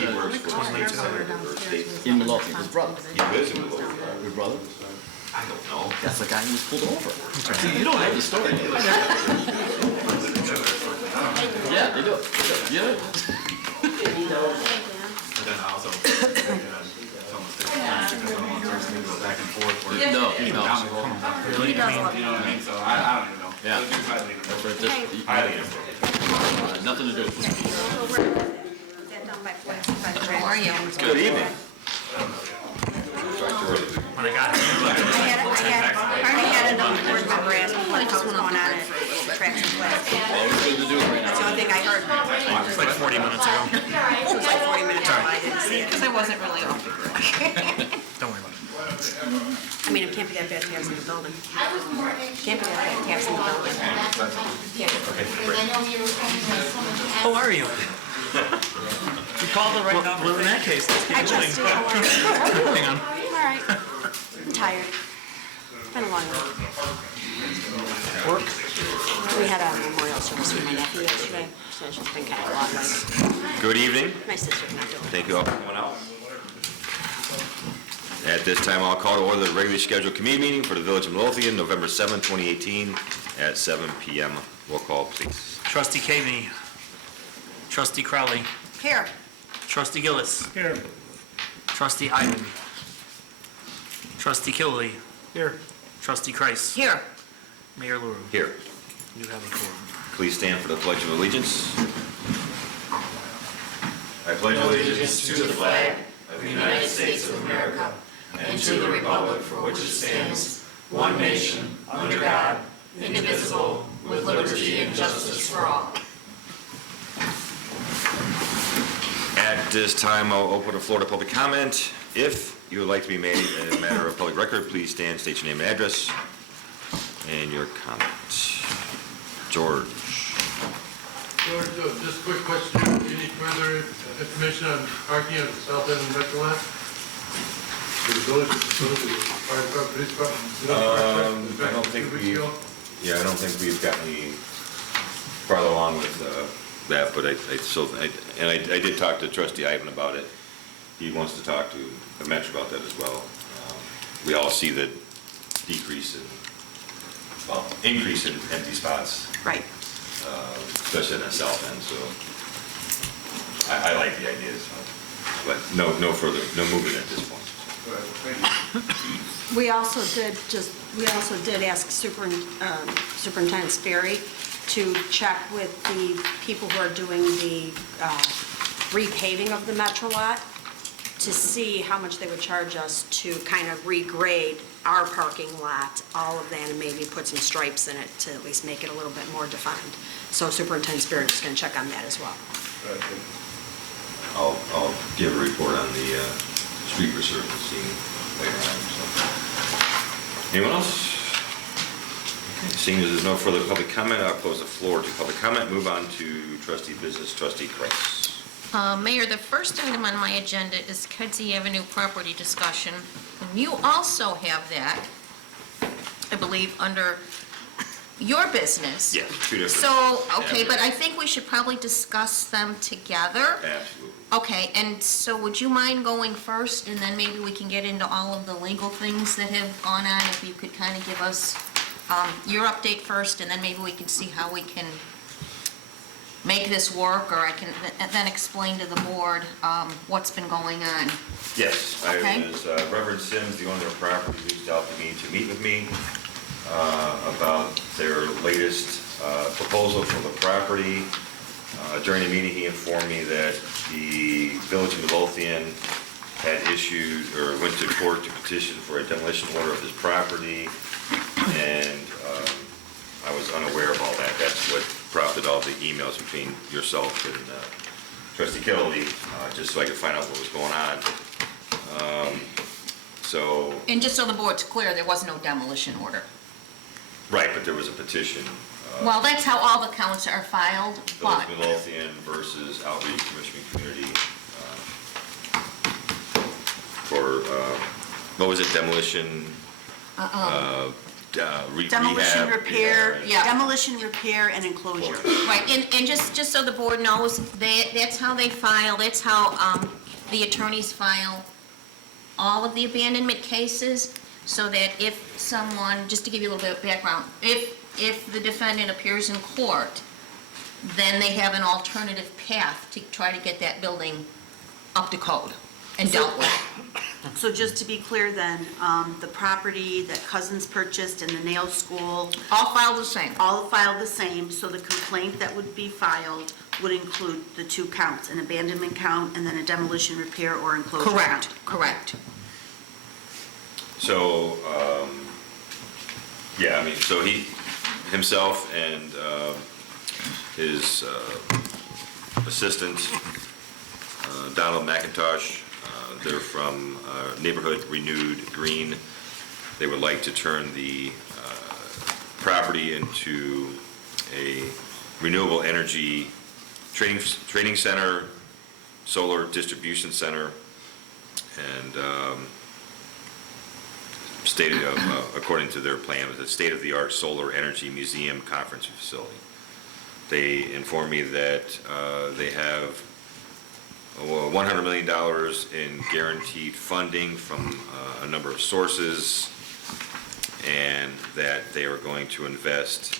He works for in Midlothian, his brother. He lives in Midlothian. Your brother? I don't know. That's the guy who was pulled over. See, you don't know the story. Yeah, they do. Yeah. But then also, back and forth. No. Really? He does love You know what I mean? So I don't even know. Yeah. So just highly That's right. Just, highly inappropriate. nothing to do with this. How are you? Good evening. When I got here, I already had another board member ask me what was going on at Tracks and West. Always good to do it right That's the now. only thing I heard. it's like 40 minutes ago. It was like 40 minutes ago, I didn't see it. Because I wasn't really off. Don't worry about it. I mean, it can't be that bad tabs in the building. Can't be that bad tabs in the building. How are you? You called the right number. Well, in that case, let's I keep just, moving. Hang on. all right. I'm tired. It's been a long week. Work? We had a memorial service for my nephew yesterday, so it's just been kind of a long week. Good evening. My sister's not doing Thank you all for coming out. At this time, I'll call to order the regularly scheduled committee meeting for the Village of Midlothian, November 7, 2018, at 7 p.m. Roll call, please. Trustee Cavey. Trustee Crowley. Here. Trustee Gillis. Here. Trustee Ivan. Trustee Killey. Here. Trustee Kreis. Here. Mayor LaRue. Here. You have a quorum. Please stand for the Pledge of Allegiance. I pledge allegiance to the flag of the United States of America and to the republic for which it stands, one nation, under God, indivisible, with liberty and justice for all. At this time, I'll open the floor to public comment. If you would like to be made a matter of public record, please stand, state your name and address, and your comment. George. George, just a quick question. Any further information on parking at the south end of Metro Line? For the village, fire department, police department? I don't think 2 weeks we- ago? Yeah, I don't think we've gotten any farther along with that, but I did talk to Trustee Ivan about it. He wants to talk to Metro about that as well. We all see the increase in empty spots, Right. especially in the south end, so I like the idea, so, but no movement at this point. We also did ask Superintendent Sperry to check with the people who are doing the repaving of the Metro lot to see how much they would charge us to kind of regrade our parking lot, all of that, and maybe put some stripes in it to at least make it a little bit more defined. So Superintendent Sperry is going to check on that as well. I'll give a report on the street resurfacing later on, so. Anyone else? Okay, seeing as there's no further public comment, I'll close the floor to public comment. Move on to trustee business, trustee Kreis. Mayor, the first item on my agenda is Kedzie Avenue property discussion. And you also have that, I believe, under your business. Yes, two different. So, okay, but I think we should probably discuss them together. Absolutely. Okay, and so would you mind going first, and then maybe we can get into all of the legal things that have gone on? If you could kind of give us your update first, and then maybe we can see how we can make this work, or I can then explain to the board what's been going on. Yes, Okay. Reverend Sims, the owner of the property, reached out to me to meet with me about their latest proposal for the property. During the meeting, he informed me that the Village of Midlothian had issued or went to court to petition for a demolition order of his property, and I was unaware of all that. That's what prompted all the emails between yourself and Trustee Killey, just so I could find out what was going on. And just so the board's clear, there was no demolition order. Right, but there was a petition. Well, that's how all the counts are filed, Village but, of Midlothian versus Outreach Commission Community for, what was it, demolition? Demolition, rehab, repair, Yeah. demolition, repair, and enclosure. Right, and just so the board knows, that's how they file, that's how the attorneys file all of the abandonment cases, so that if someone, just to give you a little bit of background, if the defendant appears in court, then they have an alternative path to try to get that building up to code and dealt with. So just to be clear then, the property that Cousins purchased and the nail school, All filed the same. all filed the same, so the complaint that would be filed would include the two counts, an abandonment count and then a demolition, repair, or enclosure count. Correct, correct. So, yeah, I mean, so he, himself and his assistant, Donald McIntosh, they're from neighborhood Renewed Green. They would like to turn the property into a renewable energy training center, solar distribution center, and according to their plan, it was a state-of-the-art solar energy museum conference facility. They informed me that they have $100 million in guaranteed funding from a number of sources, and that they are going to invest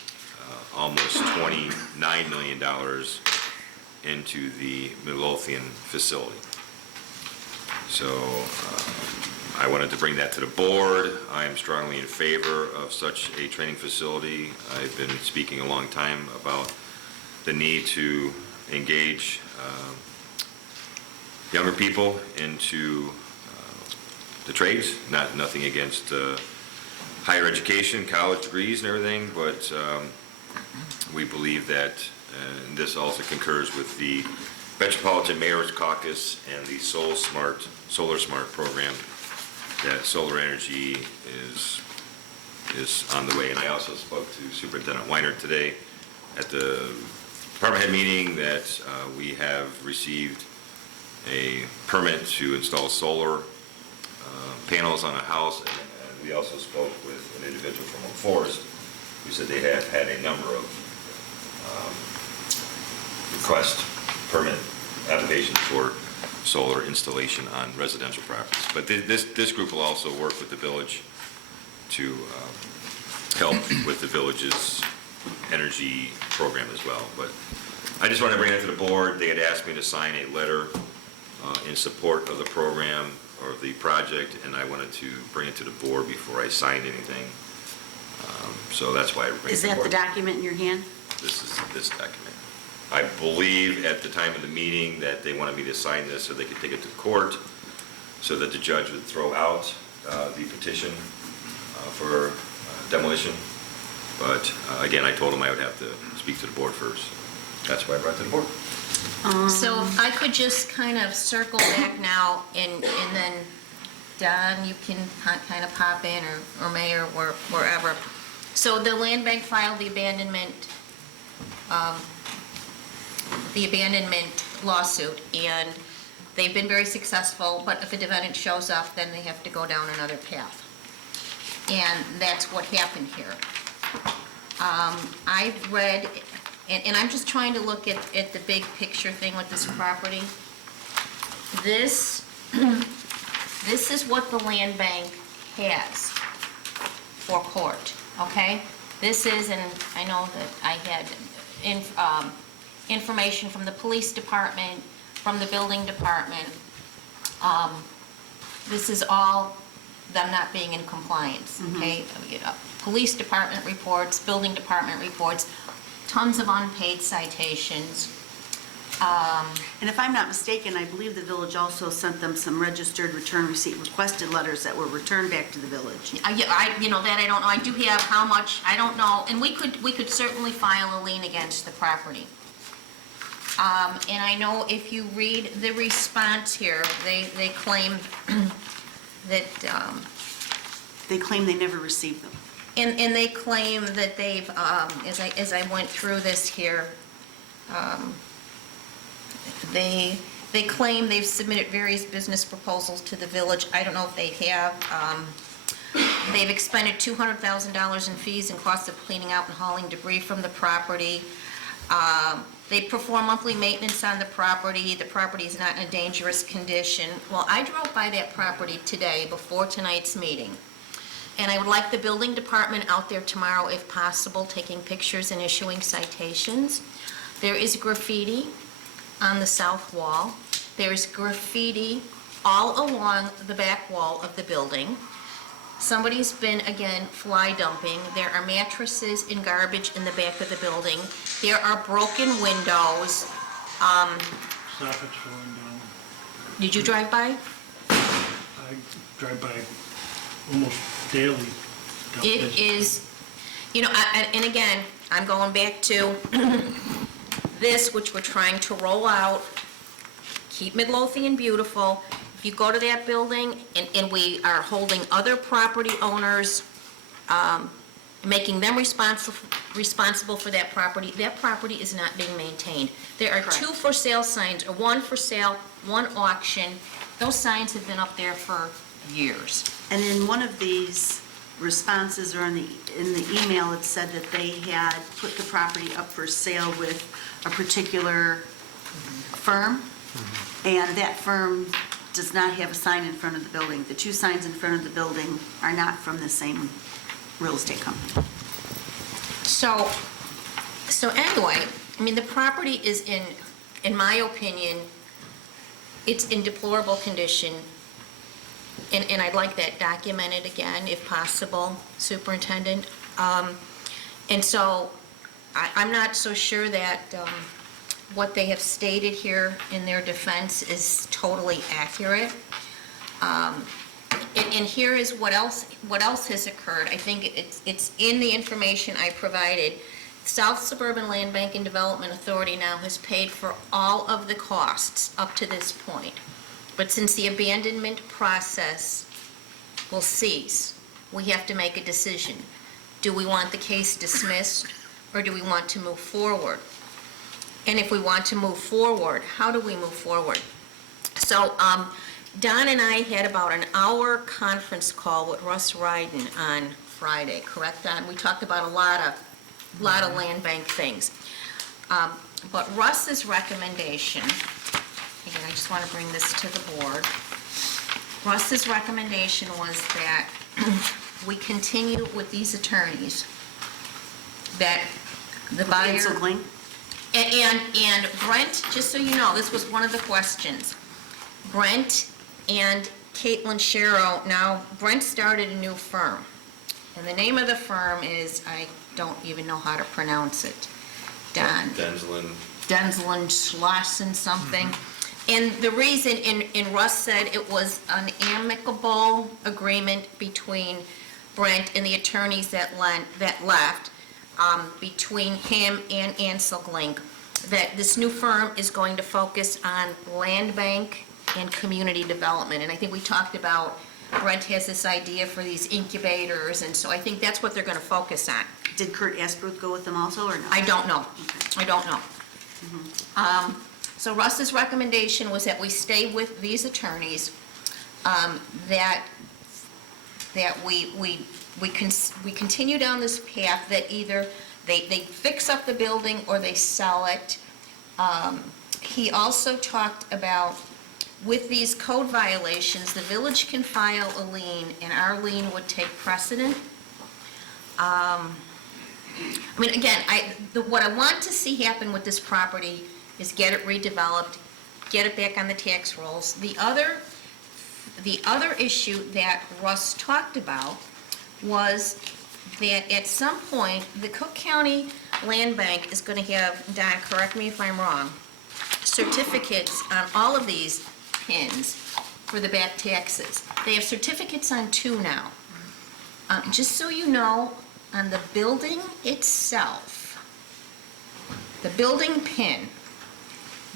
almost $29 million into the Midlothian facility. So I wanted to bring that to the board. I am strongly in favor of such a training facility. I've been speaking a long time about the need to engage younger people into the trades. Nothing against higher education, college degrees and everything, but we believe that, and this also concurs with the Metropolitan Mayor's Caucus and the Solar Smart program, that solar energy is on the way. And I also spoke to Superintendent Weiner today at the department head meeting that we have received a permit to install solar panels on a house. And we also spoke with an individual from Oak Forest who said they have had a number of request permit applications for solar installation on residential properties. But this group will also work with the village to help with the village's energy program as well. But I just wanted to bring it to the board. They had asked me to sign a letter in support of the program or the project, and I wanted to bring it to the board before I signed anything. So that's why I bring it to Is the that the board. document in your hand? This is this document. I believe at the time of the meeting that they wanted me to sign this so they could take it to court, so that the judge would throw out the petition for demolition. But again, I told him I would have to speak to the board first. That's why I brought it to the board. So if I could just kind of circle back now, and then Don, you can kind of pop in, or Mayor, wherever. So the land bank filed the abandonment lawsuit, and they've been very successful, but if a defendant shows up, then they have to go down another path. And that's what happened here. I've read, and I'm just trying to look at the big picture thing with this property. This is what the land bank has for court, okay? This is, and I know that I had information from the police department, from the building department. This is all them not being in compliance, okay? Police department reports, building department reports, tons of unpaid citations. And if I'm not mistaken, I believe the village also sent them some registered return receipt requested letters that were returned back to the village. That I don't know. I do have how much, I don't know, and we could certainly file a lien against the property. And I know if you read the response here, they claim that, They claim they never received them. and they claim that they've, as I went through this here, they claim they've submitted various business proposals to the village. I don't know if they have. They've expended $200,000 in fees and costs of cleaning out and hauling debris from the property. They perform monthly maintenance on the property. The property is not in a dangerous condition. Well, I drove by that property today before tonight's meeting, and I would like the building department out there tomorrow, if possible, taking pictures and issuing citations. There is graffiti on the south wall. There's graffiti all along the back wall of the building. Somebody's been, again, fly dumping. There are mattresses and garbage in the back of the building. There are broken windows. Soffit's falling down. Did you drive by? I drive by almost daily. down It this. is, and again, I'm going back to this, which we're trying to roll out, keep Midlothian beautiful. If you go to that building, and we are holding other property owners, making them responsible for that property is not being maintained. There are 2 for sale signs, or 1 for sale, 1 auction. Those signs have been up there for years. And in one of these responses, or in the email, it said that they had put the property up for sale with a particular firm, and that firm does not have a sign in front of the building. The 2 signs in front of the building are not from the same real estate company. So anyway, I mean, the property is in my opinion, it's in deplorable condition, and I'd like that documented again, if possible, Superintendent. And so, I'm not so sure that what they have stated here in their defense is totally accurate. And here is what else has occurred. I think it's in the information I provided. South Suburban Land Bank and Development Authority now has paid for all of the costs up to this point. But since the abandonment process will cease, we have to make a decision. Do we want the case dismissed, or do we want to move forward? And if we want to move forward, how do we move forward? So Don and I had about an hour conference call with Russ Ryden on Friday, correct, Don? We talked about a lot of land bank things. But Russ's recommendation, again, I just want to bring this to the board. Russ's recommendation was that we continue with these attorneys, that the buyer... Ansel Gling? And Brent, just so you know, this was one of the questions. Brent and Caitlin Sharrow, now Brent started a new firm, and the name of the firm is, I don't even know how to pronounce it, Denzlin. Schlossen something. And the reason, and Russ said it was an amicable agreement between Brent and the attorneys that left, between him and Ansel Gling, that this new firm is going to focus on land bank and community development. And I think we talked about, Brent has this idea for these incubators, and so I think that's what they're going to focus on. Did Kurt Asperuth go with them also, or no? I don't know. I don't know. So Russ's recommendation was that we stay with these attorneys, that we continue down this path, that either they fix up the building or they sell it. He also talked about, with these code violations, the village can file a lien, and our lien would take precedent. I mean, again, what I want to see happen with this property is get it redeveloped, get it back on the tax rolls. The other issue that Russ talked about was that at some point, the Cook County Land Bank is going to have, Don, correct me if I'm wrong, certificates on all of these pins for the back taxes. They have certificates on 2 now. Just so you know, on the building itself, the building pin,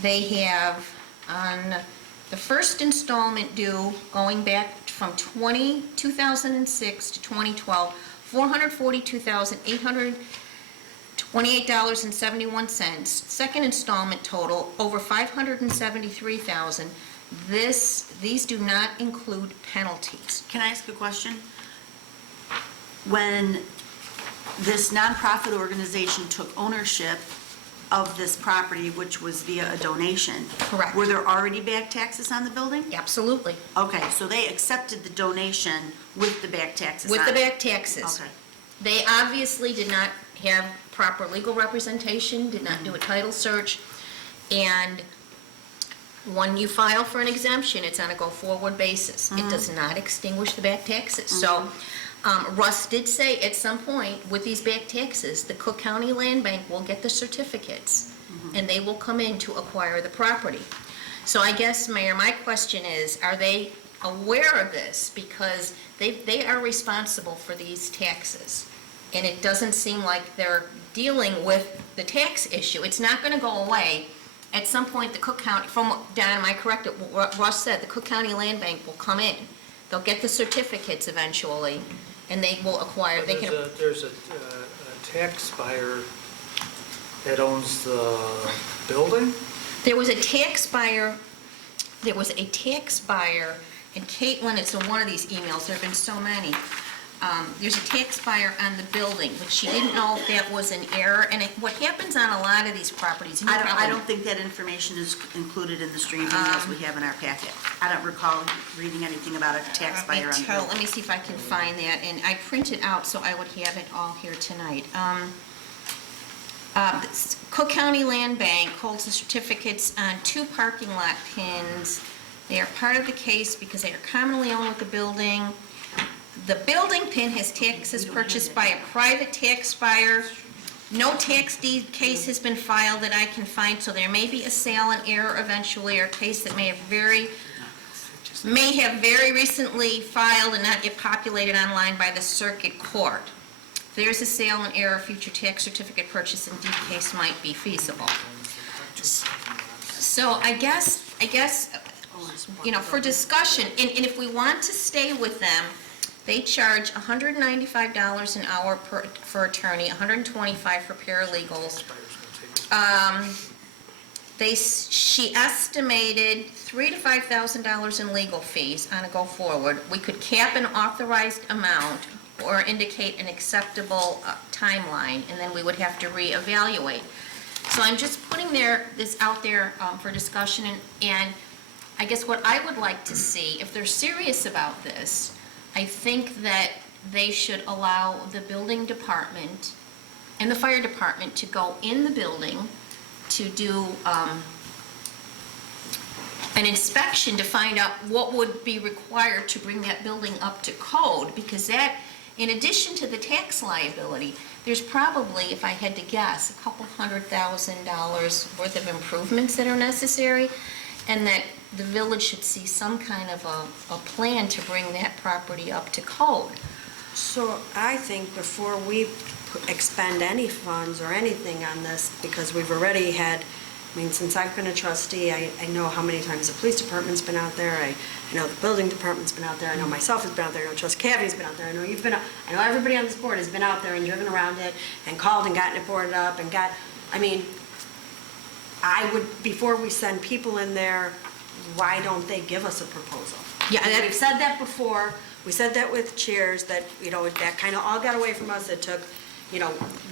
they have on the first installment due, going back from 2006 to 2012, $442,828.71. Second installment total, over $573,000. These do not include penalties. Can I ask a question? when this nonprofit organization took ownership of this property, which was via a donation. Correct. Were there already back taxes on the building? Absolutely. Okay, so they accepted the donation with the back taxes With on the it? back taxes. Okay. They obviously did not have proper legal representation, did not do a title search, and when you file for an exemption, it's on a go-forward basis. It does not extinguish the back taxes. So Russ did say at some point, with these back taxes, the Cook County Land Bank will get the certificates, and they will come in to acquire the property. So I guess, Mayor, my question is, are they aware of this? Because they are responsible for these taxes, and it doesn't seem like they're dealing with the tax issue. It's not going to go away. At some point, the Cook County, from what, Don, am I correct? What Russ said, the Cook County Land Bank will come in. They'll get the certificates eventually, and they will acquire, they can... There's a tax buyer that owns the building? There was a tax buyer, and Caitlin, it's in one of these emails, there have been so many. There's a tax buyer on the building, but she didn't know if that was an error, and what happens on a lot of these properties... and you I probably- don't think that information is included in the stream emails we have in our packet. I don't recall reading anything about a tax buyer on the building. Let me see if I can find that, and I printed out so I would have it all here tonight. Cook County Land Bank holds the certificates on 2 parking lot pins. They are part of the case because they are commonly owned with the building. The building pin has taxes purchased by a private tax buyer. No tax deed case has been filed that I can find, so there may be a sale and error eventually, or a case that may have very recently filed and not get populated online by the circuit court. If there's a sale and error, future tax certificate purchase and deed case might be feasible. So I guess, for discussion, and if we want to stay with them, they charge $195 an hour for attorney, $125 for paralegals. She estimated $3,000 to $5,000 in legal fees on a go-forward. We could cap an authorized amount or indicate an acceptable timeline, and then we would have to reevaluate. So I'm just putting this out there for discussion, and I guess what I would like to see, if they're serious about this, I think that they should allow the building department and the fire department to go in the building to do an inspection to find out what would be required to bring that building up to code, because that, in addition to the tax liability, there's probably, if I had to guess, a couple $100,000 worth of improvements that are necessary, and that the village should see some kind of a plan to bring that property up to code. So I think before we expend any funds or anything on this, because we've already had, since I've been a trustee, I know how many times the police department's been out there, I know the building department's been out there, I know myself has been out there, I know Trust Cavity's been out there, I know you've been, I know everybody on this board has been out there and driven around it and called and gotten it boarded up and I would, before we send people in there, why don't they give us a proposal? Yeah, We've said that before, we said that with chairs, that, that kind of all got away from us, it took,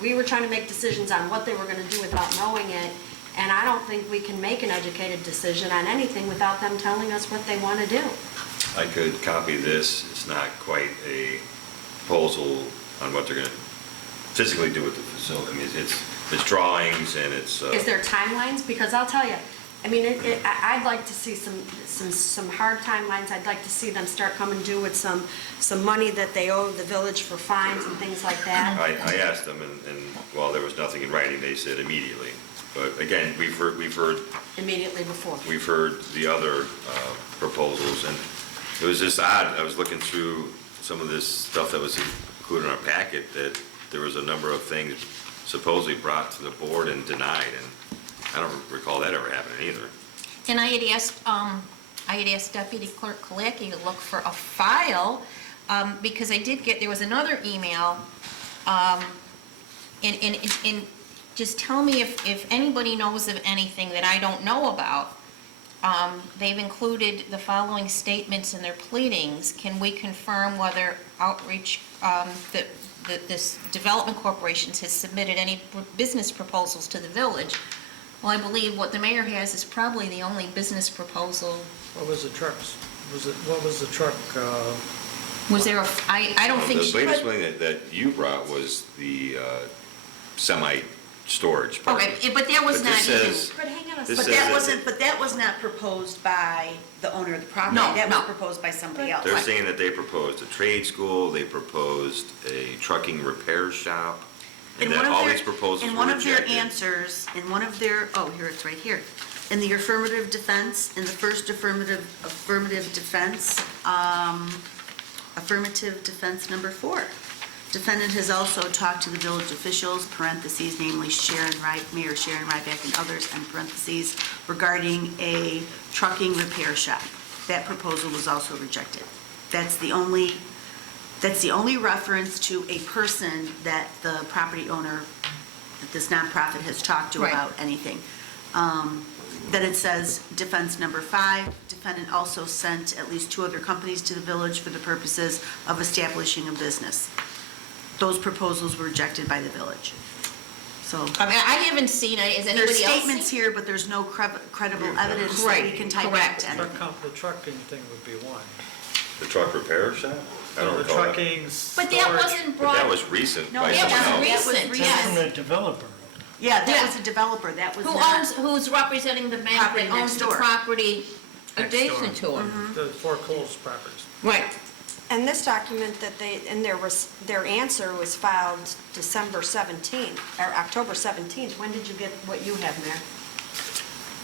we were trying to make decisions on what they were gonna do without knowing it, and I don't think we can make an educated decision on anything without them telling us what they wanna do. I could copy this. It's not quite a proposal on what they're going to physically do with the facility. It's drawings and it's... Is there timelines? Because I'll tell you, I'd like to see some hard timelines. I'd like to see them start coming due with some money that they owe the village for fines and things like that. I asked them, and while there was nothing in writing, they said immediately. But again, we've heard Immediately before. we've heard the other proposals, and it was just odd. I was looking through some of this stuff that was included in our packet, that there was a number of things supposedly brought to the board and denied, and I don't recall that ever happening either. And I had asked Deputy Clerk Kalaki to look for a file, because there was another email, and just tell me if anybody knows of anything that I don't know about. They've included the following statements in their pleadings. Can we confirm whether outreach, that this development corporation has submitted any business proposals to the village. Well, I believe what the mayor has is probably the only business proposal. What was the trucks? What was the truck, Was there I don't think The she... latest one that you brought was the semi-storage part. Okay, but that was But not this even... says- But hang on a This But says that that- wasn't, but that was not proposed by the owner of the property. No, That was no. proposed by somebody else. They're saying that they proposed a trade school, they proposed a trucking repair shop, and In one that of all their- these proposals In were one of their rejected. answers, in one of their, oh, here, it's right here. In the affirmative defense, in the first affirmative defense, affirmative defense number 4. Defendant has also talked to the village officials, parentheses, namely Mayor Sharon Ryback and others, and parentheses, regarding a trucking repair shop. That proposal was also rejected. That's the only reference to a person that the property owner, that this nonprofit has talked to Right. about anything. Then it says, defense number 5, defendant also sent at least 2 other companies to the village for the purposes of establishing a business. Those proposals were rejected by the village. So, I mean, I haven't seen it, is there's anybody else? statements here, but there's no credible evidence that we Right, can tie back to correct. anything. the trucking thing would be one. The truck repair shop? I don't The recall that. trucking, But that storage. wasn't But that brought... was recent No, by that someone was else. recent, recent. yes. From the developer. Yeah, that Yeah. was a developer, that was Who not. who's representing the bank Property that owns next the door. property Next adjacent to door. him? The foreclosed properties. Right. And this document that their answer was filed December 17th, or October 17th. When did you get what you have, Mayor?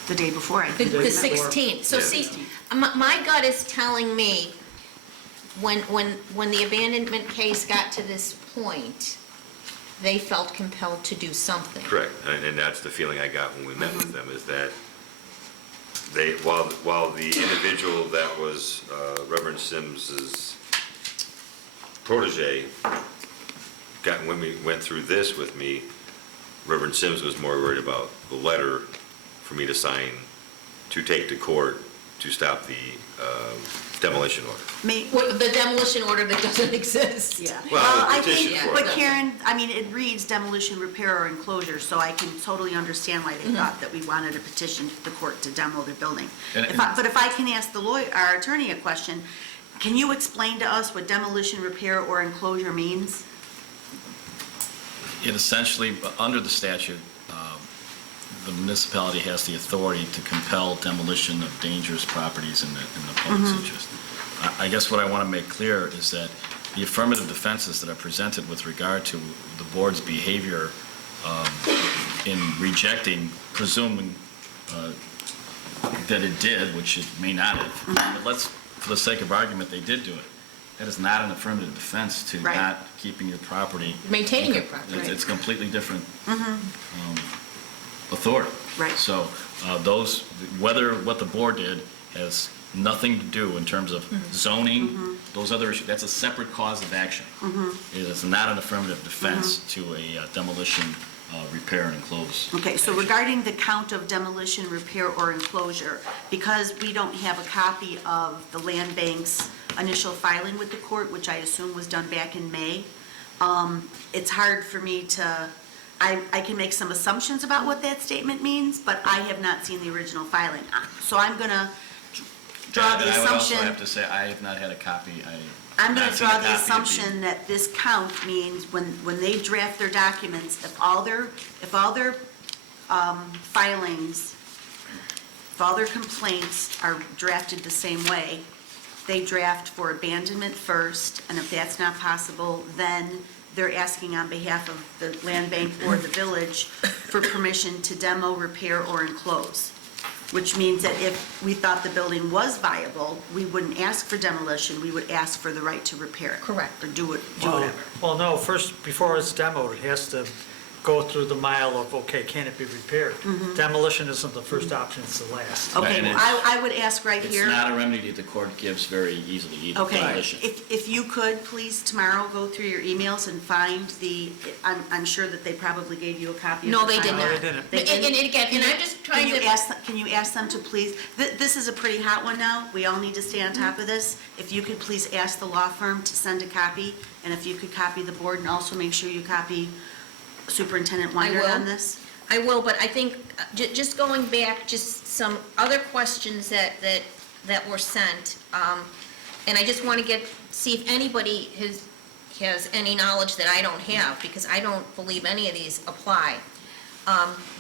The day before, I The think. the 16th. So Yeah. see, my gut is telling me, when the abandonment case got to this point, they felt compelled to do something. Correct, and that's the feeling I got when we met with them, is that they, while the individual that was Reverend Sims's protege, when we went through this with me, Reverend Sims was more worried about the letter for me to sign to take to court to stop the demolition order. Well, the demolition order that doesn't exist. Yeah. Well, I petition think, for but it. Karen, I mean, it reads demolition, repair, or enclosure, so I can totally understand why they thought that we wanted to petition the court to demo their building. But if I can ask our attorney a question, can you explain to us what demolition, repair, or enclosure means? It essentially, under the statute, the municipality has the authority to compel demolition of dangerous properties in the public's interest. I guess what I want to make clear is that the affirmative defenses that are presented with regard to the board's behavior in rejecting, presuming that it did, which it may not have, but let's, for the sake of argument, they did do it. That is not an affirmative defense to Right. not keeping your property. Maintaining your property. It's completely different authority. Right. So those, whether what the board did has nothing to do in terms of zoning, those other issues, that's a separate cause of action. It is not an affirmative defense to a demolition, repair, and enclose. Okay, so action. regarding the count of demolition, repair, or enclosure, because we don't have a copy of the land bank's initial filing with the court, which I assume was done back in May, it's hard for me to, I can make some assumptions about what that statement means, but I have not seen the original filing. So I'm going to draw the And I would also assumption. have to say, I have not had a copy. I'm going not to seen a draw the copy of assumption that this count means when they draft their documents, if all their filings, if all their complaints are drafted the same way, they draft for abandonment first, and if that's not possible, then they're asking on behalf of the land bank or the village for permission to demo, repair, or enclose. Which means that if we thought the building was viable, we wouldn't ask for demolition, we would ask for the right to repair it. Correct. Or do Well, whatever. well, no, first, before it's demoed, it has to go through the mile of, okay, can it be repaired? Demolition isn't the first option, it's the last. Okay, And well, it's- I would ask right It's here. not a remedy the court gives very easily, either Okay, demolition. if you could, please, tomorrow, go through your emails and find I'm sure that they probably gave you a copy of the No, they did final. not. they didn't. They didn't? And again, and I'm just trying to. Can you ask them to please, this is a pretty hot one now, we all need to stay on top of this. If you could please ask the law firm to send a copy, and if you could copy the board, and also make sure you copy Superintendent Weiner will. on this. I will, but I think, just going back, just some other questions that were sent, and I just want to see if anybody has any knowledge that I don't have, because I don't believe any of these apply.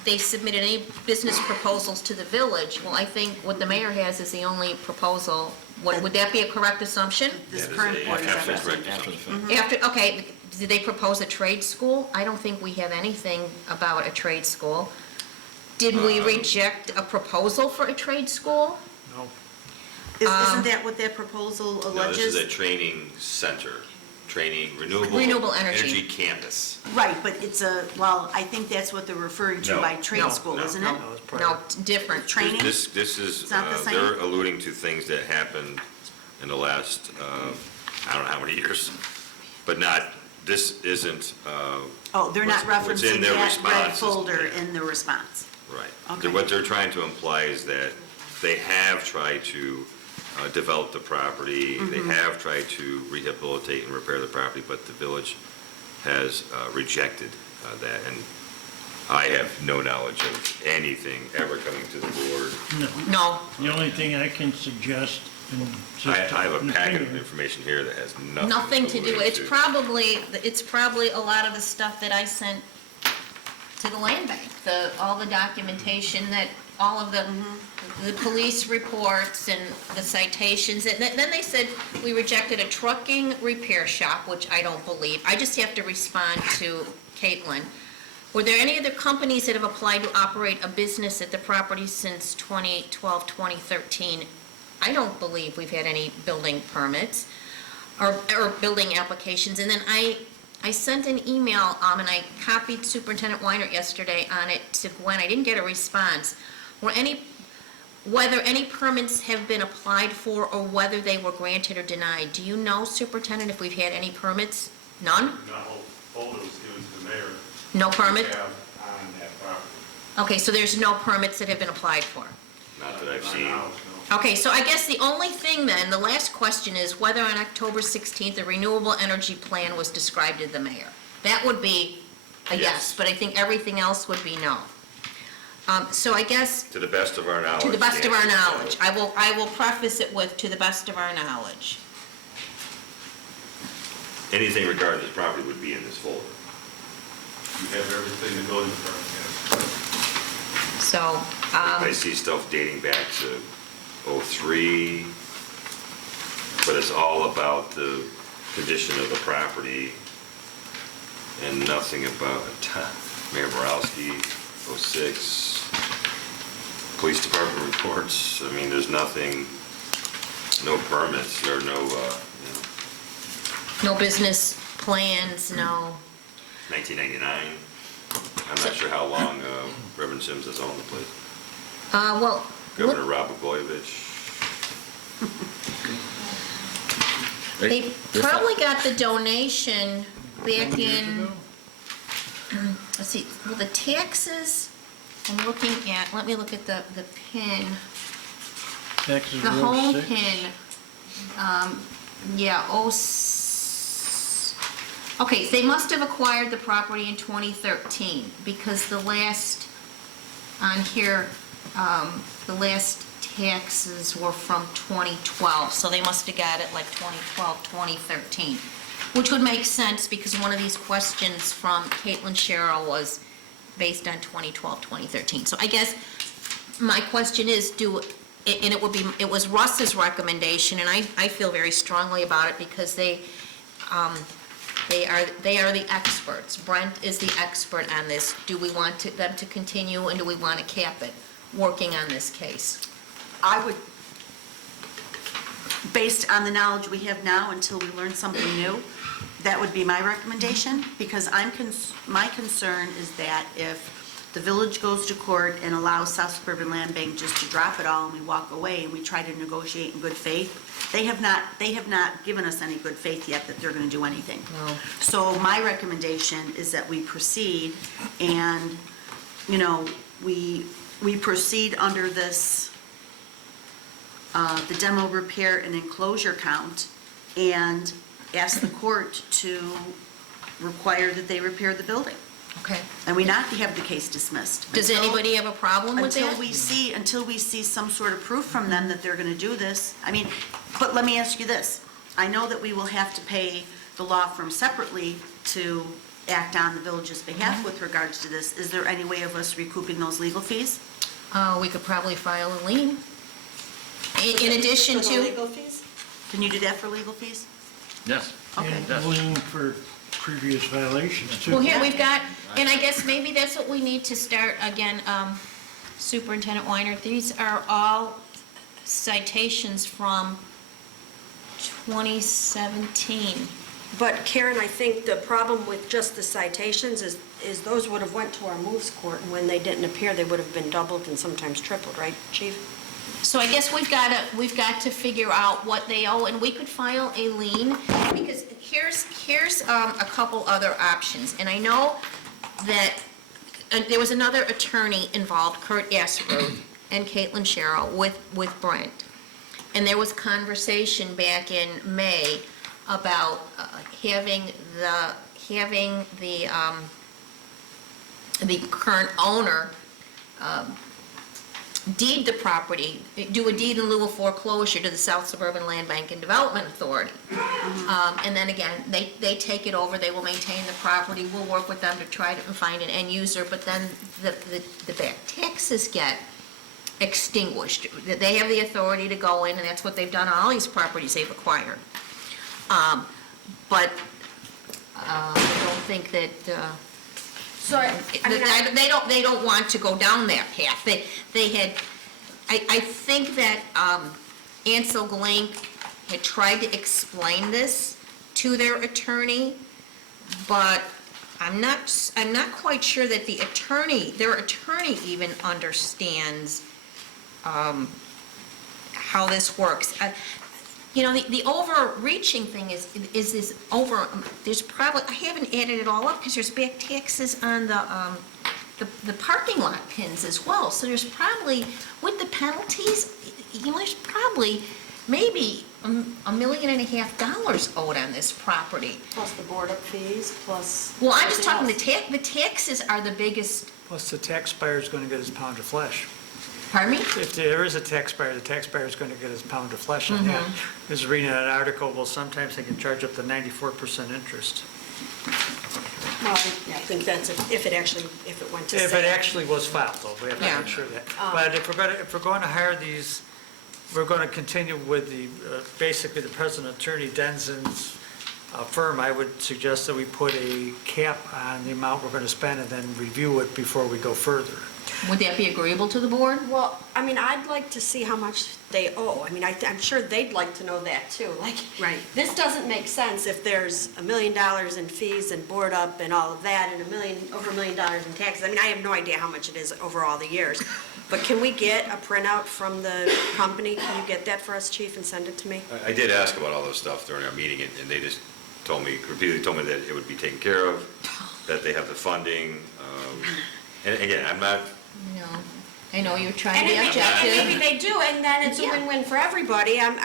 They submitted any business proposals to the village. Well, I think what the mayor has is the only proposal. Would that be a correct assumption? This That is current a board is absolute up. correct After the assumption. fact. After, okay, did they propose a trade school? I don't think we have anything about a trade school. Did we reject a proposal for a trade school? No. Isn't that what that proposal No, alleges? this is a training center, renewable Renewable energy. energy campus. Right, but it's I think that's what they're referring to No. by trade No. school, No. isn't it? No, it's No, private. different. Training? This is, It's not the same? they're alluding to things that happened in the last, I don't know how many years, but this isn't, Oh, they're not what's in referencing their that red responses, folder yeah. in the response. right. Okay. What they're trying to imply is that they have tried to develop the property, they Mm-hmm. have tried to rehabilitate and repair the property, but the village has rejected that, and I have no knowledge of anything ever coming to the board. No, The only thing I can suggest, and just I have an a packet of opinion, information here that has nothing to do. with It's probably a lot of the stuff that I sent to the land bank, all the documentation that, all of the police reports and the citations. And then they said we rejected a trucking repair shop, which I don't believe. I just have to respond to Caitlin. Were there any other companies that have applied to operate a business at the property since 2012, 2013? I don't believe we've had any building permits or building applications. And then I sent an email, and I copied Superintendent Weiner yesterday on it to Gwen. I didn't get a response. Whether any permits have been applied for or whether they were granted or denied. Do you know, Superintendent, if we've had any permits? None? No, folder was given to the mayor. No permit? to have on that property. Okay, so there's no permits that have been applied for. Not that I've My seen. knowledge, no. Okay, so I guess the only thing then, the last question is whether on October 16th, the renewable energy plan was described to the mayor. That would be a yes, Yes. but I think everything else would be no. So I guess, To the best of our knowledge. to the best of our answer is no. knowledge, I will preface it with, to the best of our knowledge. Anything regarding this property would be in this folder. You have everything the building department has. So, I see stuff dating back to '03, but it's all about the condition of the property and nothing about Mayor Borowski, '06, police department reports. I mean, there's nothing, no permits or no, no business plans, no, 1999. I'm not sure how long Reverend Sims has owned the place. well, Governor Rob Blagojevich. they probably got the donation back in, let's see, well, the taxes, I'm looking at, let me look at the pin. taxes The were home 06. pin, yeah, okay, they must have acquired the property in 2013, because the last, on here, the last taxes were from 2012, so they must have got it like 2012, 2013, which would make sense, because one of these questions from Caitlin Sherrill was based on 2012, 2013. So I guess my question is, and it was Russ's recommendation, and I feel very strongly about it because they are the experts. Brent is the expert on this. Do we want them to continue, and do we want to cap it, working on this case? I would, based on the knowledge we have now, until we learn something new, That would be my recommendation, because my concern is that if the village goes to court and allows South Suburban Land Bank just to drop it all and we walk away and we try to negotiate in good faith, they have not given us any good faith yet that they're gonna do anything. No. So my recommendation is that we proceed and, you know, we proceed under this, the demo, repair, and enclosure count, and ask the court to require that they repair the building. Okay. And we not have the case dismissed. Does anybody have a problem with that? Until we see some sort of proof from them that they're gonna do this. I mean, but let me ask you this. I know that we will have to pay the law firm separately to act on the village's behalf with regards to this. Is there any way of us recouping those legal fees? We could probably file a lien. In addition For the to, legal fees? Can you do that for legal fees? Yes. Okay. And lien for previous violations too. well, here we've got, and I guess maybe that's what we need to start again, Superintendent Weiner, these are all citations from 2017. But Karen, I think the problem with just the citations is those would have went to our moves court, and when they didn't appear, they would have been doubled and sometimes tripled, right, Chief? So I guess we've got to figure out what they owe, and we could file a lien, because here's a couple other options. And I know that there was another attorney involved, Kurt Asperud and Caitlin Sherrill, with Brent. And there was conversation back in May about having the current owner deed the property, do a deed in lieu of foreclosure to the South Suburban Land Bank and Development Authority. And then again, they take it over, they will maintain the property, we'll work with them to try to find an end user, but then the back taxes get extinguished. They have the authority to go in, and that's what they've done on all these properties they've acquired. But I don't think that, So, they don't want to go down that path. They had, I think that Ansel Glink had tried to explain this to their attorney, but I'm not quite sure that their attorney even understands how this works. You know, the overreaching thing is this there's probably, I haven't added it all up because there's back taxes on the parking lot pins as well. So there's probably, with the penalties, you know, there's probably maybe $1.5 million owed on this property. plus the board up fees, plus. Well, I'm just talking, everything the taxes are the biggest, Plus, the taxpayer's going to get his pound of flesh. pardon me? If there is a taxpayer, the taxpayer's going to get his pound of flesh on that. I was reading an article, well, sometimes they can charge up to 94% interest. Well, I think that's if it went to If sale. it actually was filed, though, we have to Yeah. make sure that. But if we're going to hire these, we're going to continue with the, basically the present attorney Denzin's firm, I would suggest that we put a cap on the amount we're going to spend and then review it before we go further. Would that be agreeable to the board? Well, I mean, I'd like to see how much they owe. I mean, I'm sure they'd like to know that too. Like, Right. this doesn't make sense if there's $1 million in fees and board up and all of that, and over $1 million in taxes. I mean, I have no idea how much it is over all the years. But can we get a printout from the company? Can you get that for us, Chief, and send it to me? I did ask about all this stuff during our meeting, and they just repeatedly told me that it would be taken care of, that they have the funding. And again, I'm not, No. I know you're trying And to be maybe objective. they do, and then it's a Yeah. win-win for everybody. I'm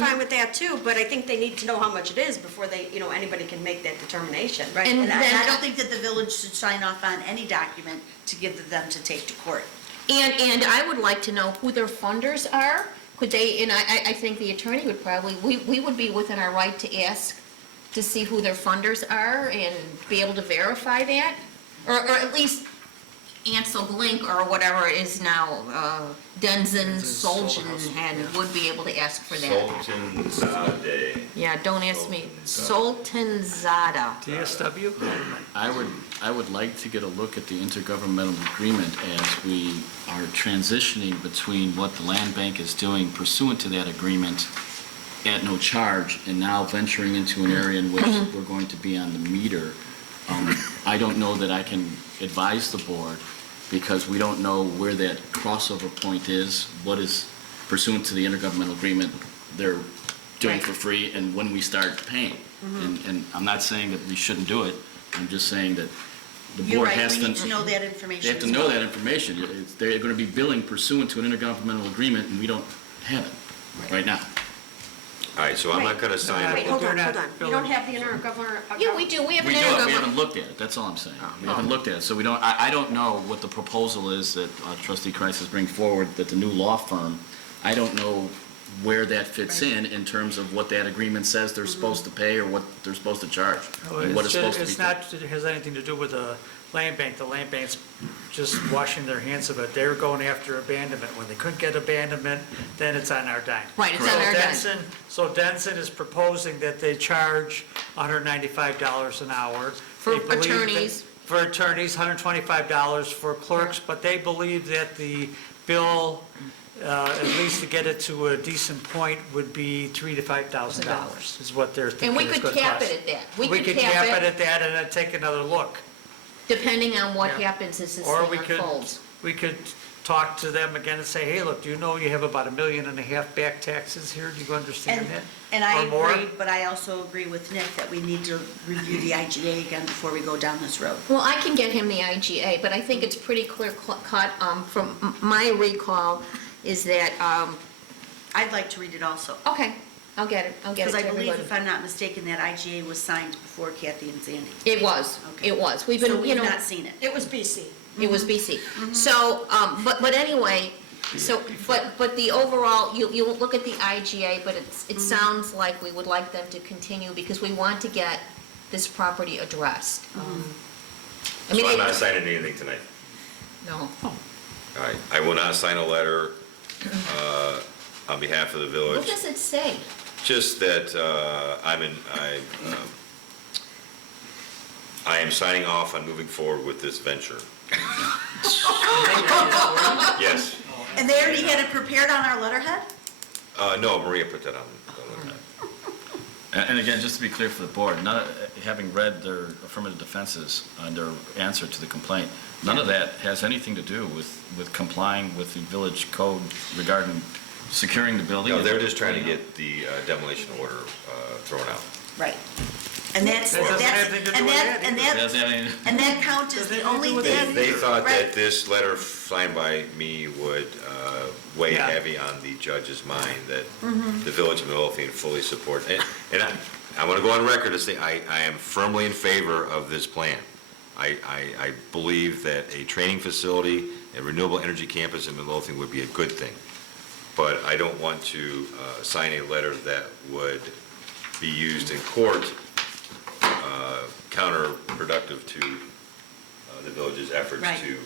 fine with that too, but I think they need to know how much it is before anybody can make that determination. Right, And and I then- don't think that the village should sign off on any document to give them to take to court. And I would like to know who their funders are. Could they, and I think the attorney would probably, we would be within our right to ask to see who their funders are and be able to verify that. Or at least Ansel Glink or whatever it is now, Denzin Soljan would be able to ask for that. Sultan Zadeh. Yeah, don't ask me. Sultan Zada. DSW? I would like to get a look at the intergovernmental agreement as we are transitioning between what the land bank is doing pursuant to that agreement at no charge, and now venturing into an area in which we're going to be on the meter, I don't know that I can advise the board, because we don't know where that crossover point is, what is pursuant to the intergovernmental agreement they're doing for free, and when we start paying. And I'm not saying that we shouldn't do it, I'm just saying that the You're board right, has we to... need to know that information. They have to as know well. that information. They're going to be billing pursuant to an intergovernmental agreement, and we don't have it right now. All right, so I'm not going to sign Wait, it. hold They're on, not hold on. You don't have the intergovernmental? Yeah, we do, we have an We do it, we intergovernmental. haven't looked at it, that's all I'm saying. We haven't looked at it, so we don't, I don't know what the proposal is that trustee Kreis is bringing forward, that the new law firm, I don't know where that fits in terms of what that agreement says they're supposed to pay or what they're supposed to charge. And what It's is supposed to be. it's not, it has anything to do with the land bank. The land bank's just washing their hands of it. They're going after abandonment. When they couldn't get abandonment, then it's on our dime. Right, it's on our dime. So Denson is proposing that they charge $195 an hour. For They believe that- attorneys. For attorneys, $125 for clerks, but they believe that the bill, at least to get it to a decent point, would be $3,000 to $5,000 is what they're thinking And we it's could gonna cap cost. it at that. We could cap it at that and then take another look. Depending on what Yeah. happens as this Or thing we could, unfolds. we could talk to them again and say, hey, look, do you know you have about $1.5 million back taxes here? Do you understand that? And I Or more? agree, but I also agree with Nick that we need to review the IGA again before we go down this road. Well, I can get him the IGA, but I think it's pretty clear cut, from my recall, is that, I'd like to read it also. okay, I'll get it to Because I believe, everybody. if I'm not mistaken, that IGA was signed before Kathy and Sandy. It was, Okay. it was. We've So been, you we've know, not seen it. It was BC. it was BC. So, but anyway, so, but the overall, you look at the IGA, but it sounds like we would like them to continue because we want to get this property addressed. I mean, So I'm not signing anything tonight. no. All right, I will not sign a letter on behalf of the What village. does it say? Just that I am signing off on moving forward with this venture. Yes. And they already had it prepared on our letterhead? No, Maria put that on. And again, just to be clear for the board, having read their affirmative defenses and their answer to the complaint, none of that has anything to do with complying with the village code regarding securing the building. No, they're just trying to get the demolition order thrown out. Right. And that's, That doesn't have that's, anything to do and with that, that and It that, doesn't have any- and that count is the only thing. They thought Right. that this letter signed by me would weigh Yeah. heavy on the judge's mind, that the village of Midlothian fully supports. And I want to go on record to say, I am firmly in favor of this plan. I believe that a training facility, a renewable energy campus in Midlothian would be a good thing. But I don't want to sign a letter that would be used in court counterproductive to the village's efforts Right. to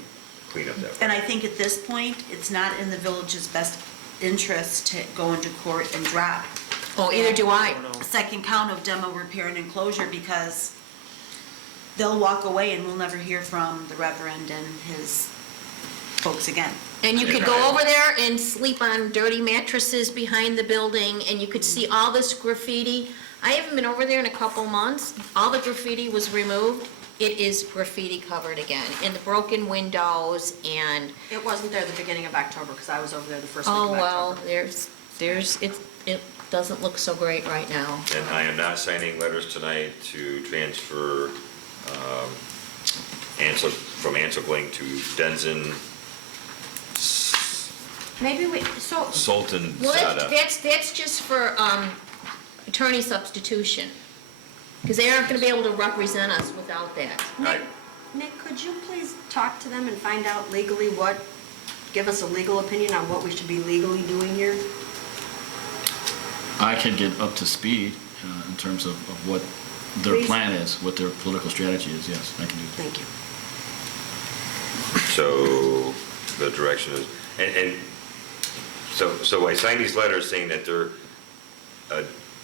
clean up that. And I think at this point, it's not in the village's best interest to go into court and drop Oh, either do I. a second count of demo, repair, and enclosure, because they'll walk away and we'll never hear from the Reverend and his folks again. And you could go over there and sleep on dirty mattresses behind the building, and you could see all this graffiti. I haven't been over there in a couple months. All the graffiti was removed. It is graffiti covered again, and the broken windows, and, It wasn't there the beginning of October, because I was over there the first week oh, of well, October. it doesn't look so great right now. And I am not signing letters tonight to transfer from Ansel to Denson, Maybe we, so, Sultan, Well, Sada. that's just for attorney substitution, because they aren't gonna be able to represent us without that. Right. Nick, could you please talk to them and find out legally give us a legal opinion on what we should be legally doing here? I can get up to speed in terms of what their Please. plan is, what their political strategy is, yes, I can do that. Thank you. So the direction is, and so I signed these letters saying that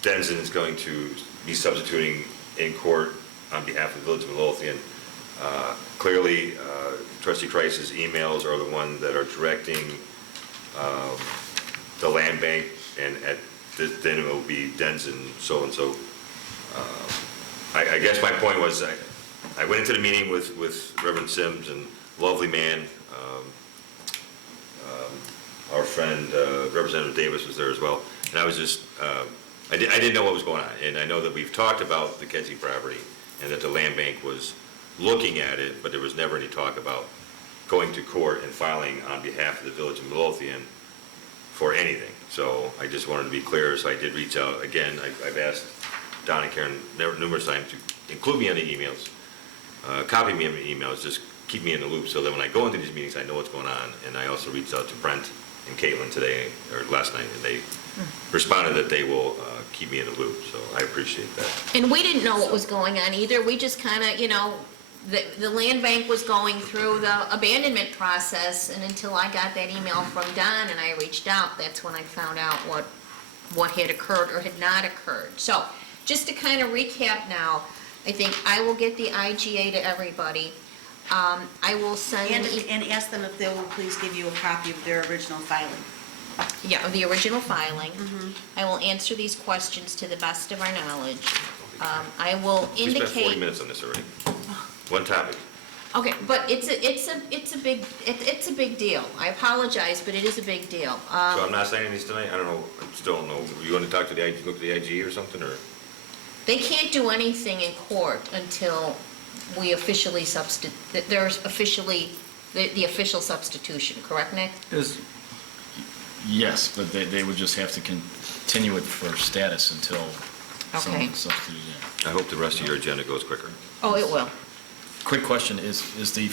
Denson is going to be substituting in court on behalf of the Village of Midlothian. Clearly, Trustee Kreis's emails are the ones that are directing the land bank and at then it will be Dens and so-and-so. I guess my point was, I went into the meeting with Reverend Sims, and lovely man. Our friend Representative Davis was there as well, and I was just, I didn't know what was going on, and I know that we've talked about the Kedzie property, and that the land bank was looking at it, but there was never any talk about going to court and filing on behalf of the village of Midlothian for anything. So I just wanted to be clear, so I did reach out. Again, I've asked Don and Karen numerous times to include me on the emails, copy me on the emails, just keep me in the loop so that when I go into these meetings, I know what's going on. And I also reached out to Brent and Caitlin today, or last night, and they responded that they will keep me in the loop, so I appreciate that. And we didn't know what was going on either. We just kind of, the land bank was going through the abandonment process, and until I got that email from Don and I reached out, that's when I found out what had occurred or had not occurred. So, just to kind of recap now, I think I will get the IGA to everybody. I will send... And ask them if they will please give you a copy of their original filing. Yeah, of the original filing. I will answer these questions to the best of our knowledge. I will We spent 40 indicate... minutes on this already. One topic. Okay, but it's a big deal. I apologize, but it is a big deal. So I'm not signing these tonight? I don't know, I still don't know. You want to talk to the IG, look at the IG or something, or? They can't do anything in court until we officially there's officially the official substitution, correct, Nick? Yes, but they would just have to continue it for status until Okay. someone substitutes in. I hope the rest of your agenda goes quicker. Oh, it will. Quick question, is the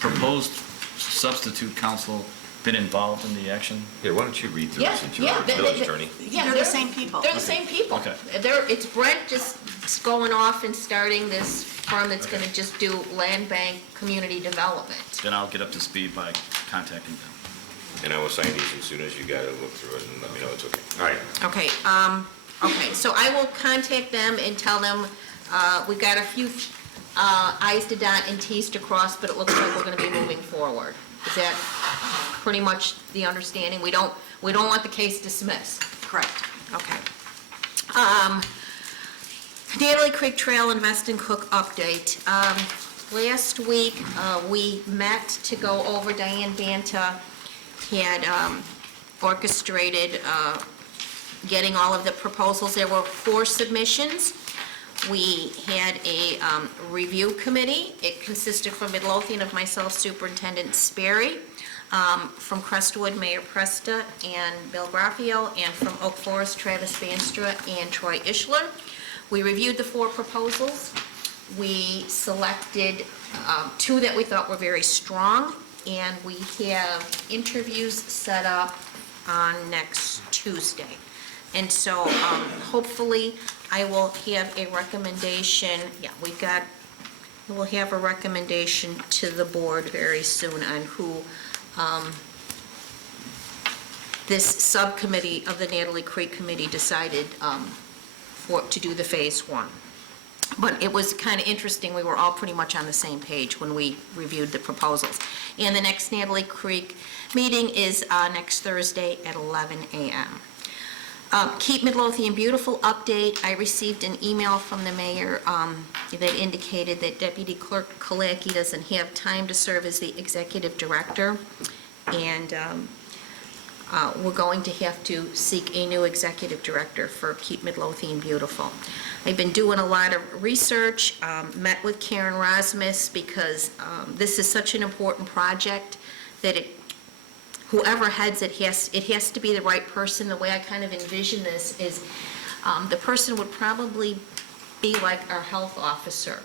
proposed substitute counsel been involved in the action? Here, why don't you read through Yeah, this since you're yeah. our village attorney? Yeah, They're the same people. They're the same people. Okay. It's Brent just going off and starting this firm that's gonna just do land bank community development. Then I'll get up to speed by contacting them. And I will sign these as soon as you got to look through it and let me know it's okay. All right. Okay, so I will contact them and tell them, we've got a few I's to dot and T's to cross, but it looks like we're gonna be moving forward. Is that pretty much the understanding? We don't want the case dismissed. Correct. Okay. Natalie Creek Trail and Veston Cook update. Last week, we met to go over, Diane Banta had orchestrated getting all of the proposals. There were 4 submissions. We had a review committee. It consisted from Midlothian of myself, Superintendent Sperry, from Crestwood, Mayor Presta and Bill Graffio, and from Oak Forest, Travis Banstra and Troy Ishler. We reviewed the 4 proposals. We selected 2 that we thought were very strong, and we have interviews set up on next Tuesday. And so hopefully I will have a recommendation, we'll have a recommendation to the board very soon on who this subcommittee of the Natalie Creek Committee decided to do the Phase 1. But it was kind of interesting, we were all pretty much on the same page when we reviewed the proposals. And the next Natalie Creek meeting is next Thursday at 11 a.m. Keep Midlothian Beautiful update. I received an email from the mayor that indicated that Deputy Clerk Kalaki doesn't have time to serve as the executive director, and we're going to have to seek a new executive director for Keep Midlothian Beautiful. I've been doing a lot of research, met with Karen Rosmus, because this is such an important project that whoever heads it has to be the right person. The way I kind of envision this is the person would probably be like our health officer.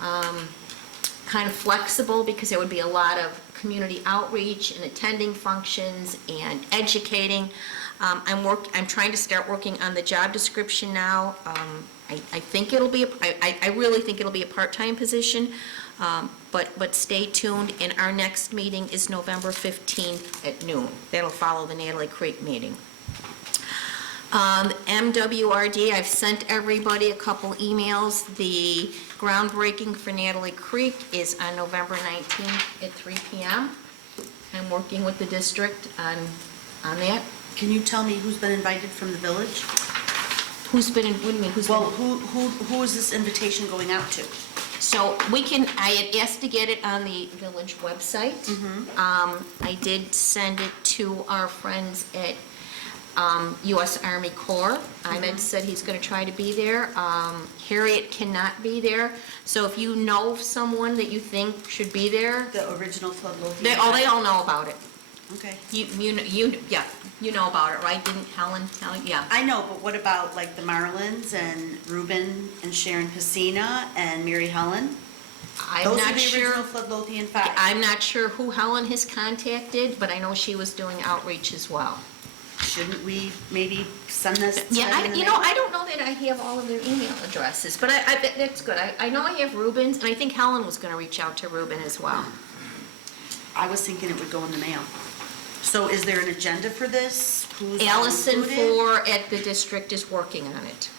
Kind of flexible, because there would be a lot of community outreach and attending functions and educating. I'm trying to start working on the job description now. I think it'll be, I really think it'll be a part-time position, but stay tuned, and our next meeting is November 15th at noon. That'll follow the Natalie Creek meeting. MWRD, I've sent everybody a couple emails. The groundbreaking for Natalie Creek is on November 19th at 3 p.m. I'm working with the district on that. Can you tell me who's been invited from the village? Who's been, what do you mean, who's been? Well, who is this invitation going out to? So we can, I had asked to get it on the village website. I did send it to our friends at U.S. Army Corps. Ahmed said he's going to try to be there. Harriet cannot be there. So if you know of someone that you think should be there, The original Flood Lothian? they all know about it. Okay. Yeah, you know about it, right? Didn't Helen tell you? Yeah. I know, but what about like the Marlins and Ruben and Sharon Pacina and Mary Helen? I'm Those are not the sure. original Flood Lothian five. I'm not sure who Helen has contacted, but I know she was doing outreach as well. Shouldn't we maybe send this to Yeah, them in the mail? I don't know that I have all of their email addresses, but that's good. I know I have Ruben's, and I think Helen was gonna reach out to Ruben as well. I was thinking it would go in the mail. So is there an agenda for this? Who's all Allison included? at the district is working on it.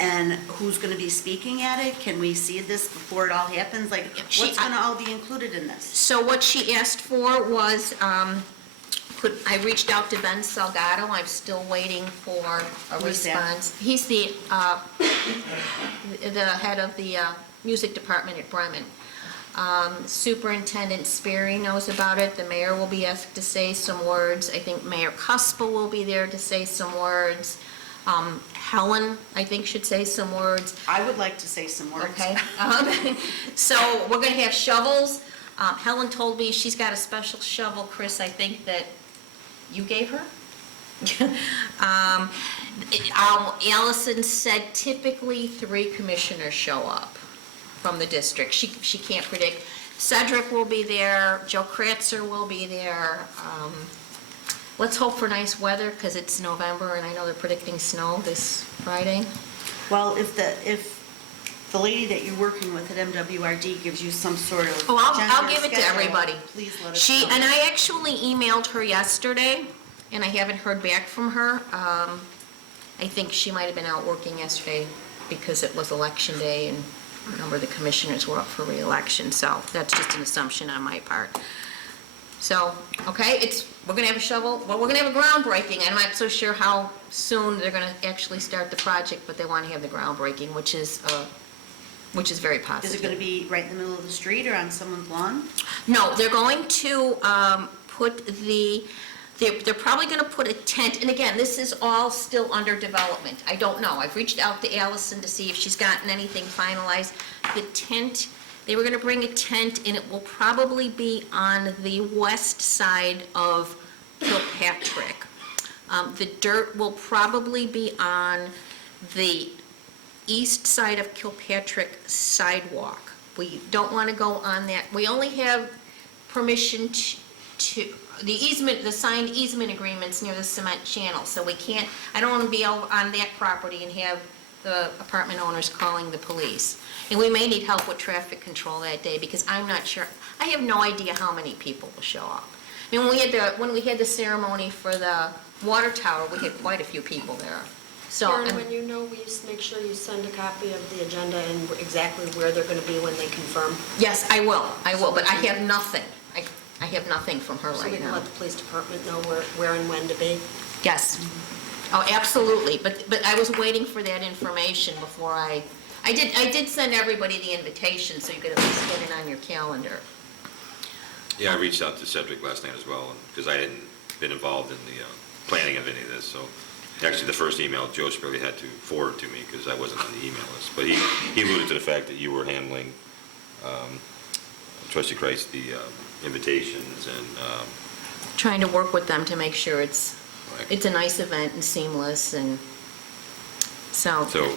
And who's going to be speaking at it? Can we see this before it all happens? Like, what's going to all be included in this? So what she asked for was, I reached out to Ben Salgado, I'm still waiting for a Who is that? response. He's the head of the music department at Bremen. Superintendent Sperry knows about it, the mayor will be asked to say some words, I think Mayor Cuspel will be there to say some words. Helen, I think, should say some words. I would like to say some words. Okay, so we're gonna have shovels. Helen told me she's got a special shovel, Chris, I think that you gave her? Allison said typically 3 commissioners show up from the district. She can't predict. Cedric will be there, Joe Kratzer will be there. Let's hope for nice weather, because it's November, and I know they're predicting snow this Friday. Well, if the lady that you're working with at MWRD gives you some sort of Oh, I'll general give it to schedule, everybody. Please let us know. And I actually emailed her yesterday, and I haven't heard back from her. I think she might have been out working yesterday because it was election day, and a number of the commissioners were up for reelection, so that's just an assumption on my part. So, okay, we're gonna have a shovel, well, we're gonna have a groundbreaking. I'm not so sure how soon they're gonna actually start the project, but they wanna have the groundbreaking, which is very positive. Is it going to be right in the middle of the street or on someone's lawn? No, they're going to they're probably going to put a tent, and again, this is all still under development. I don't know. I've reached out to Allison to see if she's gotten anything finalized. The tent, they were going to bring a tent, and it will probably be on the west side of Kilpatrick. The dirt will probably be on the east side of Kilpatrick sidewalk. We don't want to go on that. We only have permission to the easement, the signed easement agreements near the cement channel, so we can't, I don't want to be out on that property and have the apartment owners calling the police. And we may need help with traffic control that day, because I'm not sure, I have no idea how many people will show up. I mean, when we had the ceremony for the water tower, we had quite a few people there. So, Karen, when you know, will you make sure you send a copy of the agenda and exactly where they're going to be when they confirm? yes, I will, but I have nothing. I have nothing from her So we right can now. let the police department know where and when to be? Yes. Oh, absolutely, but I was waiting for that information before I did send everybody the invitation, so you could at least get it on your calendar. Yeah, I reached out to Cedric last night as well, because I hadn't been involved in the planning of any of this, so actually the first email Joe Sperry had to forward to me, because I wasn't on the email list, but he alluded to the fact that you were handling, Trustee Christ, the invitations and... Trying to work with them to make sure it's Right. a nice event and seamless, and so. So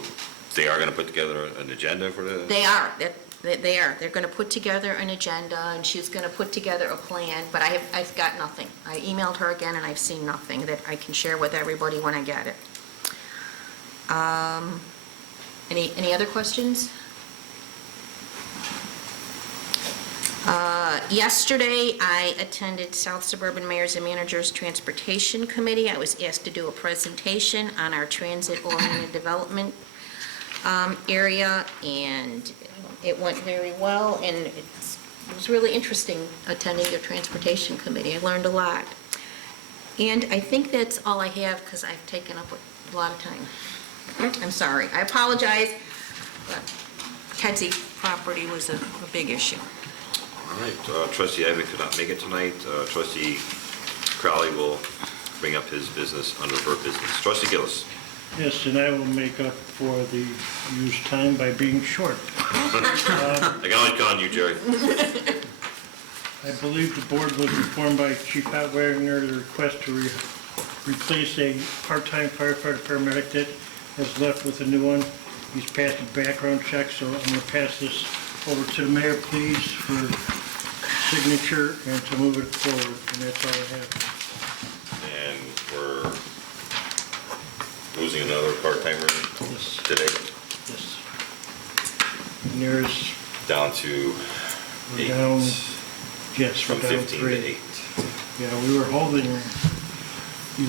they are going to put together an agenda for the... They are. They're going to put together an agenda, and she's going to put together a plan, but I've got nothing. I emailed her again, and I've seen nothing that I can share with everybody when I get it. Any other questions? Yesterday, I attended South Suburban Mayors and Managers Transportation Committee. I was asked to do a presentation on our transit-oriented development area, and it went very well, and it was really interesting attending the Transportation Committee. I learned a lot. And I think that's all I have, because I've taken up a lot of time. I'm sorry, I apologize, but Kedzie property was a big issue. All right, trustee Abbott could not make it tonight. Trustee Crowley will bring up his business under her business. Trustee Gillis. Yes, and I will make up for the used time by being short. I can always count on you, Jerry. I believe the board was informed by Chief Wagner the request to replace a part-time firefighter paramedic that has left with a new one. He's passed a background check, so I'm going to pass this over to the mayor, please, for signature and to move it forward, and that's all I have. And we're losing another part-timer Yes. today, Yes. And there's, down to we're 8. down, yes, From we're down 15 3. to 8. Yeah, we were holding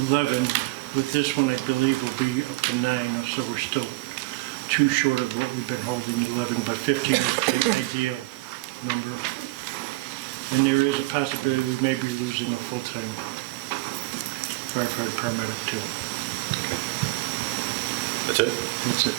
11. With this one, I believe will be up to 9, so we're still too short of what we've been holding, 11, but 15 is the ideal number. And there is a possibility we may be losing a full-time firefighter paramedic too. That's it? That's it.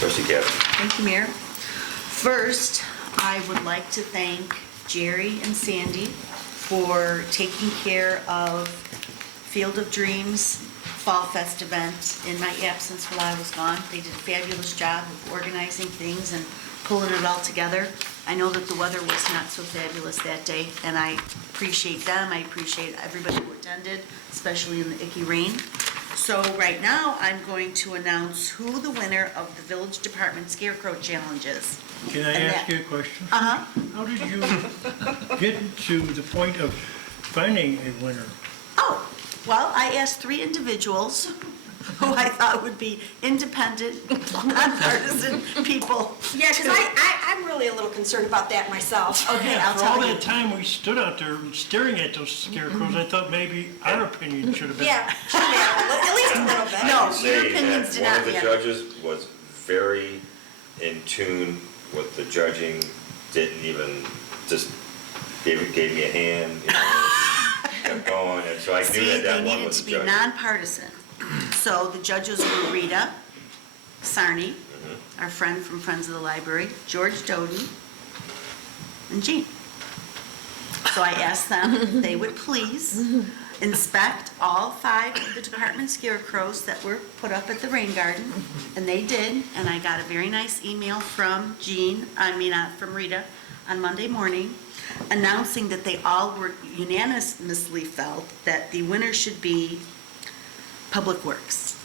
Trustee Gavin. Thank you, Mayor. First, I would like to thank Jerry and Sandy for taking care of Field of Dreams Fall Fest event in my absence while I was gone. They did a fabulous job of organizing things and pulling it all together. I know that the weather was not so fabulous that day, and I appreciate them. I appreciate everybody who attended, especially in the icky rain. So right now, I'm going to announce who the winner of the Village Department Scarecrow Challenge is. Can I And ask that- you a question? Uh-huh. How did you get to the point of finding a winner? Oh, well, I asked 3 individuals who I thought would be independent, nonpartisan people. Yeah, because I'm really a little concerned about that myself. Okay, I'll For all tell you. that time we stood out there staring at those scarecrows, I thought maybe our opinion should have been. Yeah, at least a little bit. No, I can your say opinions that did one not of the matter. judges was very in tune with the judging, didn't even, just gave me a hand, kept going, and so I knew See, that they one needed was to the be judge. nonpartisan. So the judges were Rita Sarney, our friend from Friends of the Library, George Doden, and Jean. So I asked them if they would please inspect all 5 of the department scarecrows that were put up at the rain garden, and they did, and I got a very nice email from from Rita on Monday morning, announcing that they all were unanimously felt that the winner should be Public Works.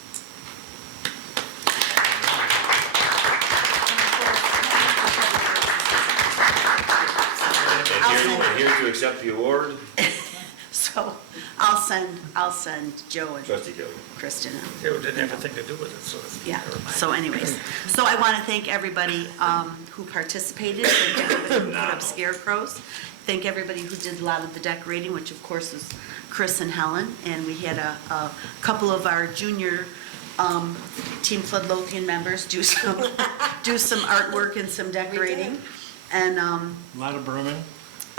And here to accept the award, So I'll send Joe and trustee Gillis. Kristen. It didn't have a thing to do with it, so. Yeah, never mind. so anyways, so I want to thank everybody who participated, thank everybody who put up scarecrows, thank everybody who did a lot of the decorating, which of course was Chris and Helen, and we had a couple of our junior Team Midlothian members do some artwork and some decorating. And A lot of Bremen.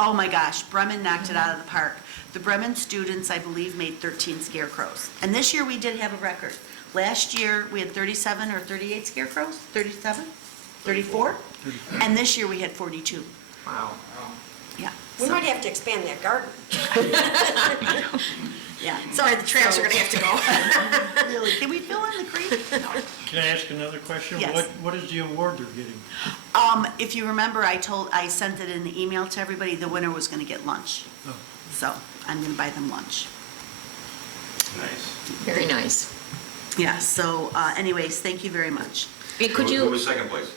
oh my gosh, Bremen knocked it out of the park. The Bremen students, I believe, made 13 scarecrows. And this year, we did have a record. Last year, we had 37 or 38 scarecrows, 37, 34? And this year, we had 42. Wow. Yeah. We so- might have to expand that garden. Yeah. Sorry, the traps are gonna have to go. Really, can we fill in the creek? No. Can I ask another question? Yes. What is the award they're getting? If you remember, I sent it in the email to everybody, the winner was gonna get lunch. Oh. So I'm gonna buy them lunch. Nice. Very nice. Yeah, so anyways, thank you very much. And could Who you, was second place?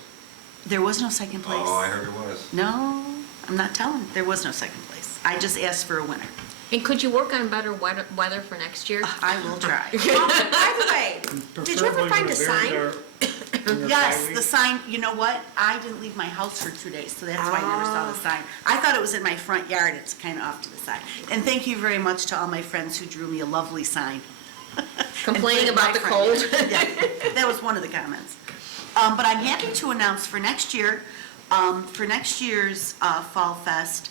There was no second place. Oh, I heard there was. No, I'm not telling. There was no second place. I just asked for a winner. and could you work on better weather for next year? I will try. By the way, did you ever Preferably find when a the bears sign? are in their Yes, bye the week. sign, you know what? I didn't leave my house for 2 days, so that's why I never saw the sign. I thought it was in my front yard. It's kind of off to the side. And thank you very much to all my friends who drew me a lovely sign. Complaining And put it in about the my cold? front yard. Yeah, that was one of the comments. But I'm happy to announce for next year, for next year's Fall Fest,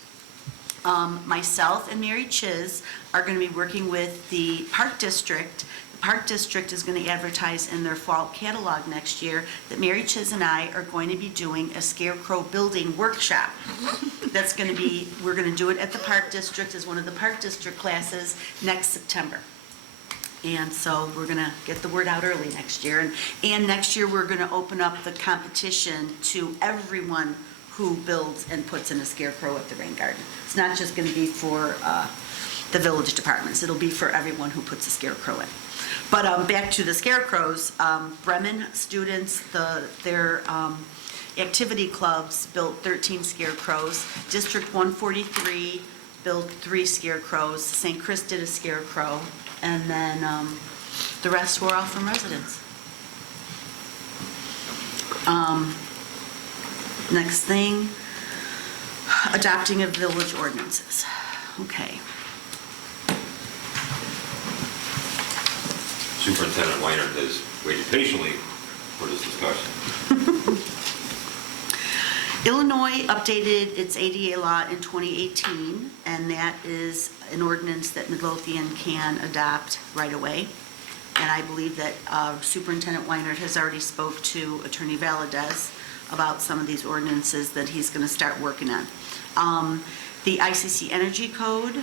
Myself and Mary Chiz are going to be working with the Park District. The Park District is going to advertise in their fall catalog next year that Mary Chiz and I are going to be doing a scarecrow building workshop. That's going to be, we're going to do it at the Park District as one of the Park District classes next September. And so we're going to get the word out early next year. And next year, we're going to open up the competition to everyone who builds and puts in a scarecrow at the rain garden. It's not just going to be for the village departments. It'll be for everyone who puts a scarecrow in. But back to the scarecrows, Bremen students, their activity clubs built 13 scarecrows. District 143 built 3 scarecrows. St. Chris did a scarecrow. And then the rest were all from residents. Next thing, adopting of village ordinances. Okay. Superintendent Weiner has waited patiently for this discussion. Illinois updated its ADA law in 2018, and that is an ordinance that Midlothian can adopt right away. And I believe that Superintendent Weiner has already spoke to Attorney Valadez about some of these ordinances that he's going to start working on. The ICC Energy Code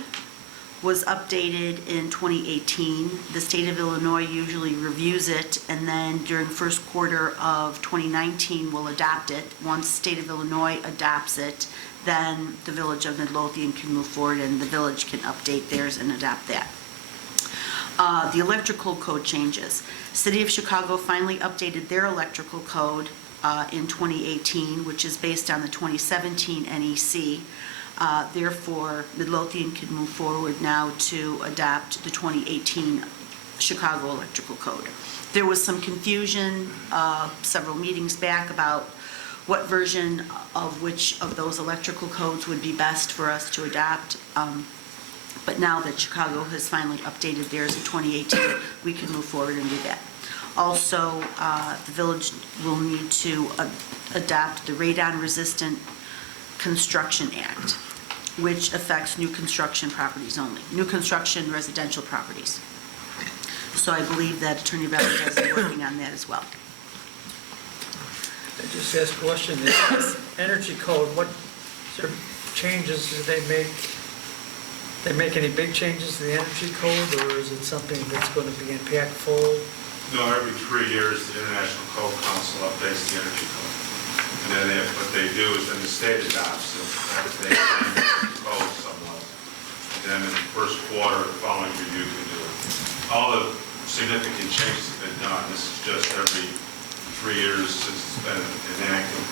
was updated in 2018. The state of Illinois usually reviews it, and then during first quarter of 2019 will adopt it. Once the state of Illinois adopts it, then the village of Midlothian can move forward and the village can update theirs and adopt that. The electrical code changes. City of Chicago finally updated their electrical code in 2018, which is based on the 2017 NEC. Therefore, Midlothian can move forward now to adopt the 2018 Chicago Electrical Code. There was some confusion several meetings back about what version of which of those electrical codes would be best for us to adopt. But now that Chicago has finally updated theirs in 2018, we can move forward and do that. Also, the village will need to adopt the radon-resistant Construction Act, which affects new construction properties only, new construction residential properties. So I believe that Attorney Valadez is working on that as well. I just ask a question, this energy code, what sort of changes do they make? They make any big changes to the energy code, or is it something that's going to be impactful? No, every 3 years, the International Code Council updates the energy code. And then what they do is then the state adopts it, they change the code somewhat. And then in the first quarter, the following review can do it. All the significant changes have been done. This is just every 3 years since it's been enacted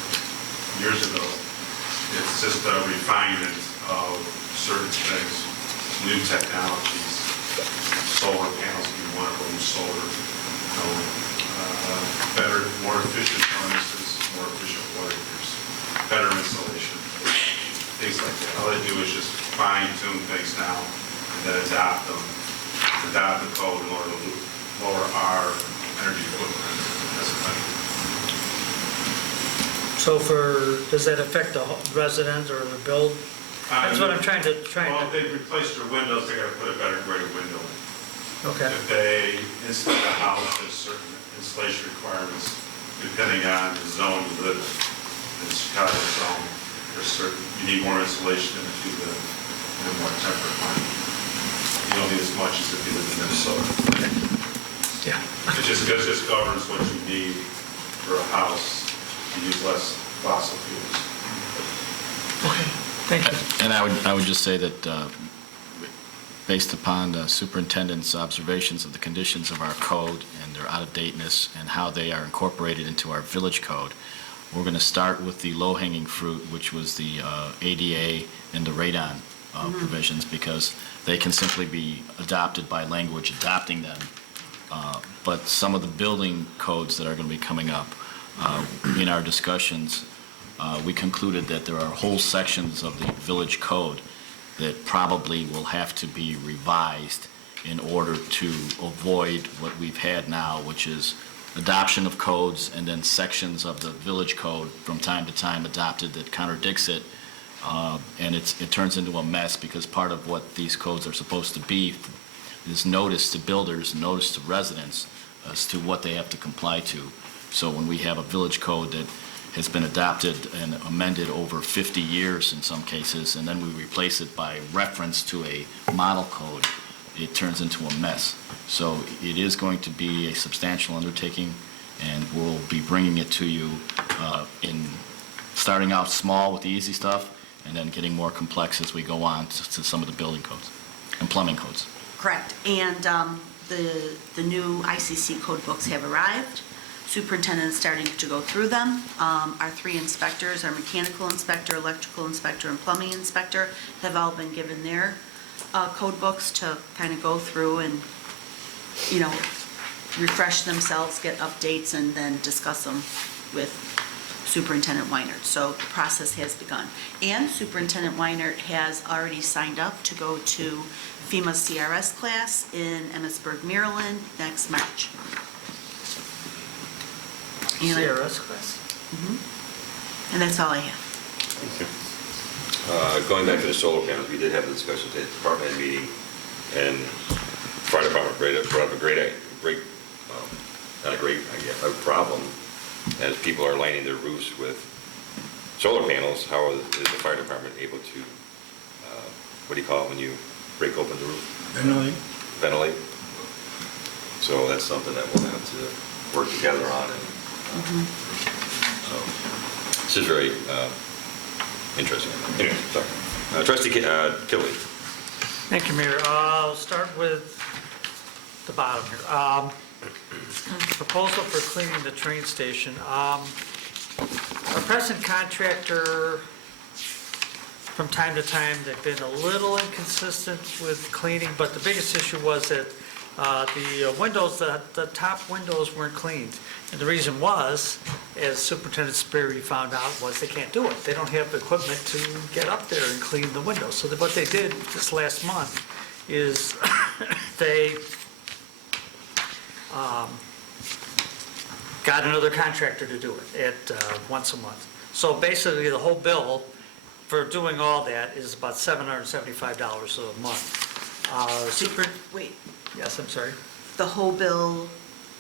years ago. It's just a refinement of certain things, new technologies, solar panels being one of them, solar, better, more efficient furnaces, more efficient water heaters, better insulation, things like that. All they do is just fine tune things now and then adopt the code in order to lower our energy footprint as a country. So does that affect the resident or the build? That's what I'm trying to. Well, if they replace their windows, they gotta put a better grade window in. Okay. If they install a house, there's certain installation requirements, depending on the zone you live in. In the Chicago zone, there's certain, you need more insulation than if you live in a more temperate climate. You don't need as much as if you live in Minnesota. Yeah. It just governs what you need for a house to use less fossil fuels. Okay, thank you. And I would just say that based upon the superintendent's observations of the conditions of our code and their out-of-dateness and how they are incorporated into our village code, we're going to start with the low-hanging fruit, which was the ADA and the radon provisions, because they can simply be adopted by language adopting them. But some of the building codes that are going to be coming up, in our discussions, we concluded that there are whole sections of the village code that probably will have to be revised in order to avoid what we've had now, which is adoption of codes and then sections of the village code from time to time adopted that contradicts it, And it turns into a mess because part of what these codes are supposed to be is notice to builders, notice to residents as to what they have to comply to. So when we have a village code that has been adopted and amended over 50 years in some cases, and then we replace it by reference to a model code, it turns into a mess. So it is going to be a substantial undertaking, and we'll be bringing it to you starting out small with the easy stuff, and then getting more complex as we go on to some of the building codes and plumbing codes. Correct. And the new ICC code books have arrived. Superintendent is starting to go through them. Our 3 inspectors, our mechanical inspector, electrical inspector, and plumbing inspector, have all been given their code books to kind of go through and, refresh themselves, get updates, and then discuss them with Superintendent Weinert. So the process has begun. And Superintendent Weinert has already signed up to go to FEMA CRS class in Emmitsburg, Maryland, next March. And CRS class? And that's all I have. Going back to the solar panels, we did have a discussion at the department head meeting, and fire department brought up a problem, as people are lining their roofs with solar panels. How is the fire department able to, what do you call it when you break open the roof? Ventilate. So that's something that we'll have to work together on. And so this is very interesting. Anyway, sorry. Trustee Kilby. Thank you, Mayor. I'll start with the bottom here. Proposal for cleaning the train station. Our present contractor, from time to time, they've been a little inconsistent with cleaning, but the biggest issue was that the windows, the top windows weren't cleaned. And the reason was, as Superintendent Sperry found out, was they can't do it. They don't have the equipment to get up there and clean the windows. So what they did this last month is they got another contractor to do it at once a month. So basically, the whole bill for doing all that is about $775 a month. Wait, Yes, I'm sorry. the whole bill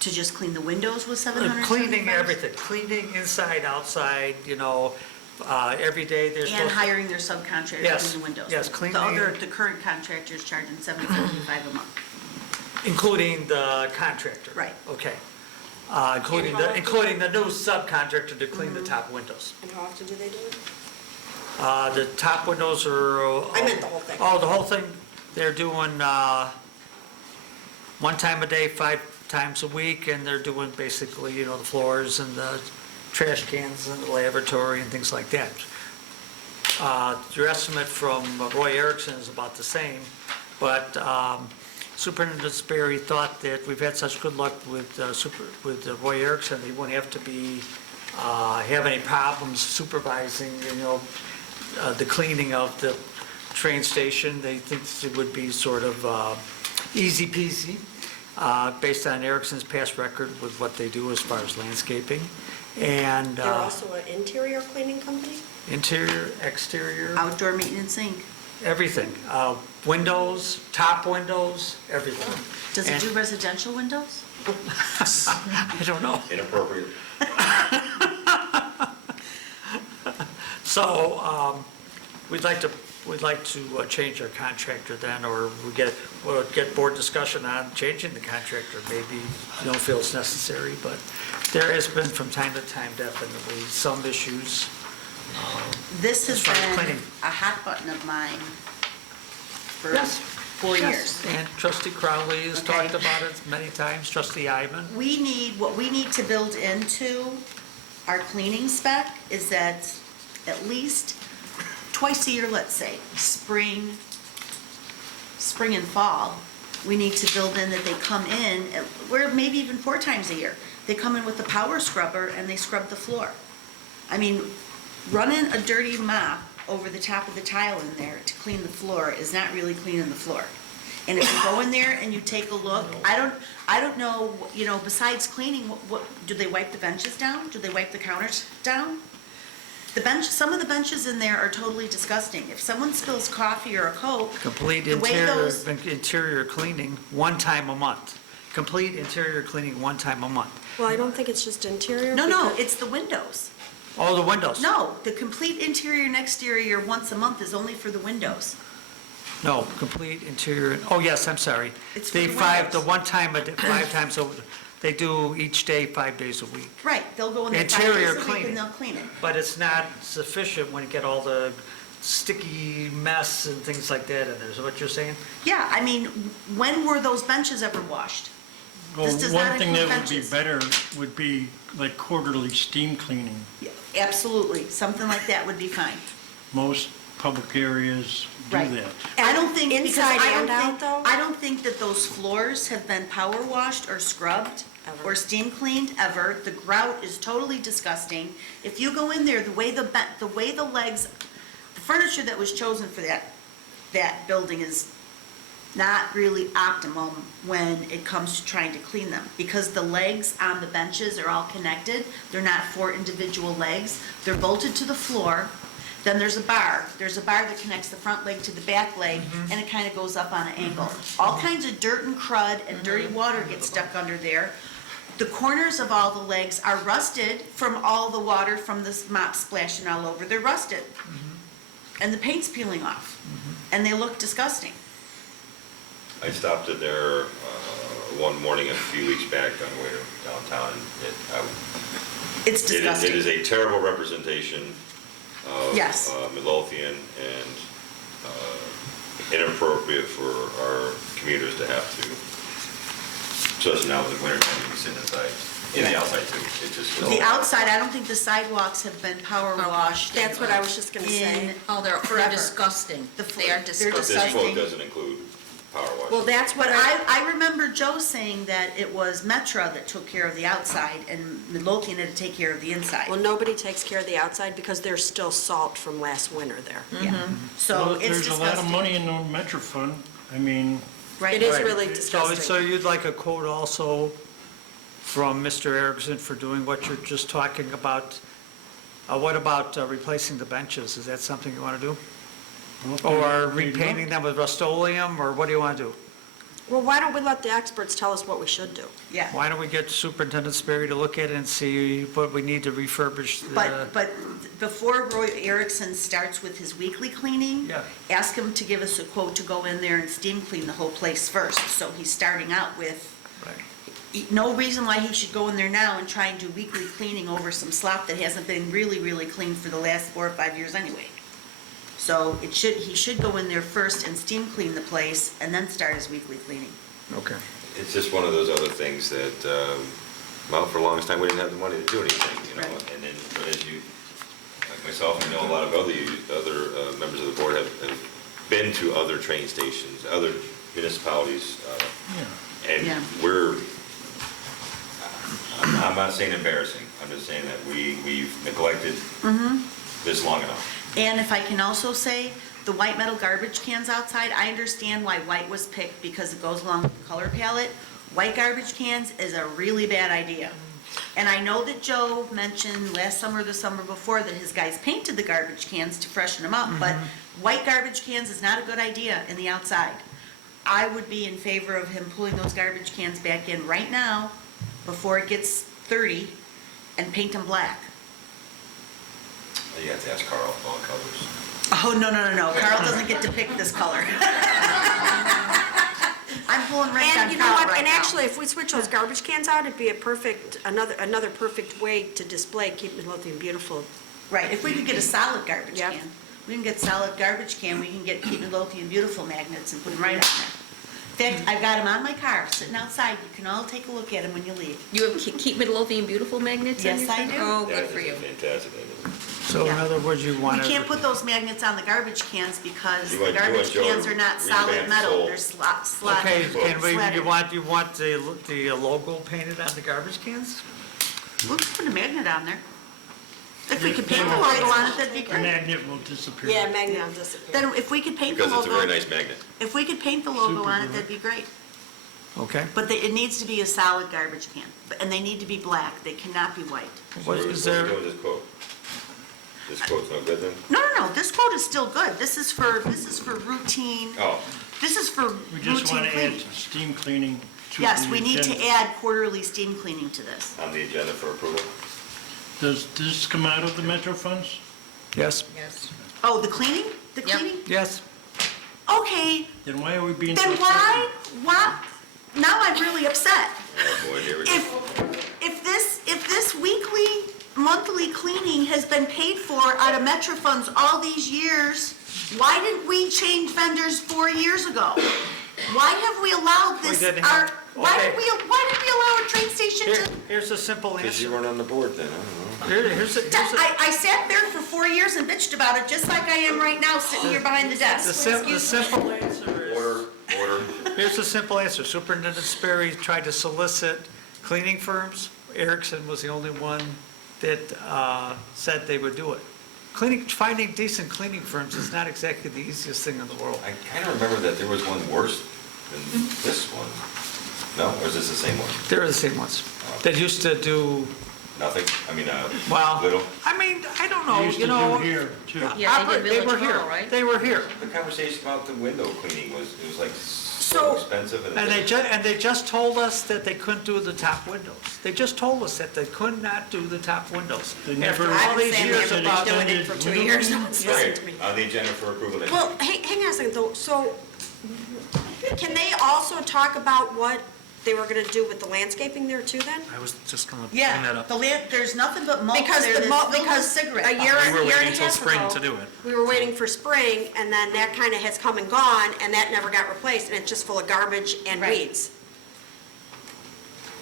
to just clean the windows was $775? Cleaning everything, cleaning inside, outside, every day there's. And hiring their subcontractor to Yes, clean the windows? yes, cleaning- The current contractor is charging $775 a month. Including the contractor? Right. Okay. And how Including the new subcontractor to clean the top windows. And how often do they do it? The top windows are. I meant the whole thing. Oh, the whole thing, they're doing 1 time a day, 5 times a week, and they're doing basically, the floors and the trash cans and the lavatory and things like that. Your estimate from Roy Erickson is about the same, but Superintendent Sperry thought that we've had such good luck with Roy Erickson, he wouldn't have to have any problems supervising, the cleaning of the train station. They think it would be sort of easy peasy, based on Erickson's past record with what they do as far as landscaping. And They're also an interior cleaning company? interior, exterior, Outdoor maintenancing. everything. Windows, top windows, everything. Does it And- do residential windows? I don't know. Inappropriate. So, we'd like to change our contractor then, or we'll get board discussion on changing the contractor. Maybe you don't feel it's necessary, but there has been from time to time definitely some issues. This has As far as been cleaning. a hot button of mine for Yes. 4 years. And Trustee Crowley has Okay. talked about it many times, Trustee Ivan. What we need to build into our cleaning spec is that at least twice a year, let's say, spring and fall, we need to build in that they come in, or maybe even 4 times a year. They come in with a power scrubber and they scrub the floor. I mean, running a dirty mop over the top of the tile in there to clean the floor is not really cleaning the floor. And if you go in there and you take a look, I don't know, besides cleaning, what do they wipe the benches down? Do they wipe the counters down? Some of the benches in there are totally disgusting. If someone spills coffee or a Coke, Complete the way those, interior cleaning one time a month. Complete interior cleaning one time a month. Well, I don't think it's just interior. no, because- it's the windows. Oh, the windows? No, the complete interior and exterior once a month is only for the windows. No, complete interior, oh, yes, I'm sorry. It's for They the the windows. one time, 5 times, they do each day, 5 days a week. Right, they'll go in there 5 Interior days a week cleaning. and they'll clean it. But it's not sufficient when you get all the sticky mess and things like that in there, is that what you're saying? Yeah, I mean, when were those benches ever washed? Well, This does one not thing that include would be benches. better would be like quarterly steam cleaning. Yeah, absolutely, something like that would be fine. Most public areas do Right. that. I don't think, because Inside I don't and out, think, though? I don't think that those floors have been power washed or scrubbed Ever. or steam cleaned ever. The grout is totally disgusting. If you go in there, the way the legs, the furniture that was chosen for that building is not really optimum when it comes to trying to clean them, because the legs on the benches are all connected. They're not 4 individual legs. They're bolted to the floor. Then there's a bar. There's a bar that connects the front leg to the back leg, and it kind of goes up on an angle. All kinds of dirt and crud and dirty water gets stuck under there. The corners of all the legs are rusted from all the water from this mop splashing all over. They're rusted. And the paint's peeling off. And they look disgusting. I stopped in there one morning a few weeks back on the way to downtown. It's It is disgusting. a terrible representation of Yes. Midlothian, and inappropriate for our commuters to have to, especially now with the winter time, you can sit inside, in the outside too. It just was. The outside, I don't think the sidewalks have been power washed. That's what I was just gonna say. in Oh, they're forever. disgusting. The They are they're disgusting. This disgusting. quote doesn't include power wash. Well, that's But what I remember Joe saying that it was Metra that took care of the outside and Midlothian had to take care of the inside. Well, nobody takes care of the outside because there's still salt from last winter there. Yeah. So Well, it's there's a lot of disgusting. money in the Metro Fund. I mean, Right. It is Right. really So disgusting. you'd like a quote also from Mr. Erickson for doing what you're just talking about? What about replacing the benches? Is that something you want to do? Or repainting them with Rust-Oleum, or what do you want to do? Well, why don't we let the experts tell us what we should do? Yeah. Why don't we get Superintendent Sperry to look at it and see what we need to refurbish the... But before Roy Erickson starts with his weekly cleaning, Yeah. ask him to give us a quote to go in there and steam clean the whole place first. So he's starting out with, Right. no reason why he should go in there now and try and do weekly cleaning over some slop that hasn't been really, really cleaned for the last 4 or 5 years anyway. So he should go in there first and steam clean the place and then start his weekly cleaning. Okay. It's just one of those other things that, well, for the longest time, we didn't have the money to do anything, you know? Right. And then, but as you, like myself, I know a lot of other members of the board have been to other train stations, other municipalities, and Yeah. I'm not saying embarrassing, I'm just saying that we've neglected this long enough. And if I can also say, the white metal garbage cans outside, I understand why white was picked because it goes along with the color palette. White garbage cans is a really bad idea. And I know that Joe mentioned last summer or the summer before that his guys painted the garbage cans to freshen them up, but white garbage cans is not a good idea in the outside. I would be in favor of him pulling those garbage cans back in right now before it gets 30 and paint them black. You have to ask Carl about colors. Oh, no. Carl doesn't get to pick this color. I'm pulling rank on And you know Carl what, right and now. actually, if we switch those garbage cans out, it'd be another perfect way to display, keep Midlothian beautiful. Right, if we could get a solid garbage Yep. can, we can get solid garbage can, we can get Keep Midlothian Beautiful magnets and put them right on there. In fact, I've got them on my car, sitting outside, you can all take a look at them when you leave. You have Keep Midlothian Beautiful magnets in Yes, your I car? do. Oh, Yeah, good for you. Fantastic. So in Yeah. other words, you We want to... can't put those magnets on the garbage cans because You the want garbage Joe cans to are not revamp solid metal, Soul. they're slot. Okay, can we, slatted. you want the logo painted on the garbage cans? We'll just put a magnet on there. If we could paint the logo on it, that'd be the great. magnet will disappear. Yeah, magnet will disappear. Then if we could paint the Because it's a very logo, nice magnet. if we could paint the logo Super on it, good. that'd be great. Okay. But it needs to be a solid garbage can, and they need to be black, they cannot be white. What So is we're there, doing this quote. This quote's no good then? No, this quote is still good. This is for routine, Oh, this is for We just routine want to add cleaning. steam cleaning to the Yes, we need to agenda. add quarterly steam cleaning to this. on the agenda for approval. Does this come out of the Metro funds? Yes? Yes. Oh, the cleaning? The Yep. cleaning? Yes. Okay, Then why are we being so then secretive? why, now I'm really upset. Oh, boy, here we go. If this weekly, monthly cleaning has been paid for out of Metro funds all these years, why didn't we change vendors 4 years ago? Why have we allowed this, didn't have- why okay. did we allow a train station Here, to? here's a simple Because you answer. weren't on the board then, I don't know. Here's a, I sat there for 4 years and bitched about it, just like I am right now, sitting here behind the the desk. simple answer is. Order. Here's the simple answer. Superintendent Sperry tried to solicit cleaning firms. Erickson was the only one that said they would do it. Finding decent cleaning firms is not exactly the easiest thing in the world. I kind of remember that there was one worse than this one. No, or is this the same one? They're the same ones. That used to do, Nothing? I mean, well, little? I mean, I don't We know, used you to know. do here, too. Yeah, they did They were Village here. Hall, right? They were here. The conversation about the window cleaning was, it was like so expensive and. And they just told us that they couldn't do the top windows. They just told us that they could not do the top windows. They never- After I all I've been these saying years they've about been doing it for 2 years, no one's listened to me. Right, on the agenda for approval next. Well, hang on a second though, so can they also talk about what they were gonna do with the landscaping there too then? I was just gonna bring Yeah, that up. there's nothing but mulch Because there the, that's filled with because cigarette a butts. year, We were year waiting and a until half spring ago, to do it. we were waiting for spring, and then that kinda has come and gone, and that never got replaced, and it's just full of garbage and Right. weeds.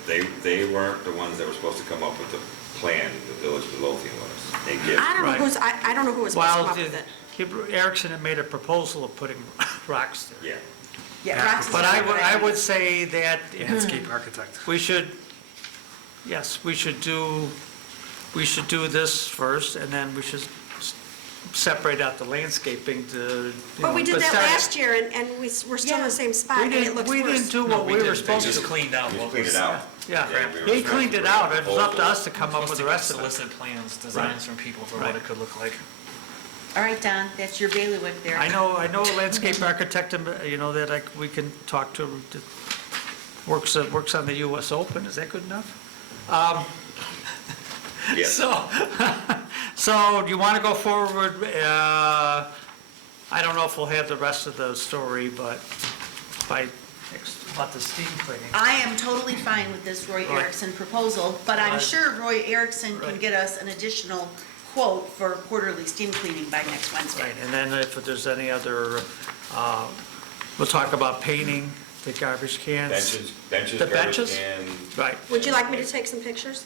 They weren't the ones that were supposed to come up with the plan, the village of Midlothian was. They give. I don't know Right. I don't know who was supposed to come Well, up with it. Erickson had made a proposal of putting rocks there. Yeah. Yeah, Roxy's But got I a would, good I idea. would say that Landscape architect. we should, yes, we should do this first, and then we should separate out the landscaping to, you But know, we did that start- last year, and we're still in the same spot, We and it didn't, looks we didn't worse. do what we were supposed Just to. cleaned out We what just cleaned was. it out. Yeah, we were he cleaned it out, it was up to us to come up with the rest of it. Solicit plans, designs from people for what Right. it could look like. All right, Don, that's your bailiwick there. I know a landscape architect, you know, that we can talk to, that works on the US Open, is that good enough? Yes. So do you want to go forward? I don't know if we'll have the rest of the story, but about the steam cleaning. I am totally fine with this Roy Right. Erickson proposal, but I'm Right. sure Roy Erickson can Right. get us an additional quote for quarterly steam cleaning by next Wednesday. Right, and then if there's any other, we'll talk about painting, the garbage cans. Benches, The garbage benches? can. Right. Would you like me to take some pictures?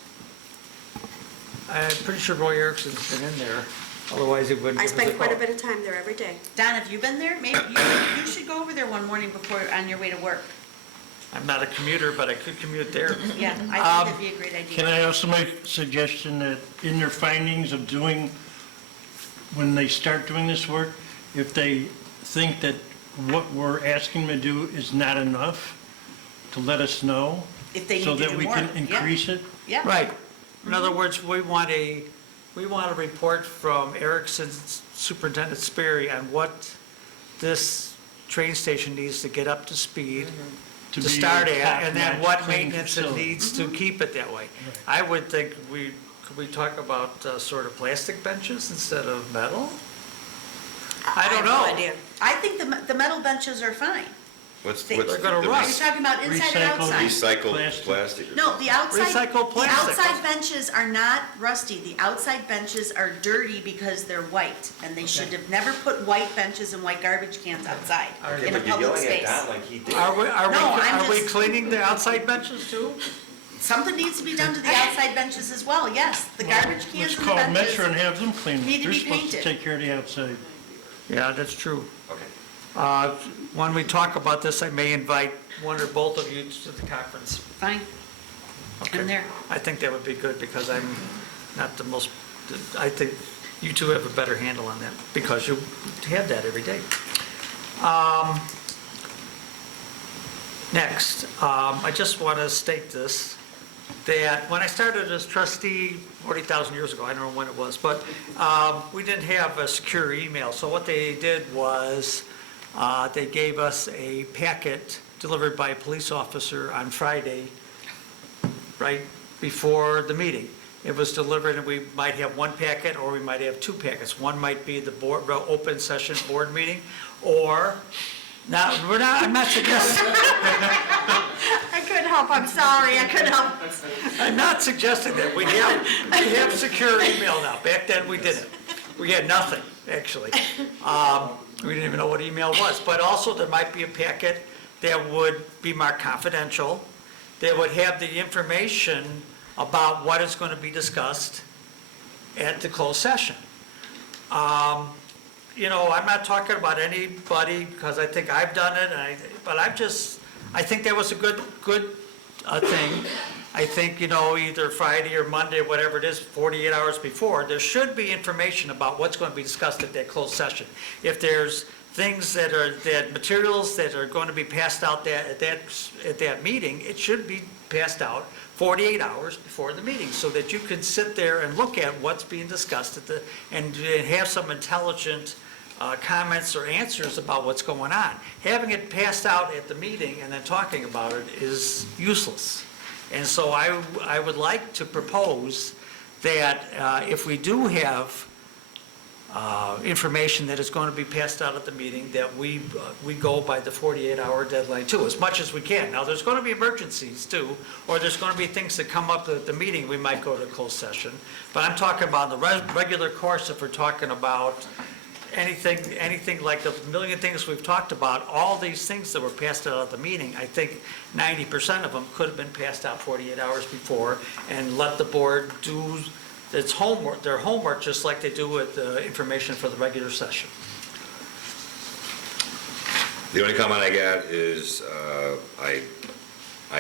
I'm pretty sure Roy Erickson's been in there, otherwise he wouldn't. I give us spend quite a call. bit of time there every day. Don, have you been there? Maybe you should go over there one morning before, on your way to work. I'm not a commuter, but I could commute there. Yeah, I think that'd be a great idea. Can I also make a suggestion that in their findings of doing, when they start doing this work, if they think that what we're asking them to do is not enough, to let us know, If they so need to that do we more. can Yeah. increase it. Yeah. Right. In other words, we want a report from Erickson Superintendent Sperry on what this train station needs to get up to speed, to be start a at, and then top-notch what clean maintenance it facility. needs to keep it that way. I would think could we talk about sort of plastic benches instead of metal? I don't have know. no idea. I think the metal benches are fine. What's They're gonna the rust. You're talking about inside and outside? Recycled Plastic. plastic. or No, the outside, Recycled the plastic. outside benches are not rusty. The outside benches are dirty because they're white. And they should have never put white benches and white garbage cans outside Okay, in a but you're public yelling at space. Don like he did. Are we, No, I'm are we just- cleaning the outside benches too? Something needs to be done to the outside benches as well, yes. The garbage cans Let's and the call Metro benches. and have them clean it. need to They're be supposed to painted. take care of the outside. Yeah, that's true. Okay. When we talk about this, I may invite one or both of you to the conference. Fine. Okay. I'm there. I think that would be good, because I'm not the most, I think you two have a better handle on that, because you have that every day. Next, I just want to state this. that when I started as trustee 40,000 years ago, I don't know when it was, but we didn't have a secure email. So what they did was they gave us a packet delivered by a police officer on Friday, right before the meeting. It was delivered, and we might have one packet, or we might have two packets. One might be the board, open session board meeting, or, now, I'm not suggesting, I couldn't help, I'm sorry, I couldn't help. I'm not suggesting that. We have secure email now. Back then, we didn't. We had nothing, actually. We didn't even know what email was. But also, there might be a packet that would be marked confidential, that would have the information about what is going to be discussed at the closed session. You know, I'm not talking about anybody, because I think I've done it, but I think that was a good thing. I think, you know, either Friday or Monday, or whatever it is, 48 hours before, there should be information about what's going to be discussed at that closed session. If there's things that materials that are going to be passed out at that meeting, it should be passed out 48 hours before the meeting, so that you can sit there and look at what's being discussed and have some intelligent comments or answers about what's going on. Having it passed out at the meeting and then talking about it is useless. And so I would like to propose that if we do have information that is going to be passed out at the meeting, that we go by the 48-hour deadline too, as much as we can. Now, there's going to be emergencies too, or there's going to be things that come up at the meeting, we might go to closed session. But I'm talking about the regular course. If we're talking about anything like the million things we've talked about, all these things that were passed out at the meeting, I think 90% of them could have been passed out 48 hours before, and let the board do its homework, their homework, just like they do with the information for the regular session. The only comment I got is, I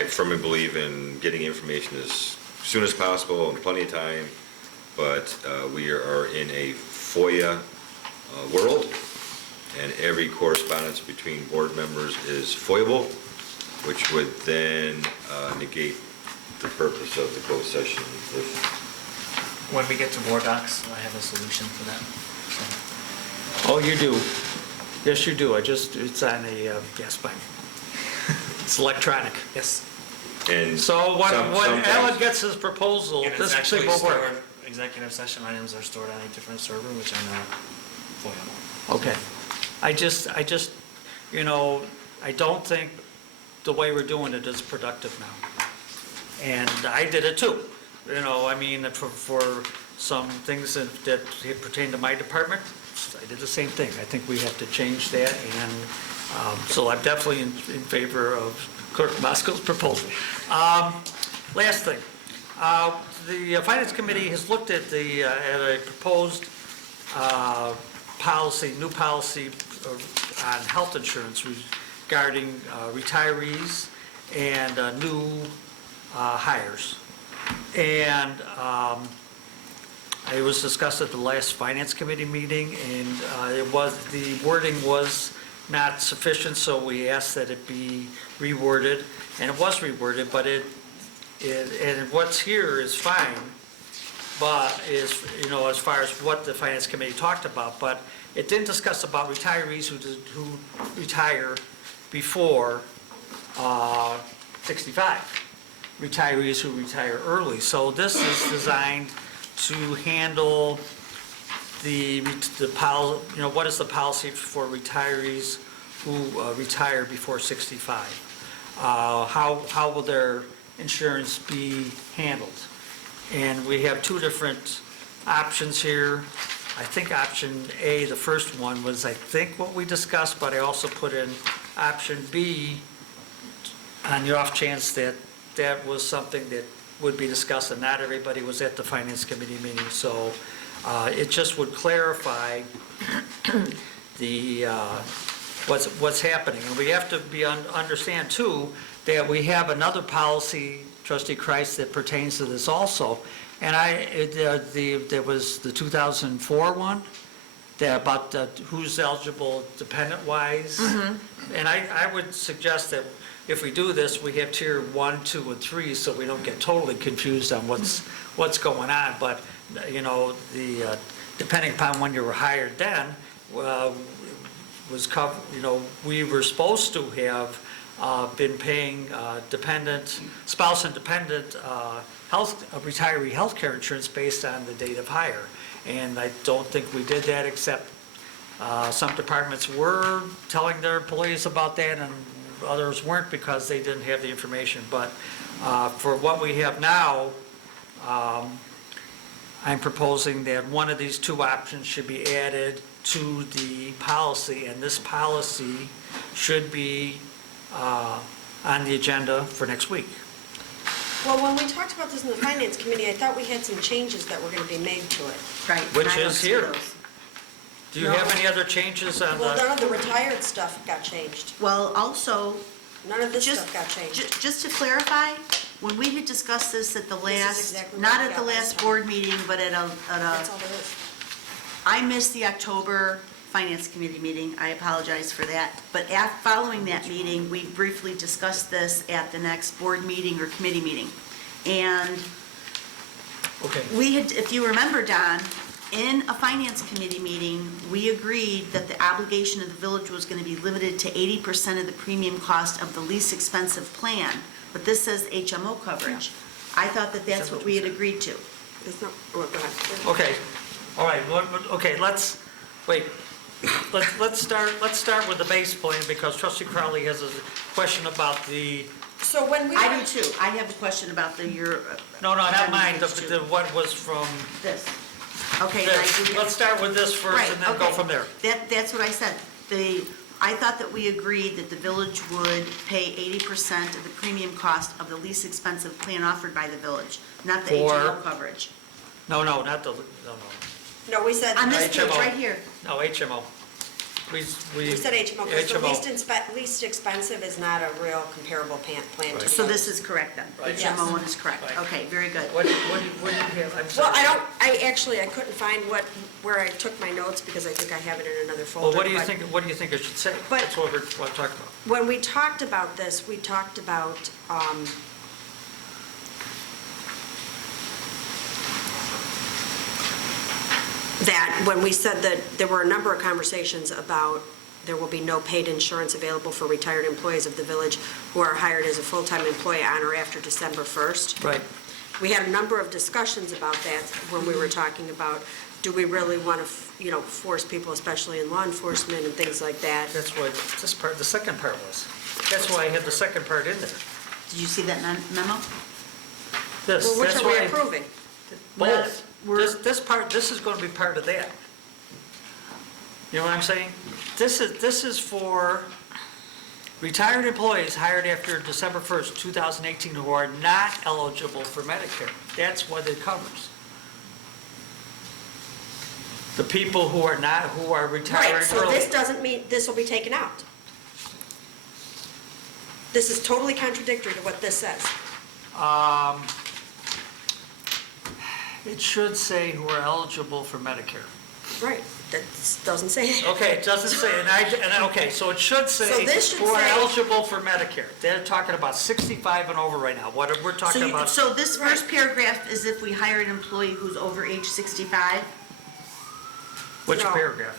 firmly believe in getting information as soon as possible and plenty of time, but we are in a FOIA world, and every correspondence between board members is FOIAble, which would then negate the purpose of the closed session. When we get to board docs, I have a solution for that. Oh, you do? Yes, you do. It's on a gas pipe. It's electronic. Yes. And So when sometimes- Alan gets his proposal, And it's this actually thing will work. stored, executive session items are stored on a different server, which are not FOIAble. Okay. I just, you know, I don't think the way we're doing it is productive now. And I did it too. You know, I mean, for some things that pertain to my department, I did the same thing. I think we have to change that, and so I'm definitely in favor of Clerk Mosko's proposal. Last thing, the Finance Committee has looked at at a proposed new policy on health insurance regarding retirees and new hires. And it was discussed at the last Finance Committee meeting, and the wording was not sufficient, so we asked that it be reworded, and it was reworded, but and what's here is fine, but you know, as far as what the Finance Committee talked about, but it didn't discuss about retirees who retire before 65. Retirees who retire early. So this is designed to handle what is the policy for retirees who retire before 65? How will their insurance be handled? And we have two different options here. I think option A, the first one, was I think what we discussed, but I also put in option B on the off chance that was something that would be discussed, and not everybody was at the Finance Committee meeting, so it just would clarify what's happening. And we have to understand too, that we have another policy, Trustee Kreis, that pertains to this also, and there was the 2004 one, about who's eligible dependent-wise, and I would suggest that if we do this, we have tier 1, 2, and 3, so we don't get totally confused on what's going on. But, you know, depending upon when you were hired then, was covered, you know, we were supposed to have been paying spouse and dependent retiree health care insurance based on the date of hire. And I don't think we did that, except some departments were telling their employees about that and others weren't because they didn't have the information. But for what we have now, I'm proposing that one of these two options should be added to the policy, and this policy should be on the agenda for next week. Well, when we talked about this in the Finance Committee, I thought we had some changes that were going to be made to it. Right. Which and I don't is see here. those. Do you have any other changes on Well, none the? of the retired stuff got changed. Well, also, None of this just, stuff got changed. just to clarify, when we had discussed this at the is last, exactly not what we at the got last last time. board meeting, but at That's all there is. I missed the October Finance Committee meeting, I apologize for that. But following that meeting, we briefly discussed this at the next board meeting or committee meeting. And Okay. we had, if you remember, Don, in a Finance Committee meeting, we agreed that the obligation of the village was going to be limited to 80% of the premium cost of the least expensive plan. But this says HMO coverage. I thought that that's what we had agreed to. There's no, oh, go ahead. Okay, all right, okay, let's start with the base plan, because trustee Crowley has a question about the, So when we. I do too. I have a question about your. no, not mine, page two. what was from This. Okay. and I this. do- Let's start with this first Right, and then go okay. from there. That's what I said. I thought that we agreed that the village would pay 80% of the premium cost of the least expensive plan offered by the village, not the For- HMO coverage. No, not the, no. No, we said. On this page HMO. right here. No, HMO. We said HMO, because the least expensive is not a real comparable plan to the So others. this is correct then? Right. HMO one is correct. Right. Okay, very good. What do you have? I'm Well, sorry. I couldn't find where I took my notes, because I think I have it in another folder. Well, what do you but think it should say? But- That's what we're talking about. When we talked about this, we talked about, that when we said that there were a number of conversations about there will be no paid insurance available for retired employees of the village who are hired as a full-time employee on or after December 1st. Right. We had a number of discussions about that when we were talking about, do we really want to, force people, especially in law enforcement and things like that? That's what the second part was. That's why I had the second part in there. Did you see that memo? This, Well, which that's are we why, approving? both. We're- This is going to be part of that. You know what I'm saying? This is for retired employees hired after December 1st, 2018, who are not eligible for Medicare. That's what it covers. The people who are retired Right, so early. this doesn't mean, this will be taken out. This is totally contradictory to what this says. It should say who are eligible for Medicare. Right, that doesn't say it. Okay, it doesn't say, okay, so it should say So this should who are say- eligible for Medicare. They're talking about 65 and over right now. What we're talking about. So this first paragraph is if we hire an employee who's over age 65? Which No. paragraph?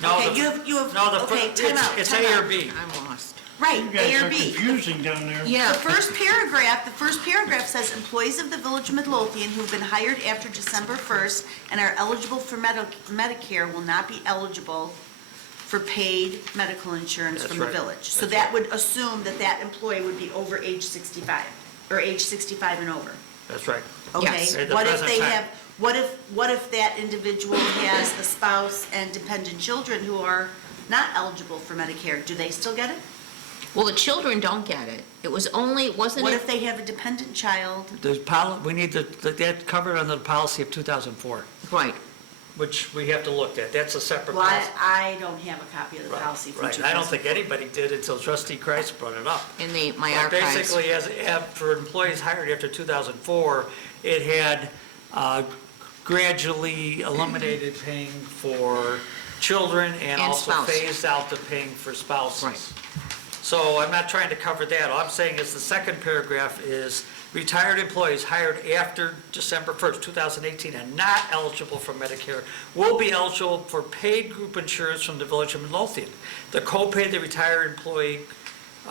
No, Okay, the- you have, No, okay, time out, it's time A or out. B. I'm lost. Right, You guys A or are B. confusing down there. The first paragraph says, employees of the Village of Midlothian who've been hired after December 1st and are eligible for Medicare will not be eligible for paid medical insurance That's from the right. village. So That's that would assume that that employee would be over age 65, or age 65 and over. That's right. Okay? Yes. At the What if present they time. have, what if that individual has a spouse and dependent children who are not eligible for Medicare? Do they still get it? Well, the children don't get it. It was only, wasn't What it? if they have a dependent child? We need that covered under the policy of 2004, Right. which we have to look at. That's a separate Well, policy. I don't have a copy of the Right, policy from right. 2004. I don't think anybody did until trustee Christ brought it up. In my But archives. basically, for employees hired after 2004, it had gradually eliminated paying for children and And also spouse. phased out the paying for spouses. Right. So I'm not trying to cover that. All I'm saying is the second paragraph is retired employees hired after December 1st, 2018 and not eligible for Medicare will be eligible for paid group insurance from the Village of Midlothian. The copay the retired employee, the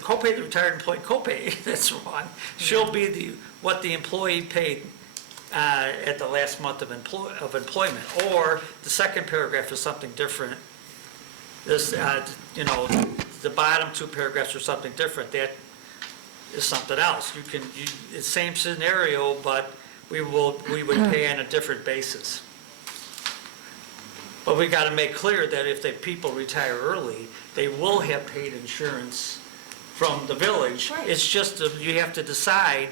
copay the retired employee copay, that's wrong, shall be what the employee paid at the last month of employment. Or the second paragraph is something different. This, the bottom two paragraphs are something different. That is something else. It's the same scenario, but we would pay on a different basis. But we got to make clear that if the people retire early, they will have paid insurance from the village. Right. It's just, you have to decide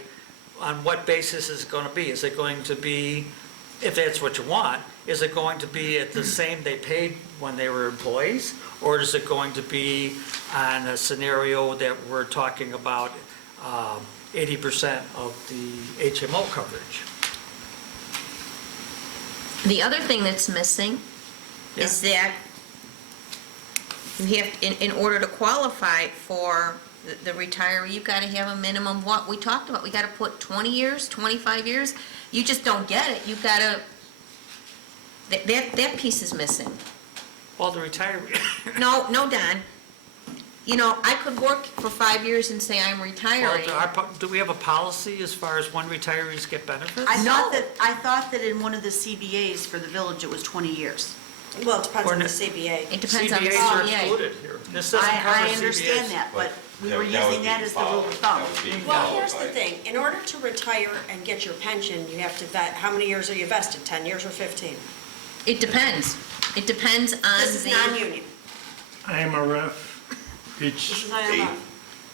on what basis it's going to be. Is it going to be, if that's what you want, is it going to be at the same they paid when they were employees? Or is it going to be on a scenario that we're talking about 80% of the HMO coverage? The other thing that's missing is that you have, in order to qualify for the retiree, you've got to have a minimum, what we talked about, we got to put 20 years, 25 years. You just don't get it. You've got to, that piece is missing. Well, the retiree, No, Don. I could work for 5 years and say I'm well, retiring. do we have a policy as far as when retirees get benefits? I No. thought that in one of the CBAs for the village, it was 20 years. Well, it depends Or on the n- CBA. It depends on the CBAs are CBA. excluded here. This doesn't cover I CBAs. understand that, but we were That would using be that as the rule of followed. thumb. That would be Well, followed here's the by- thing, in order to retire and get your pension, you have to vet, how many years are you vested, 10 years or 15? It depends. It depends on This is the, non-union. IMRF, This it's, is IMRF.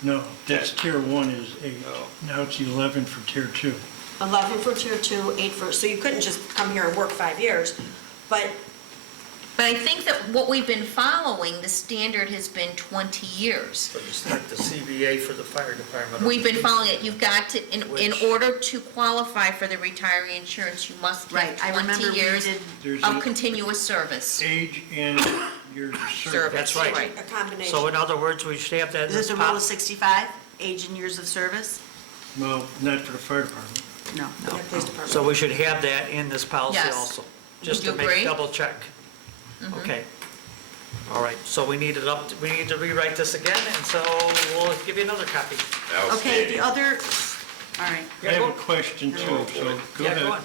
no, that's tier 1 is 8. Oh. Now it's 11 for tier 2. 11 for tier 2, 8 for, so you couldn't just come here and work 5 years, but but I think that what we've been following, the standard has been 20 years. So just like the CBA for the fire department. We've been following it. You've got to, in Which- order to qualify for the retiree insurance, you must Right, I have remember 20 we years did, There's of a continuous service. age and years of service. Service. That's right. Right. a combination. So in other words, we should have that in is this it the rule of policy. 65, age and years of service? Well, not for the fire department. No. Yeah, police department. So we should have that in this policy Yes. also, just Would to you make agree? double check. Okay. All right, so we need to rewrite this again, and so we'll give you another copy. Okay, Outstanding. the other, all right. I have a question too, so go Yeah, go ahead.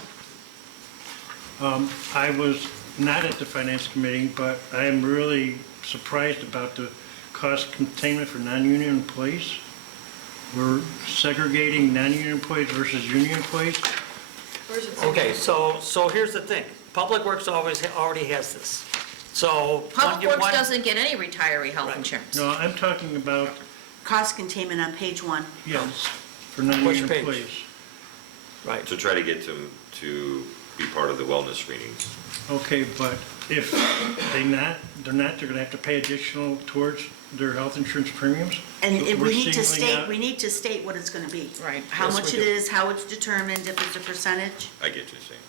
on. I was not at the finance committee, but I am really surprised about the cost containment for non-union employees. We're segregating non-union employees versus union employees. Where's it? Okay, so here's the thing. Public Works already has this. So. Public Works one- doesn't get any retiree health Right. insurance. No, I'm talking about, Cost containment on page 1. yes, for non-union page? employees. Right. To try to get them to be part of the wellness screenings. Okay, but if they're not, they're gonna have to pay additional towards their health insurance premiums? And So we we're need to singling out- state what it's going to be. Right. How Yes, much we it do. is, how it's determined, if it's a percentage. I get you saying.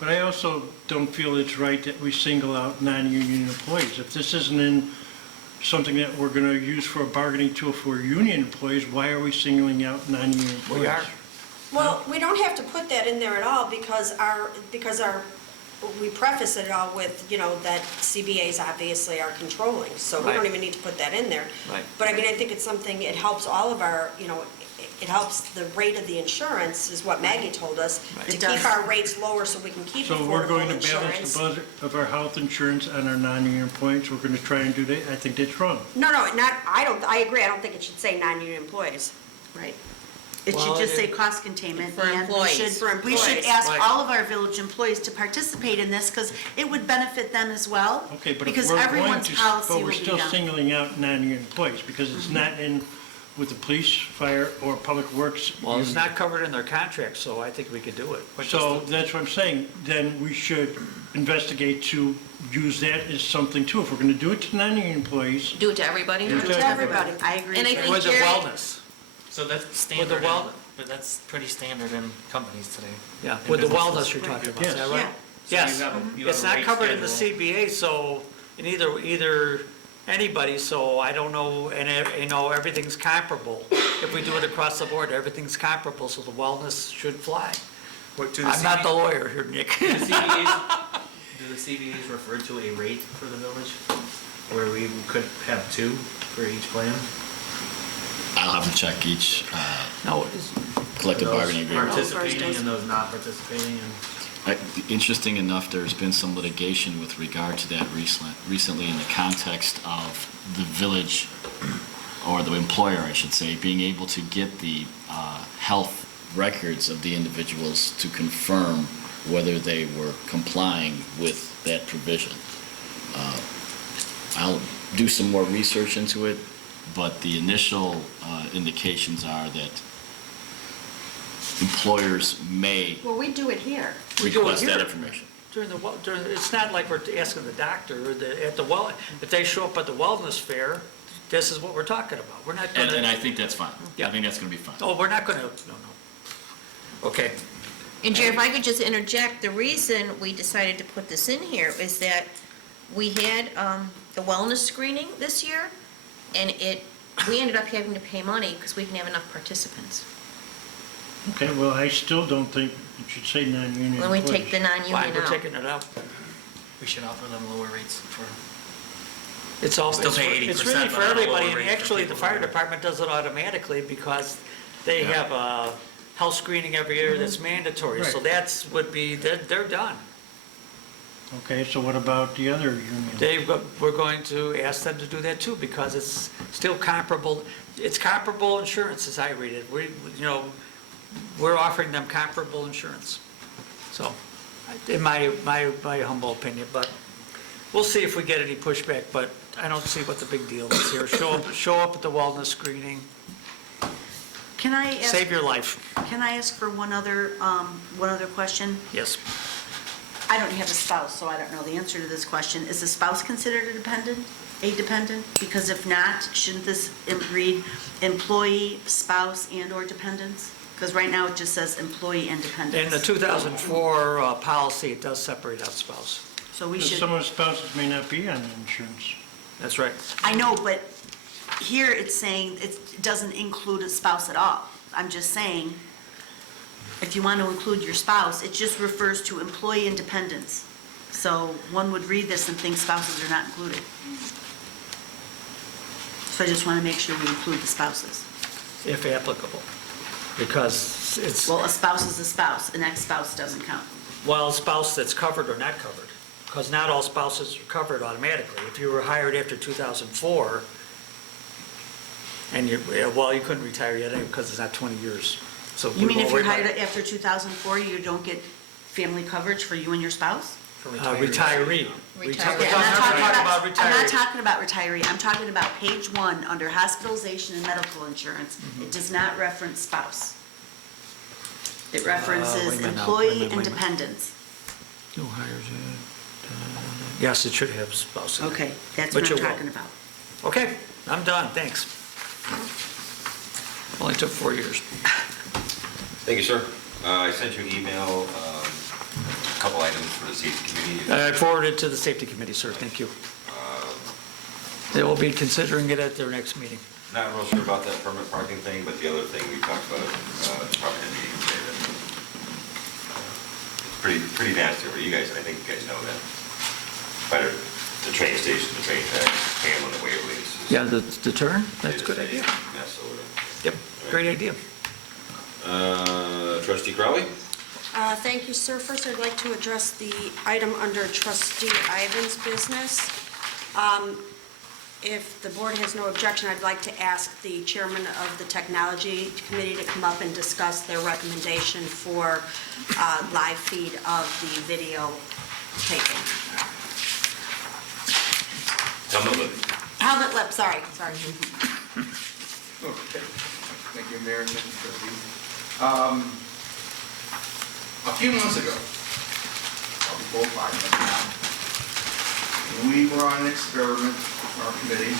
But I also don't feel it's right that we single out non-union employees. If this isn't in something that we're gonna use for a bargaining tool for union employees, why are we singling out non-union employees? We are. Well, we don't have to put that in there at all because we preface it all with, that CBAs obviously are controlling, so we don't Right. even need to put that in there. Right. But I mean, I think it's something, it helps all of our, it helps the rate of the insurance, is what Maggie told us, Right. to It does. keep our rates lower so we can keep So we're going affordable to balance insurance. the budget of our health insurance on our non-union employees. We're gonna try and do that. I think that's wrong. No, I agree, I don't think it should say non-union employees. Right. It Well, should just it- say cost containment. For and we employees. should- For We should employees. ask Right. all of our village employees to participate in this, because it would benefit them as well. Okay, but if Because we're going everyone's to, policy but will we're be still done. singling out non-union employees because it's not in with the police, fire, or public works. Well, it's not covered in their contract, so I think we could do it. But So that's what I'm saying, then we should investigate to use that as something too. If we're gonna do it to non-union employees, Do it to everybody? Yeah. To everybody. I agree. And I with think With the Jerry- wellness, So that's with the standard, well, but that's pretty standard in companies today. yeah, in with the businesses. wellness you're talking about, is that Yes. right? So you Yes, have a- you have it's a not rate covered in the schedule. CBA, so in either, anybody, so I don't know, and, you know, everything's comparable. If we do it across the board, everything's comparable, so the wellness should fly. What, do the I'm not the CBA lawyer here, Nick. Do the CBAs refer to a rate for the village? Where we could have two for each plan? I'll have to check each No, it is, collective bargaining agreement. Participating and those not participating, and Interesting enough, there's been some litigation with regard to that recently in the context of the village, or the employer, I should say, being able to get the health records of the individuals to confirm whether they were complying with that provision. I'll do some more research into it, but the initial indications are that employers may Well, we do it here. We do it request that here. information. it's not like we're asking the doctor, or at the well, if they show up at the wellness fair, this is what we're talking about. We're not And gonna, I think that's fine. Yeah. I think that's going to be fine. oh, we're not gonna, no. Okay, And Jerry, if I could just interject, the reason we decided to put this in here is that we had the wellness screening this year, and we ended up having to pay money because we didn't have enough participants. Okay, well, I still don't think it should say non-union When we employees. take the non-union fine, we're out. taking it out. we should offer them lower rates for. It's all, Still pay it's 80%, really but for at a lower everybody, and rate for actually, the people fire who- department does it automatically because they have a health screening every year that's mandatory, so Right. they're done. Okay, so what about the other union? We're going to ask them to do that too, because it's still comparable, it's comparable insurance as I read it. We're offering them comparable insurance. So, in my humble opinion, but we'll see if we get any pushback, but I don't see what the big deal is here. Show up at the wellness screening, Can I ask? save your life. Can I ask for one other question? Yes. I don't have a spouse, so I don't know the answer to this question. Is a spouse considered a dependent? Because if not, shouldn't this read employee, spouse, and/or dependents? Because right now it just says employee and dependents. In the 2004 policy, it does separate out spouse. So we Because should, some of the spouses may not be on insurance. That's right. I know, but here it's saying it doesn't include a spouse at all. I'm just saying, if you want to include your spouse, it just refers to employee and dependents. So one would read this and think spouses are not included. So I just want to make sure we include the spouses. If applicable, because it's, Well, a spouse is a spouse, an ex-spouse doesn't count. well, a spouse that's covered or not covered, because not all spouses are covered automatically. If you were hired after 2004, and you couldn't retire yet because it's not 20 years. So You mean we if won't you're worry hired about after 2004, you don't get family coverage for you and your spouse? For retiree. Retiree. We're Okay, I'm talking about I'm not retiree. talking about retiree, I'm talking about page 1, under hospitalization and medical insurance. It does not reference spouse. It references wait a minute now, employee wait a minute, and wait a minute. dependents. Who hires it? Yes, it should have spouse in it. Okay, that's But what I'm you will. talking about. Okay, I'm done, thanks. Only took 4 years. Thank you, sir. I sent you an email, a couple items for the safety committee. I forwarded to the safety committee, sir, thank you. They will be considering it at their next meeting. Not real sure about that permanent parking thing, but the other thing we talked about, probably in the meeting today, that it's pretty nasty over you guys, I think you guys know that. But the train station, the train track, Hamlin and Waverly is. Yeah, the turn, that's a good idea. Mess over there. Yep, great idea. Trustee Crowley? Thank you, sir. First, I'd like to address the item under trustee Ivan's business. If the board has no objection, I'd like to ask the chairman of the technology committee to come up and discuss their recommendation for live feed of the video taping. Helmut Lip, sorry. Okay. Thank you, Mayor, thank you, Trustee. A few months ago, probably 4 or 5 months now, we were on an experiment, our committee,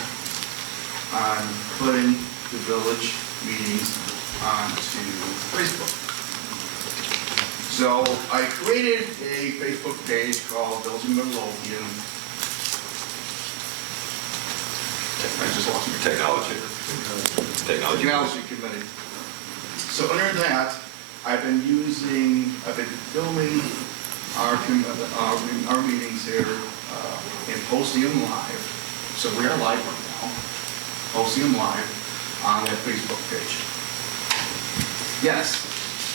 on putting the village meetings onto Facebook. So I created a Facebook page called Village of Midlothian I just lost my Technology. Technology. Technology Committee. So under that, I've been filming our meetings here and posting them live. So we are live right now, posting them live on that Facebook page. Yes,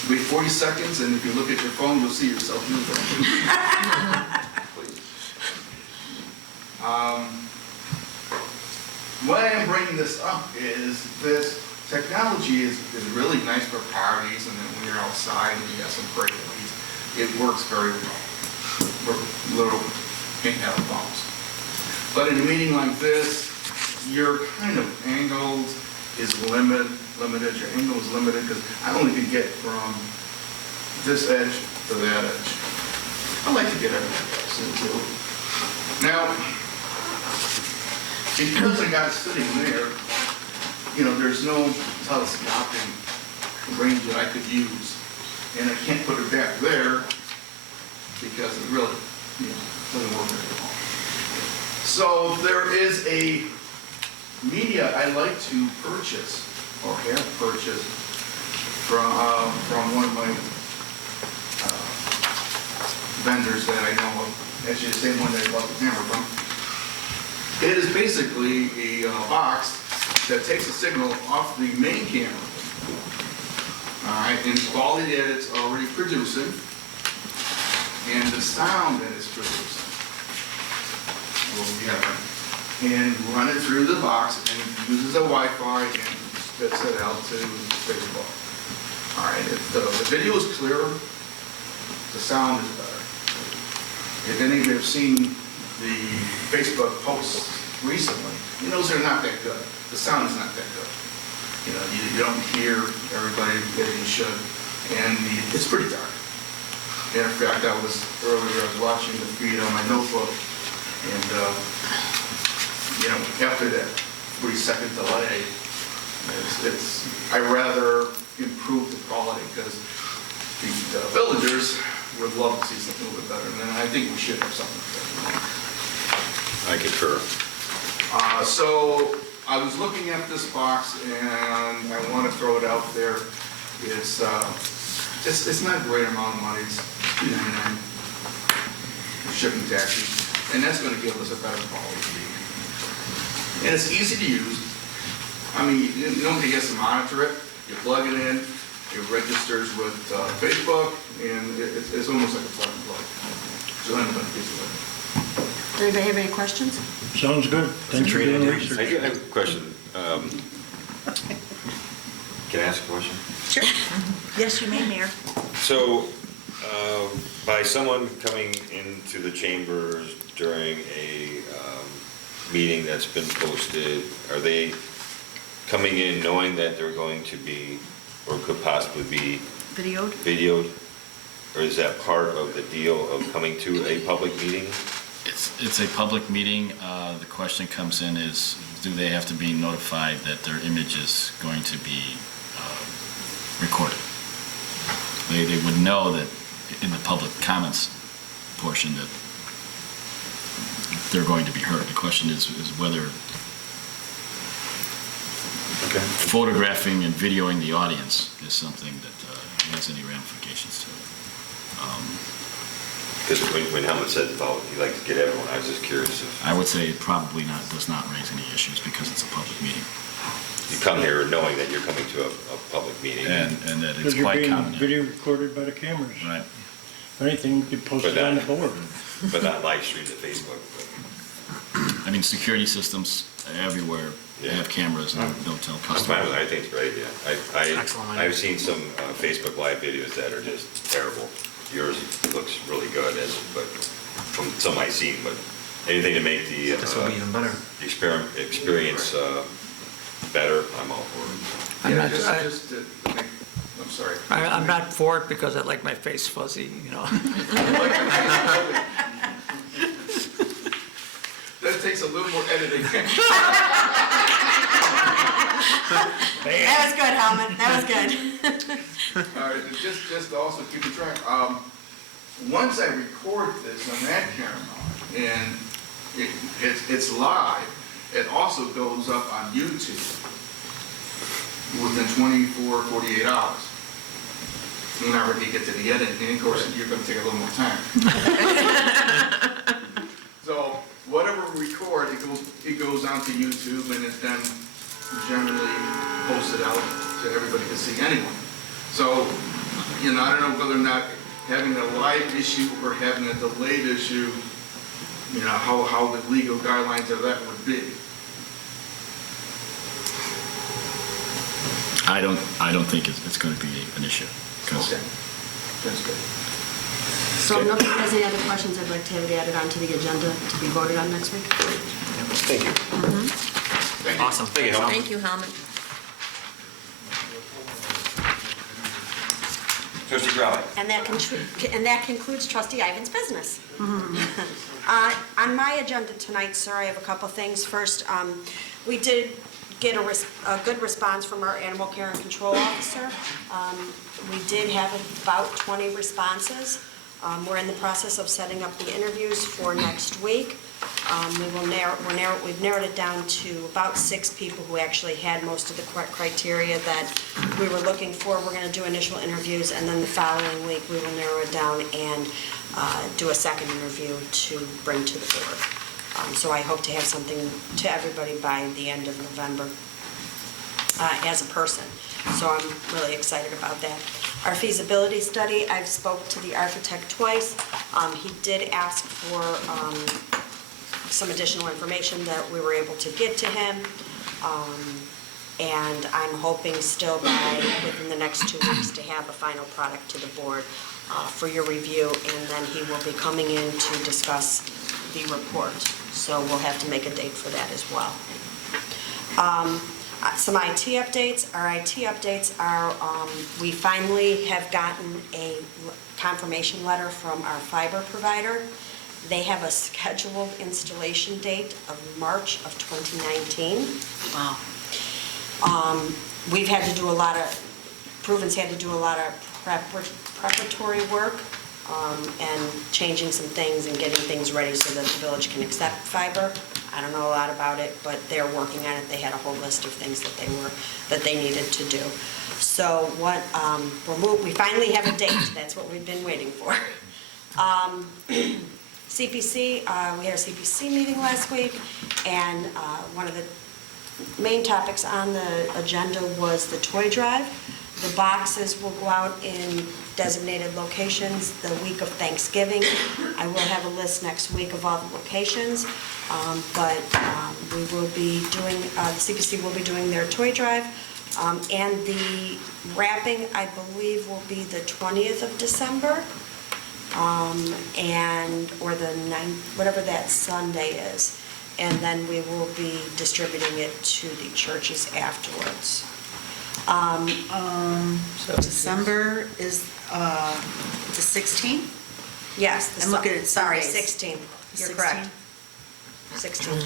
wait 40 seconds, and if you look at your phone, you'll see yourself doing that. Why I'm bringing this up is this technology is really nice for parties, and then when you're outside and you got some great leads, it works very well for little handheld phones. But in a meeting like this, your kind of angle is limited. Your angle is limited because I only can get from this edge to that edge. I like to get everything else into it. Now, because I got it sitting there, there's no telescopic range that I could use. And I can't put it back there because it really, doesn't work very well. So there is a media I like to purchase or have purchased from one of my vendors that I know of. Actually, the same one that I bought the camera from. It is basically a box that takes the signal off the main camera. All right, and all it is, it's already producing, and the sound that it's producing will be and run it through the box, and it uses a Wi-Fi and spits it out to Facebook. All right, the video is clearer, the sound is better. If any of you have seen the Facebook posts recently, they're not that good. The sound is not that good. You don't hear everybody as you should, and it's pretty dark. Matter of fact, I was watching the feed on my notebook, and after that 40-second delay, I rather improve the quality because the villagers would love to see something a little bit better, and I think we should have something better. I concur. So I was looking at this box, and I want to throw it out there. It's not a great amount of money. It's $2.99 shipping taxes, and that's going to give us a better quality feed. And it's easy to use. I mean, nobody has to monitor it. You plug it in, it registers with Facebook, and it's almost like a plug and play. So anybody gets it. Anybody have any questions? Sounds good. Thanks for doing the research. I do have a question. Can I ask a question? Sure. Yes, you may, Mayor. So, by someone coming into the chambers during a meeting that's been posted, are they coming in knowing that they're going to be, or could possibly be videoed? Or is that part of the deal of coming to a public meeting? It's a public meeting. The question comes in is, do they have to be notified that their image is going to be recorded? They would know that in the public comments portion that they're going to be heard. The question is whether photographing and videoing the audience is something that has any ramifications to it. Because when Helmut said about he likes to get everyone, I was just curious if I would say it probably does not raise any issues because it's a public meeting. you come here knowing that you're coming to a public meeting. And that Because it's you're quite being common. video recorded by the cameras. Right. If anything, you could post it on the board. But not live streamed to Facebook. I mean, security systems everywhere have cameras and they'll tell I'm fine with customers. it. I think it's a great idea. Excellent. I've seen some Facebook Live videos that are just terrible. Yours looks really good, but from some I've seen, but anything to make the This will be even better. experience better, I'm all for it. Yeah, just to make, I'm sorry. I'm not for it because I like my face fuzzy, That takes a little more editing. That was good, Helmut, that was good. All right, and just to also keep track, once I record this on that camera and it's live, it also goes up on YouTube within 24, 48 hours. Whenever you get to the editing, of course, you're gonna take a little more time. So whatever we record, it goes onto YouTube and it's then generally posted out so everybody can see anyway. So, I don't know whether or not having a live issue or having a delayed issue, how the legal guidelines of that would be. I don't think it's going to be an issue. 'Cause Okay, that's good. So if nobody has any other questions, I'd like to have it added onto the agenda to be voted on next week. Thank you. Thank you. Awesome. Thank you, Helen. Thank you, Helmut. Trustee Crowley. And that concludes trustee Ivan's business. On my agenda tonight, sir, I have a couple things. First, we did get a good response from our animal care and control officer. We did have about 20 responses. We're in the process of setting up the interviews for next week. We've narrowed it down to about 6 people who actually had most of the criteria that we were looking for. We're going to do initial interviews, and then the following week, we will narrow it down and do a second interview to bring to the board. So I hope to have something to everybody by the end of November as a person. So I'm really excited about that. Our feasibility study, I've spoke to the architect twice. He did ask for some additional information that we were able to get to him. And I'm hoping still within the next 2 weeks to have a final product to the board for your review, and then he will be coming in to discuss the report. So we'll have to make a date for that as well. Some IT updates. Our IT updates are, we finally have gotten a confirmation letter from our fiber provider. They have a scheduled installation date of March of 2019. Wow. We've had to do a lot of, Proven's had to do a lot of preparatory work and changing some things and getting things ready so that the village can accept fiber. I don't know a lot about it, but they're working on it. They had a whole list of things that they needed to do. So we finally have a date. That's what we've been waiting for. CPC, we had a CPC meeting last week, and one of the main topics on the agenda was the toy drive. The boxes will go out in designated locations the week of Thanksgiving. I will have a list next week of all the locations, but we will be doing, the CPC will be doing their toy drive, and the wrapping, I believe, will be the 20th of December, or the 9th, whatever that Sunday is, and then we will be distributing it to the churches afterwards. December is the 16th? Yes. I'm looking at Sorry, Sundays. 16th. You're correct. 16th.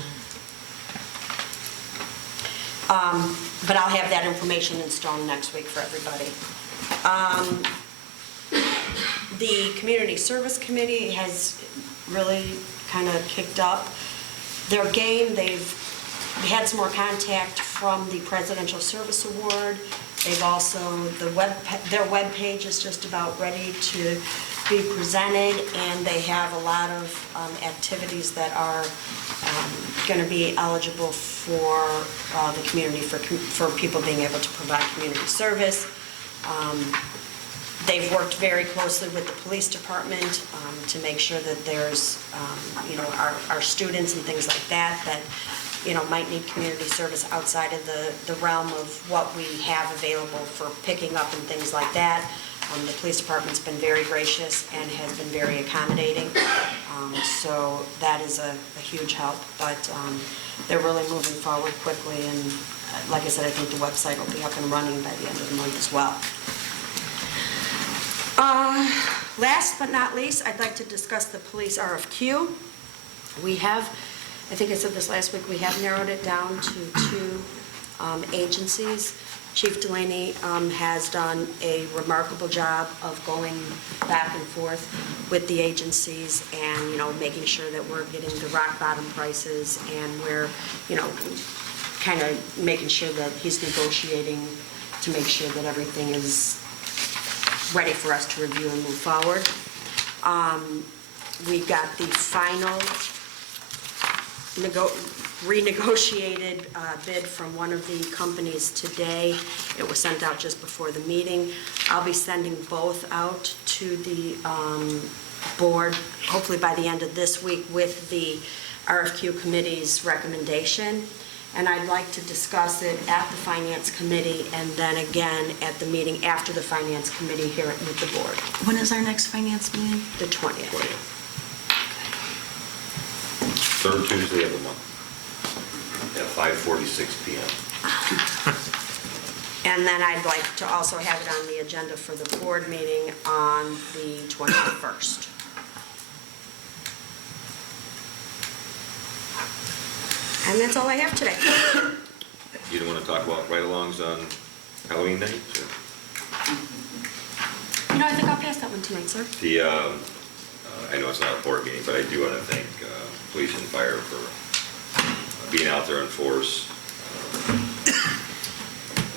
But I'll have that information in stone next week for everybody. The Community Service Committee has really kind of kicked up their game. They've had some more contact from the Presidential Service Award. They've also, their webpage is just about ready to be presented, and they have a lot of activities that are going to be eligible for the community, for people being able to provide community service. They've worked very closely with the police department to make sure that there's, our students and things like that might need community service outside of the realm of what we have available for picking up and things like that. The police department's been very gracious and has been very accommodating. So that is a huge help, but they're really moving forward quickly, and like I said, I think the website will be up and running by the end of the month as well. Last but not least, I'd like to discuss the police RFQ. We have, I think I said this last week, we have narrowed it down to 2 agencies. Chief Delaney has done a remarkable job of going back and forth with the agencies and, making sure that we're getting the rock bottom prices, and we're, kind of making sure that he's negotiating to make sure that everything is ready for us to review and move forward. We got the final renegotiated bid from one of the companies today. It was sent out just before the meeting. I'll be sending both out to the board, hopefully by the end of this week, with the RFQ committee's recommendation. And I'd like to discuss it at the Finance Committee and then again at the meeting after the Finance Committee here with the board, When is our next finance meeting? the 20th. Third Tuesday of the month at 5:46 PM. And then I'd like to also have it on the agenda for the board meeting on the 21st. And that's all I have today. You don't want to talk about ride-alongs on Halloween night? or- I think I'll pass that one tonight, sir. I know it's not a board meeting, but I do want to thank police and fire for being out there in force. I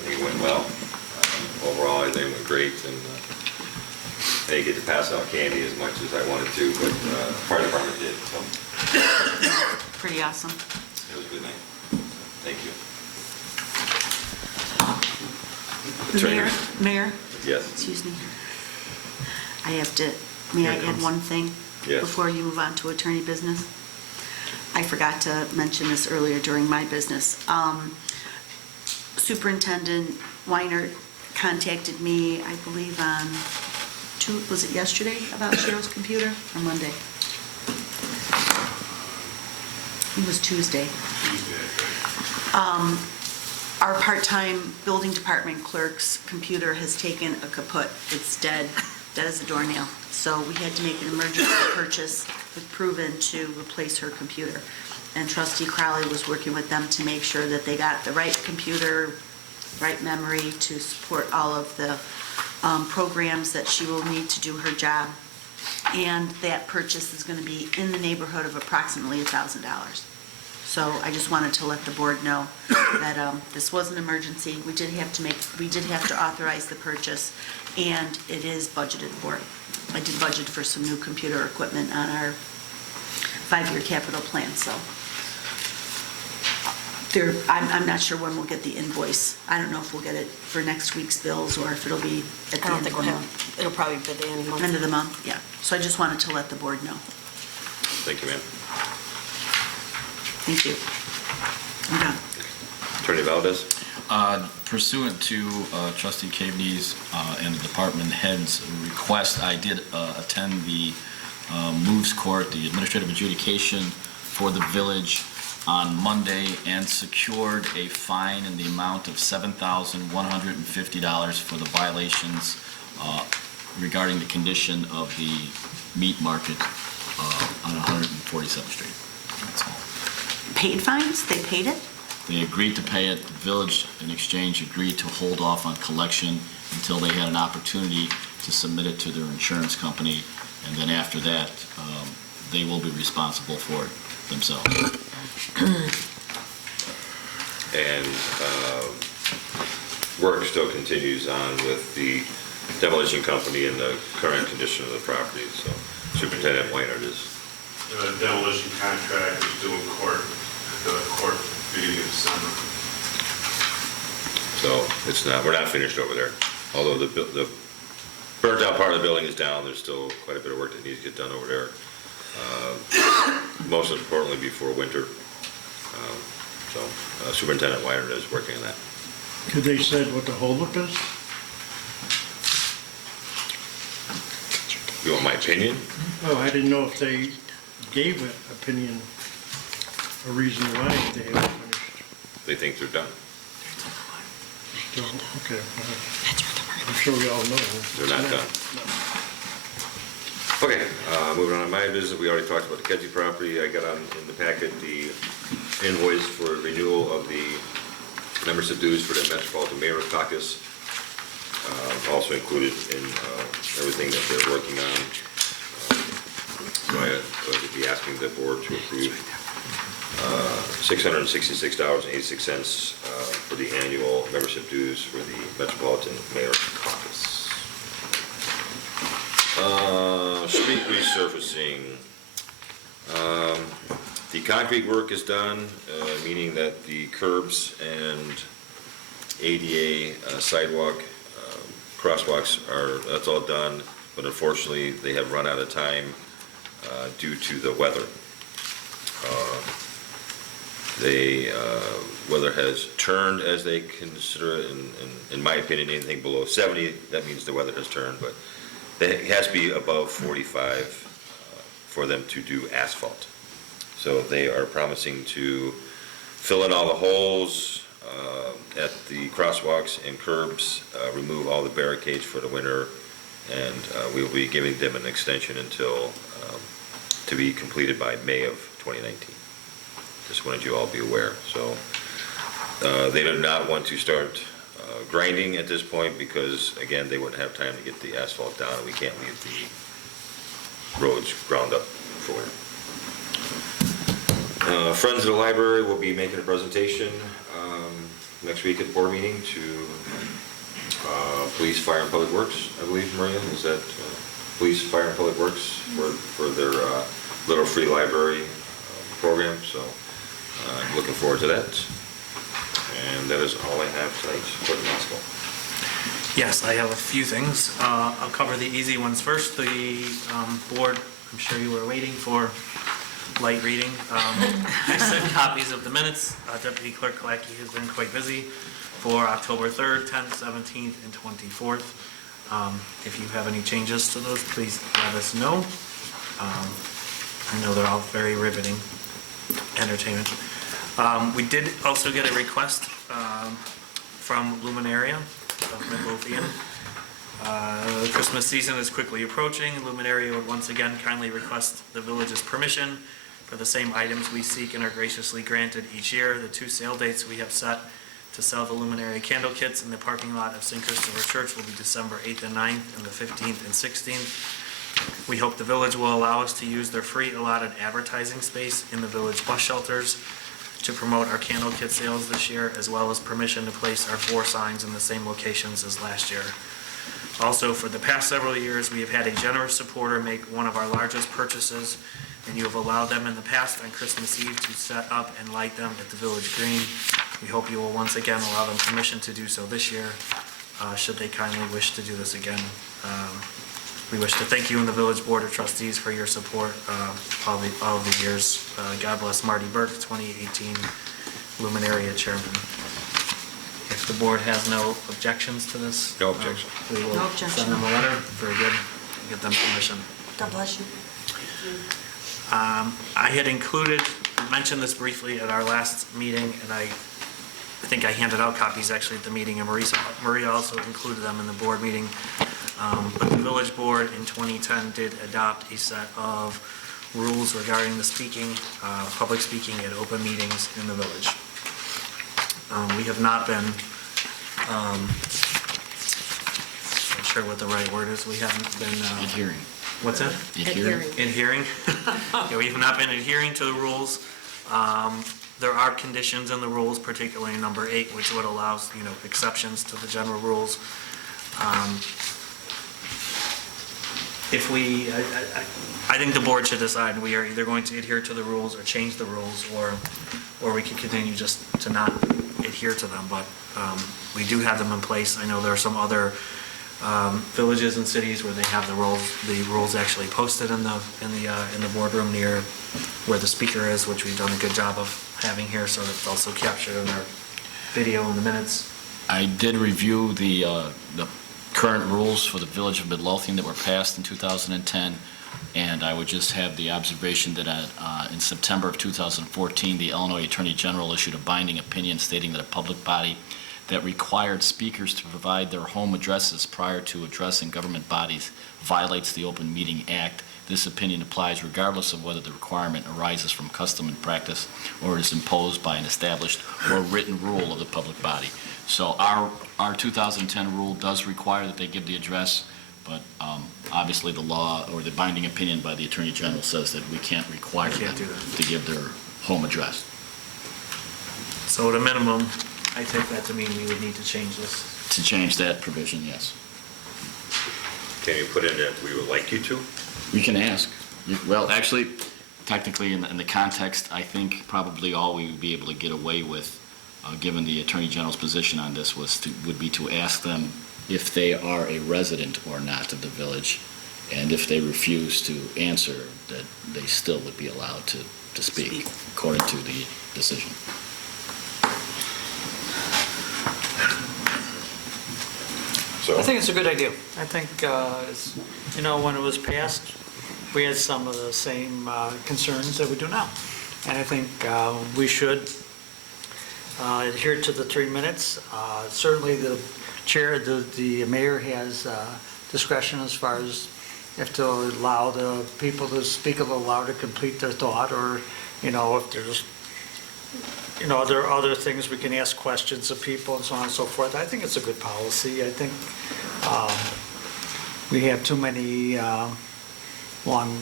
think it went well. Overall, I think it went great, and I didn't get to pass out candy as much as I wanted to, but the fire department did, so Pretty awesome. it was a good night. Thank you. Mayor, Yes. excuse me. I have to, may I add one thing? Yes. Before you move on to attorney business? I forgot to mention this earlier during my business. Superintendent Weiner contacted me, I believe was it yesterday, about Cheryl's computer, or Monday? It was Tuesday. Our part-time building department clerk's computer has taken a kaput. It's dead as a doornail. So we had to make an emergency purchase with Proven to replace her computer. And Trustee Crowley was working with them to make sure that they got the right computer, right memory to support all of the programs that she will need to do her job. And that purchase is going to be in the neighborhood of approximately $1,000. So I just wanted to let the board know that this was an emergency. We did have to authorize the purchase, and it is budgeted for. I did budget for some new computer equipment on our 5-year capital plan, so. I'm not sure when we'll get the invoice. I don't know if we'll get it for next week's bills or if it'll be at the end of the month. It'll probably be the end of the month. End of the month, yeah. So I just wanted to let the board know. Thank you, ma'am. Thank you. I'm done. Attorney Valdez? Pursuant to Trustee Caveney's and the department head's request, I did attend the moves court, the administrative adjudication for the village on Monday, and secured a fine in the amount of $7,150 for the violations regarding the condition of the meat market on 147th Street. That's all. Paid fines? They paid it? They agreed to pay it. The village, in exchange, agreed to hold off on collection until they had an opportunity to submit it to their insurance company, and then after that, they will be responsible for it themselves. And work still continues on with the demolition company and the current condition of the property, so Superintendent Weiner is. The demolition contract is due in court, at the court beginning of December. So we're not finished over there. Although the burnt out part of the building is down, there's still quite a bit of work that needs to get done over there. Most importantly before winter. So Superintendent Weiner is working on that. Could they said what the holdup is? You want my opinion? Oh, I didn't know if they gave an opinion, a reason why they haven't finished. They think they're done. Still, okay. I'm sure we all know. They're not done. Okay, moving on to my business, we already talked about the Kedzie property. I got in the packet the invoice for renewal of the membership dues for the Metropolitan Mayor Caucus, also included in everything that they're working on. So I would be asking the board to approve $666.86 for the annual membership dues for the Metropolitan Mayor Caucus. Street resurfacing. The concrete work is done, meaning that the curbs and ADA sidewalk crosswalks that's all done, but unfortunately, they have run out of time due to the weather. Weather has turned as they consider it, in my opinion, anything below 70, that means the weather has turned, but it has to be above 45 for them to do asphalt. So they are promising to fill in all the holes at the crosswalks and curbs, remove all the barricades for the winter, and we will be giving them an extension until, to be completed by May of 2019. Just wanted you all to be aware. So they do not want to start grinding at this point because, again, they wouldn't have time to get the asphalt down, and we can't leave the roads ground up for winter. Friends of the Library will be making a presentation next week at the board meeting to Police, Fire, and Public Works, I believe, Maria, is that Police, Fire, and Public Works for their Little Free Library program, so I'm looking forward to that. And that is all I have tonight. Clerk Maskell. Yes, I have a few things. I'll cover the easy ones first. The board, I'm sure you were waiting for light reading. I sent copies of the minutes. Deputy Clerk Kalaki has been quite busy for October 3rd, 10th, 17th, and 24th. If you have any changes to those, please let us know. I know they're all very riveting entertainment. We did also get a request from Luminaria of Midlothian. The Christmas season is quickly approaching. Luminaria would once again kindly request the village's permission for the same items we seek and are graciously granted each year. The two sale dates we have set to sell the Luminaria candle kits in the parking lot of St. Christopher Church will be December 8th and 9th and the 15th and 16th. We hope the village will allow us to use their free allotted advertising space in the village bus shelters to promote our candle kit sales this year, as well as permission to place our 4 signs in the same locations as last year. Also, for the past several years, we have had a generous supporter make one of our largest purchases, and you have allowed them in the past on Christmas Eve to set up and light them at the village green. We hope you will once again allow them permission to do so this year, should they kindly wish to do this again. We wish to thank you and the Village Board of Trustees for your support all the years. God bless Marty Burke, 2018 Luminaria Chairman. If the board has no objections to this. No objection. We will No objection. send them a letter. Very good. Get them permission. God bless you. I had mentioned this briefly at our last meeting, and I think I handed out copies actually at the meeting, and Maria also included them in the board meeting. But the village board in 2010 did adopt a set of rules regarding the public speaking at open meetings in the village. We have not been, not sure what the right word is, we haven't been. Adhering. What's that? Adhering. Adhering. Yeah, we have not been adhering to the rules. There are conditions in the rules, particularly number 8, which would allow, exceptions to the general rules. I think the board should decide, we are either going to adhere to the rules or change the rules, or we can continue just to not adhere to them, but we do have them in place. I know there are some other villages and cities where they have the rules actually posted in the boardroom near where the speaker is, which we've done a good job of having here, so it's also captured in our video in the minutes. I did review the current rules for the Village of Midlothian that were passed in 2010, and I would just have the observation that in September of 2014, the Illinois Attorney General issued a binding opinion stating that a public body that required speakers to provide their home addresses prior to addressing government bodies violates the Open Meeting Act This opinion applies regardless of whether the requirement arises from custom and practice or is imposed by an established or written rule of the public body. So our 2010 rule does require that they give the address, but obviously the law or the binding opinion by the Attorney General says that we can't require them Can't do that. to give their home address. So at a minimum, I take that to mean we would need to change this. To change that provision, yes. Can you put in that we would like you to? We can ask. Well, actually, technically, in the context, I think probably all we would be able to get away with, given the Attorney General's position on this, would be to ask them if they are a resident or not of the village, and if they refuse to answer, that they still would be allowed to speak, according to the decision. So, I think it's a good idea. I think, when it was passed, we had some of the same concerns that we do now. And I think we should adhere to the 3 minutes. Certainly, the chair, the mayor has discretion as far as if to allow the people to speak a little louder, complete their thought, or, if there's, there are other things, we can ask questions of people and so on and so forth. I think it's a good policy. I think we have too many long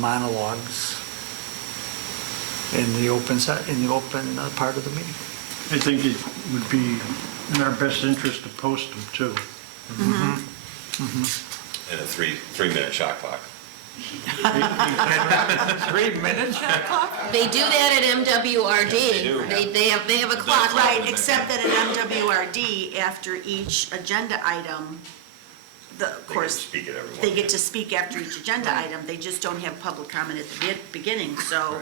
monologues in the open part of the meeting. I think it would be in our best interest to post them too. in a three-minute shot clock. 3 minutes? They do that at MWRD. Yes, they do. They have a clock. Right, except that at MWRD, after each agenda item, of course, Speak at everyone. they get to speak after each agenda item, they just don't have public comment at the beginning, so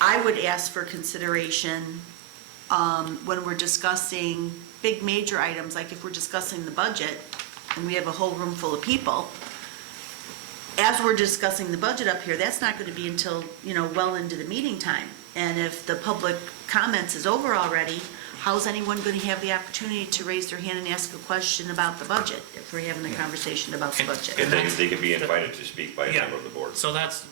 I would ask for consideration when we're discussing big major items, like if we're discussing the budget, and we have a whole room full of people, as we're discussing the budget up here, that's not going to be until, well into the meeting time. And if the public comments is over already, how's anyone going to have the opportunity to raise their hand and ask a question about the budget if we're having a conversation about the budget? And they could be invited to speak by a member of the board. So that's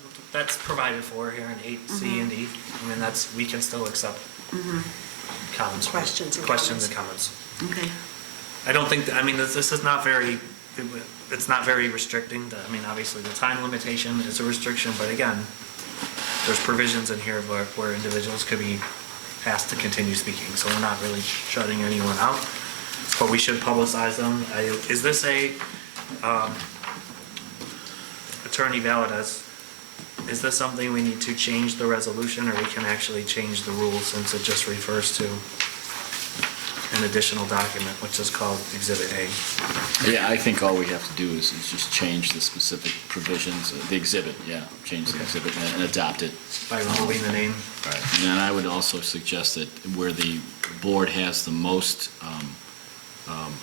provided for here in 8C and D. I mean, we can still accept comments. Questions and Questions and comments. Okay. I don't think, this is not very, it's not very restricting. Obviously, the time limitation is a restriction, but again, there's provisions in here where individuals could be asked to continue speaking, so we're not really shutting anyone out, but we should publicize them. Is this Attorney Valadez, is this something we need to change the resolution, or we can actually change the rules since it just refers to an additional document, which is called Exhibit A? Yeah, I think all we have to do is just change the specific provisions, the exhibit, change the exhibit and adopt it. By removing the name? Right. And then I would also suggest that where the board has the most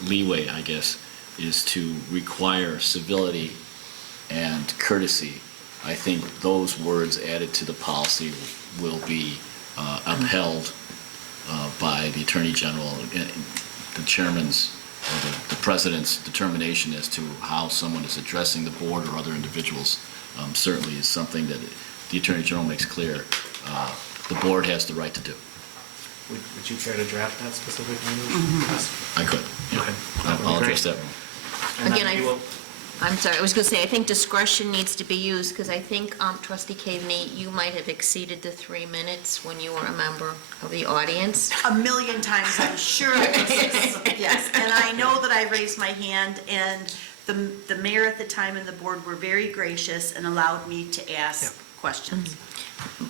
leeway, I guess, is to require civility and courtesy. I think those words added to the policy will be upheld by the Attorney General. The chairman's or the president's determination as to how someone is addressing the board or other individuals certainly is something that the Attorney General makes clear the board has the right to do. Would you care to draft that specific language? Yes. I could. Yeah. Okay. I'll address that one. And Again, then you will- I'm sorry, I was going to say, I think discretion needs to be used, because I think, Trustee Caveney, you might have exceeded the 3 minutes when you were a member of the audience. A million times, I'm sure. Yes, and I know that I raised my hand, and the mayor at the time and the board were very gracious and allowed me to ask questions.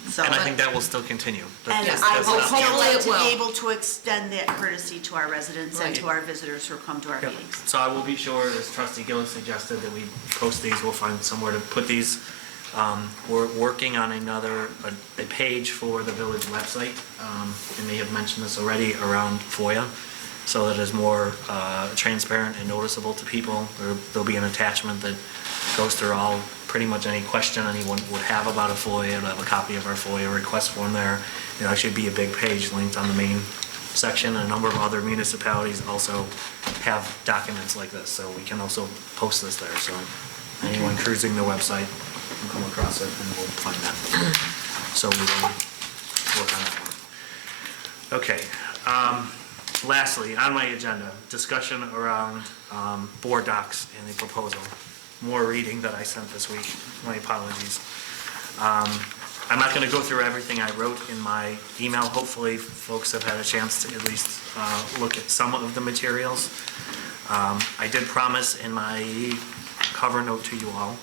So, And I think that will still continue. and Yes, I that's will not- hopefully It to will. be able to extend that courtesy to our residents and Right. to our visitors who come to our Yep. meetings. So I will be sure, as Trustee Gillis suggested, that we post these, we'll find somewhere to put these. We're working on a page for the village website, and they have mentioned this already, around FOIA, so that it's more transparent and noticeable to people. There'll be an attachment that goes through pretty much any question anyone would have about a FOIA. It'll have a copy of our FOIA request form there. It'll actually be a big page linked on the main section. A number of other municipalities also have documents like this, so we can also post this there. So anyone cruising the website we'll come across it and we'll find that. So we will work on that one. Okay, lastly, on my agenda, discussion around board docs and the proposal. More reading that I sent this week, my apologies. I'm not going to go through everything I wrote in my email. Hopefully, folks have had a chance to at least look at some of the materials. I did promise in my cover note to you all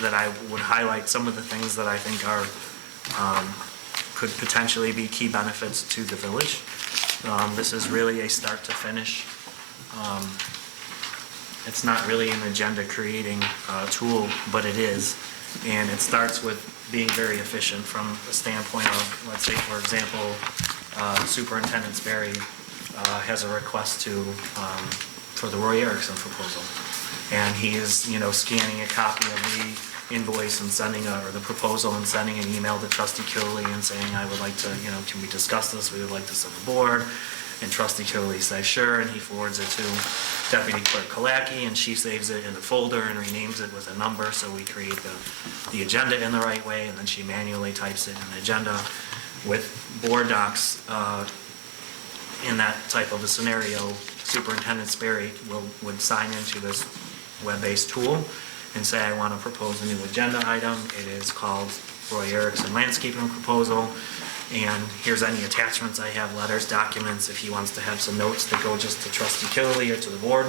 that I would highlight some of the things that I think are could potentially be key benefits to the village. This is really a start to finish. It's not really an agenda creating tool, but it is. And it starts with being very efficient from a standpoint of, let's say, for example, Superintendent Sperry has a request for the Roy Erickson proposal. And he is, scanning a copy of the invoice and or the proposal and sending an email to Trustee Killey and saying, I would like to, can we discuss this? We would like this on the board. And Trustee Killey says, sure, and he forwards it to Deputy Clerk Kalaki, and she saves it in the folder and renames it with a number, so we create the agenda in the right way, and then she manually types it in the agenda. With board docs, in that type of a scenario, Superintendent Sperry would sign into this web-based tool and say, I want to propose a new agenda item. It is called Roy Erickson Landscaping Proposal, and here's any attachments I have, letters, documents. If he wants to have some notes that go just to Trustee Killey or to the board,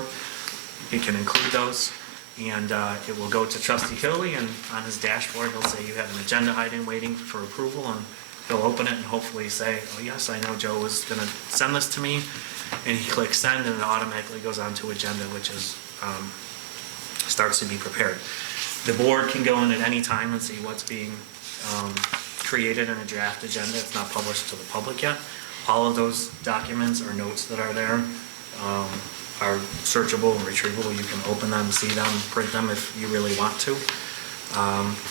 he can include those. And it will go to Trustee Killey, and on his dashboard, he'll say, you have an agenda item waiting for approval, and he'll open it and hopefully say, oh yes, I know Joe was going to send this to me. And he clicks send, and it automatically goes on to agenda, which is starts to be prepared. The board can go in at any time and see what's being created in a draft agenda. It's not published to the public yet. All of those documents or notes that are there are searchable and retrievable. You can open them, see them, print them if you really want to.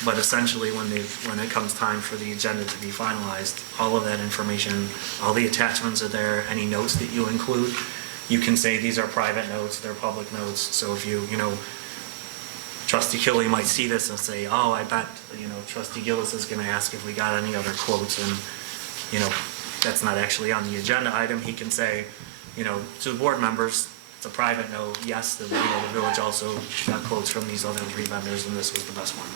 But essentially, when it comes time for the agenda to be finalized, all of that information, all the attachments are there, any notes that you include, you can say these are private notes, they're public notes. So if Trustee Killey might see this and say, oh, I bet, Trustee Gillis is going to ask if we got any other quotes, and, that's not actually on the agenda item. He can say, to the board members, it's a private note, yes, the village also got quotes from these other 3 vendors, and this was the best one.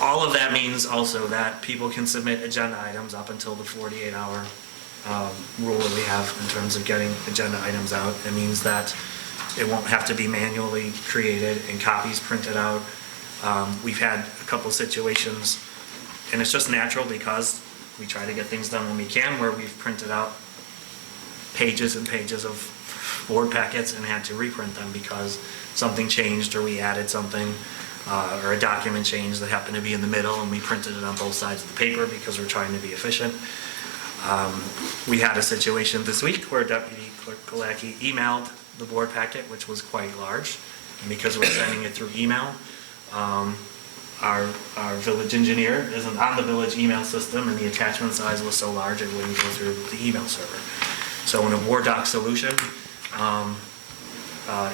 All of that means also that people can submit agenda items up until the 48-hour rule that we have in terms of getting agenda items out. It means that it won't have to be manually created and copies printed out. We've had a couple situations, and it's just natural because we try to get things done when we can, where we've printed out pages and pages of board packets and had to reprint them because something changed or we added something or a document changed that happened to be in the middle, and we printed it on both sides of the paper because we're trying to be efficient. We had a situation this week where Deputy Clerk Kalaki emailed the board packet, which was quite large, and because we're sending it through email, our village engineer isn't on the village email system, and the attachment size was so large it wouldn't go through the email server. So in a board doc solution,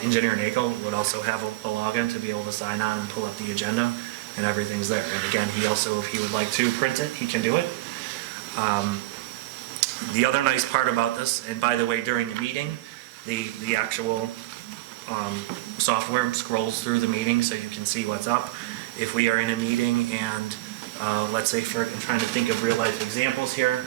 Engineer Nagel would also have a login to be able to sign on and pull up the agenda, and everything's there. And again, he also, if he would like to print it, he can do it. The other nice part about this, and by the way, during the meeting, the actual software scrolls through the meeting so you can see what's up. If we are in a meeting and let's say, I'm trying to think of real life examples here,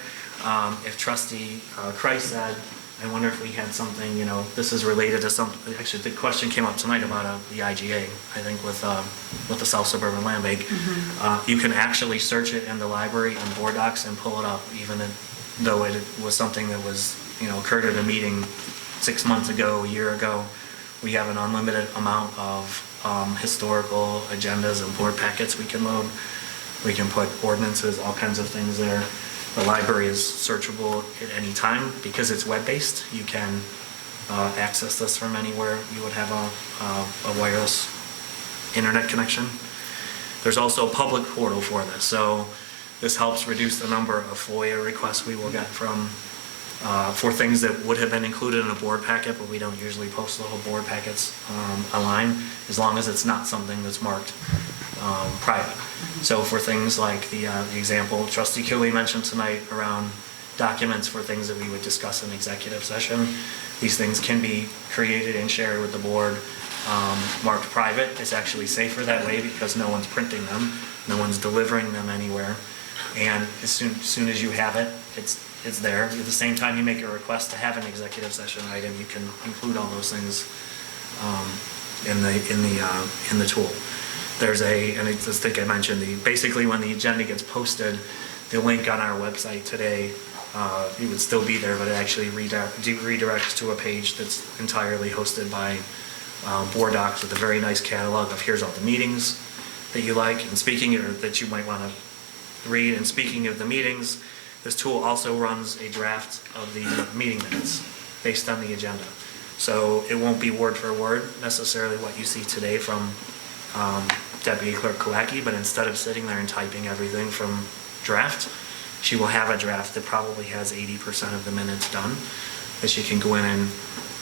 if Trustee Christ said, I wonder if we had something, this is related to something. Actually, the question came up tonight about the IGA, I think with the South Suburban Land Bank. You can actually search it in the library and board docs and pull it up, even though it was something that was, occurred at a meeting 6 months ago, a year ago. We have an unlimited amount of historical agendas and board packets we can load. We can put ordinances, all kinds of things there. The library is searchable at any time because it's web-based. You can access this from anywhere you would have a wireless internet connection. There's also a public portal for this, so this helps reduce the number of FOIA requests we will get from for things that would have been included in a board packet, but we don't usually post the whole board packets online, as long as it's not something that's marked private. So for things like the example Trustee Kiley mentioned tonight around documents for things that we would discuss in executive session, these things can be created and shared with the board, marked private. It's actually safer that way because no one's printing them, no one's delivering them anywhere. And as soon as you have it, it's there. At the same time you make a request to have an executive session item, you can include all those things in the tool. There's and I just think I mentioned, basically when the agenda gets posted, the link on our website today, it would still be there, but it actually redirects to a page that's entirely hosted by Board Docs with a very nice catalog of here's all the meetings that you like, and that you might want to read. And speaking of the meetings, this tool also runs a draft of the meeting minutes based on the agenda. So it won't be word for word necessarily what you see today from Deputy Clerk Kulaki, but instead of sitting there and typing everything from draft, she will have a draft that probably has 80% of the minutes done that she can go in and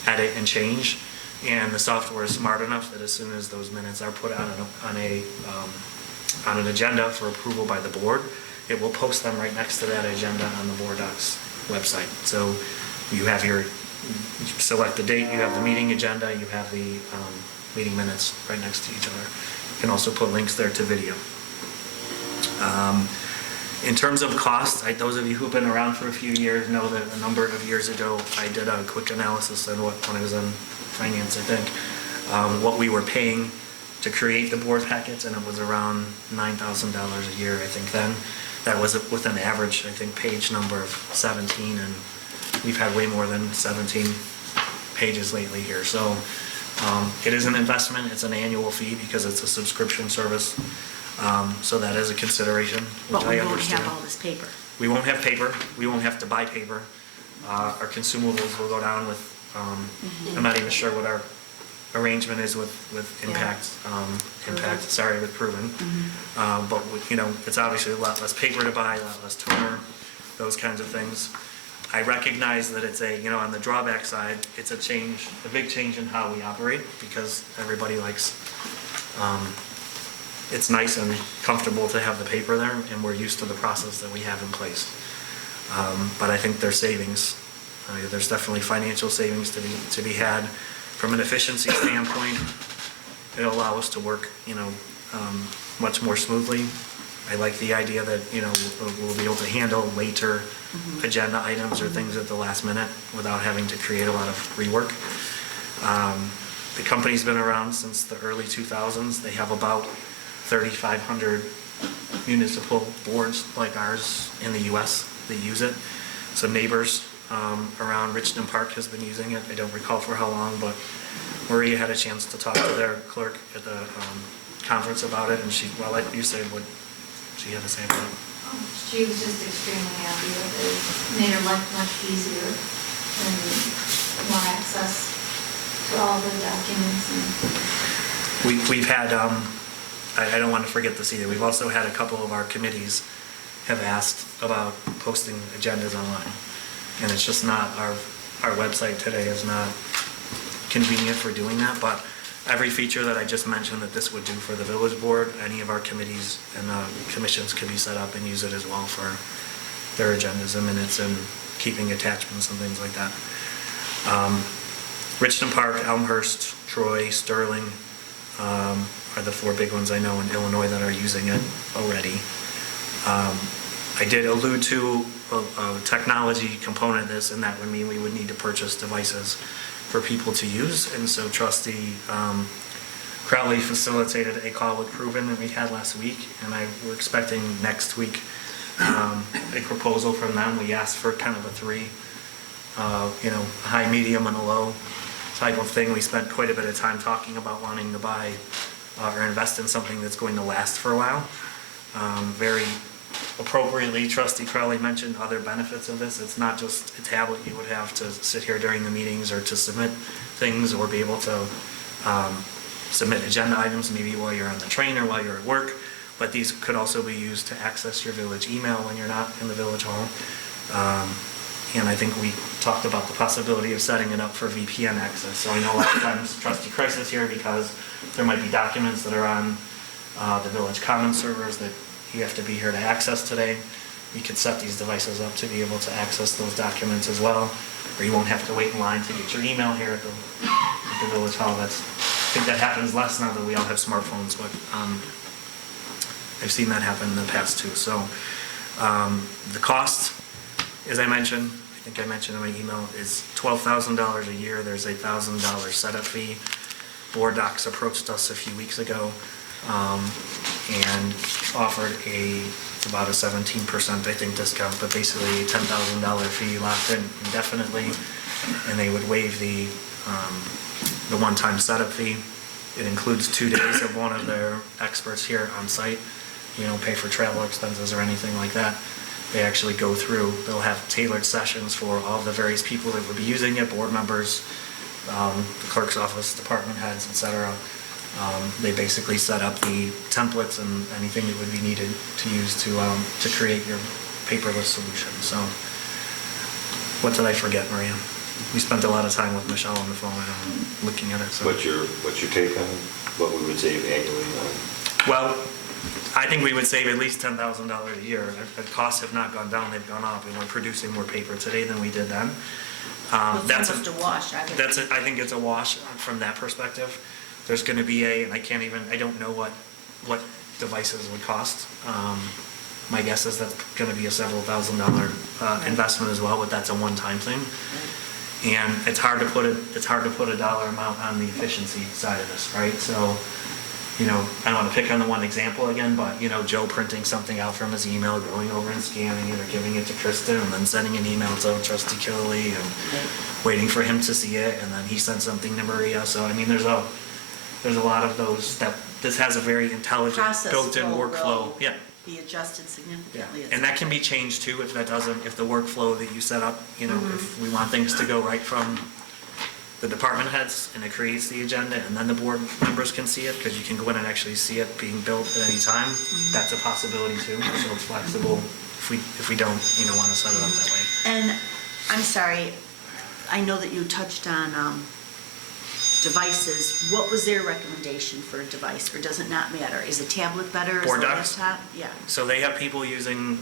edit and change. And the software is smart enough that as soon as those minutes are put on an agenda for approval by the board, it will post them right next to that agenda on the Board Docs website. So you select the date, you have the meeting agenda, you have the meeting minutes right next to each other. You can also put links there to video. In terms of cost, those of you who've been around for a few years know that a number of years ago I did a quick analysis on when I was in finance, I think, what we were paying to create the board packets, and it was around $9,000 a year, I think then. That was with an average, I think, page number of 17, and we've had way more than 17 pages lately here. So it is an investment, it's an annual fee because it's a subscription service. So that is a consideration, which But we I won't understand. have all this paper. We won't have paper, we won't have to buy paper. Our consumables will go down with, I'm not even sure what our arrangement is with Impact, with Proven. But, it's obviously a lot less paper to buy, a lot less toner, those kinds of things. I recognize that it's on the drawback side, it's a big change in how we operate because everybody likes, it's nice and comfortable to have the paper there, and we're used to the process that we have in place. But I think there's savings. There's definitely financial savings to be had. From an efficiency standpoint, it'll allow us to work, much more smoothly. I like the idea that, we'll be able to handle later agenda items or things at the last minute without having to create a lot of rework. The company's been around since the early 2000s. They have about 3,500 municipal boards like ours in the U.S. that use it. Some neighbors around Richmond Park has been using it. I don't recall for how long, but Maria had a chance to talk to their clerk at the conference about it, and like you said, what she had to say about it. She was just extremely happy with it. It made her life much easier and more access to all the documents. We've had, I don't want to forget this either, we've also had a couple of our committees have asked about posting agendas online. And it's just not, our website today is not convenient for doing that, but every feature that I just mentioned that this would do for the village board, any of our committees and commissions could be set up and use it as well for their agendas and minutes and keeping attachments and things like that. Richmond Park, Elmhurst, Troy, Sterling are the four big ones I know in Illinois that are using it already. I did allude to a technology component of this, and that would mean we would need to purchase devices for people to use. And so Trustee Crowley facilitated a call with Proven that we had last week, and we're expecting next week a proposal from them. We asked for kind of a three, high, medium, and a low type of thing. We spent quite a bit of time talking about wanting to buy or invest in something that's going to last for a while. Very appropriately, Trustee Crowley mentioned other benefits of this. It's not just a tablet you would have to sit here during the meetings or to submit things or be able to submit agenda items maybe while you're on the train or while you're at work, but these could also be used to access your village email when you're not in the village hall. And I think we talked about the possibility of setting it up for VPN access. So I know a lot of times trustee Kreis is here because there might be documents that are on the village common servers that you have to be here to access today. We could set these devices up to be able to access those documents as well, or you won't have to wait in line to get your email here at the village hall. I think that happens less now that we all have smartphones, but I've seen that happen in the past too. So the cost, as I mentioned, I think I mentioned in my email, is $12,000 a year. There's a $1,000 setup fee. Board Docs approached us a few weeks ago and offered about a 17%, I think, discount, but basically a $10,000 fee locked in indefinitely, and they would waive the one-time setup fee. It includes 2 days of one of their experts here on site. You don't pay for travel expenses or anything like that. They actually go through, they'll have tailored sessions for all the various people that would be using it, board members, the clerk's office, department heads, etc. They basically set up the templates and anything that would be needed to use to create your paperless solution. So, what did I forget, Maria? We spent a lot of time with Michelle on the phone looking at it. So. What's your take on what we would save annually? Well, I think we would save at least $10,000 a year. The costs have not gone down; they've gone up, and we're producing more paper today than we did then. That's almost a wash. I think it's a wash from that perspective. There's going to be and I don't know what devices would cost. My guess is that's going to be a several $1,000 investment as well, but that's a one-time thing. And it's hard to put a dollar amount on the efficiency side of this, right? So, I don't want to pick on the one example again, but, Joe printing something out from his email, going over and scanning it or giving it to Kristen and then sending an email to Trustee Killelea and waiting for him to see it, and then he sent something to Maria. So, there's a lot of those that this has a very intelligent Process built-in flow workflow. will Yeah. be adjusted significantly. And that can be changed too if the workflow that you set up, if we want things to go right from the department heads and it creates the agenda and then the board members can see it, because you can go in and actually see it being built at any time. That's a possibility too, so it's flexible if we don't, want to set it up that way. And I'm sorry, I know that you touched on devices. What was their recommendation for a device, or does it not matter? Is a tablet better? Board Is a Docs? laptop? Yeah. So they have people using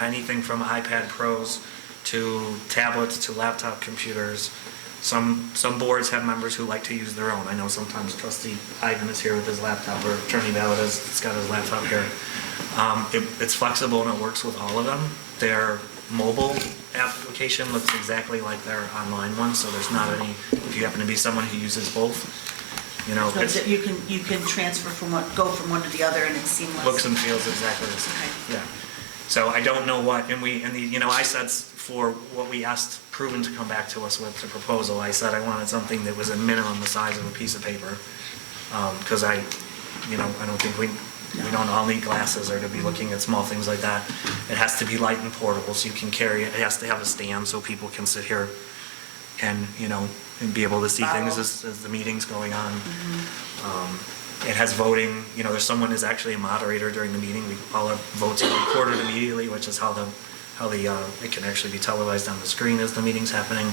anything from iPad Pros to tablets to laptop computers. Some boards have members who like to use their own. I know sometimes Trustee Ivan is here with his laptop, or Attorney Valdez has got his laptop here. It's flexible and it works with all of them. Their mobile application looks exactly like their online one, so there's not any, if you happen to be someone who uses both, So you can transfer go from one to the other and it's seamless. looks and feels exactly the same. Okay. Yeah. So I don't know what, I said for what we asked Proven to come back to us with the proposal, I said I wanted something that was a minimum the size of a piece of paper. Because I don't think we don't all need glasses or to be looking at small things like that. It has to be light and portable so you can carry it. It has to have a stand so people can sit here and, and be able to see things as the meeting's going on. It has voting, there's someone who's actually a moderator during the meeting. All our votes are recorded immediately, which is how it can actually be televised on the screen as the meeting's happening.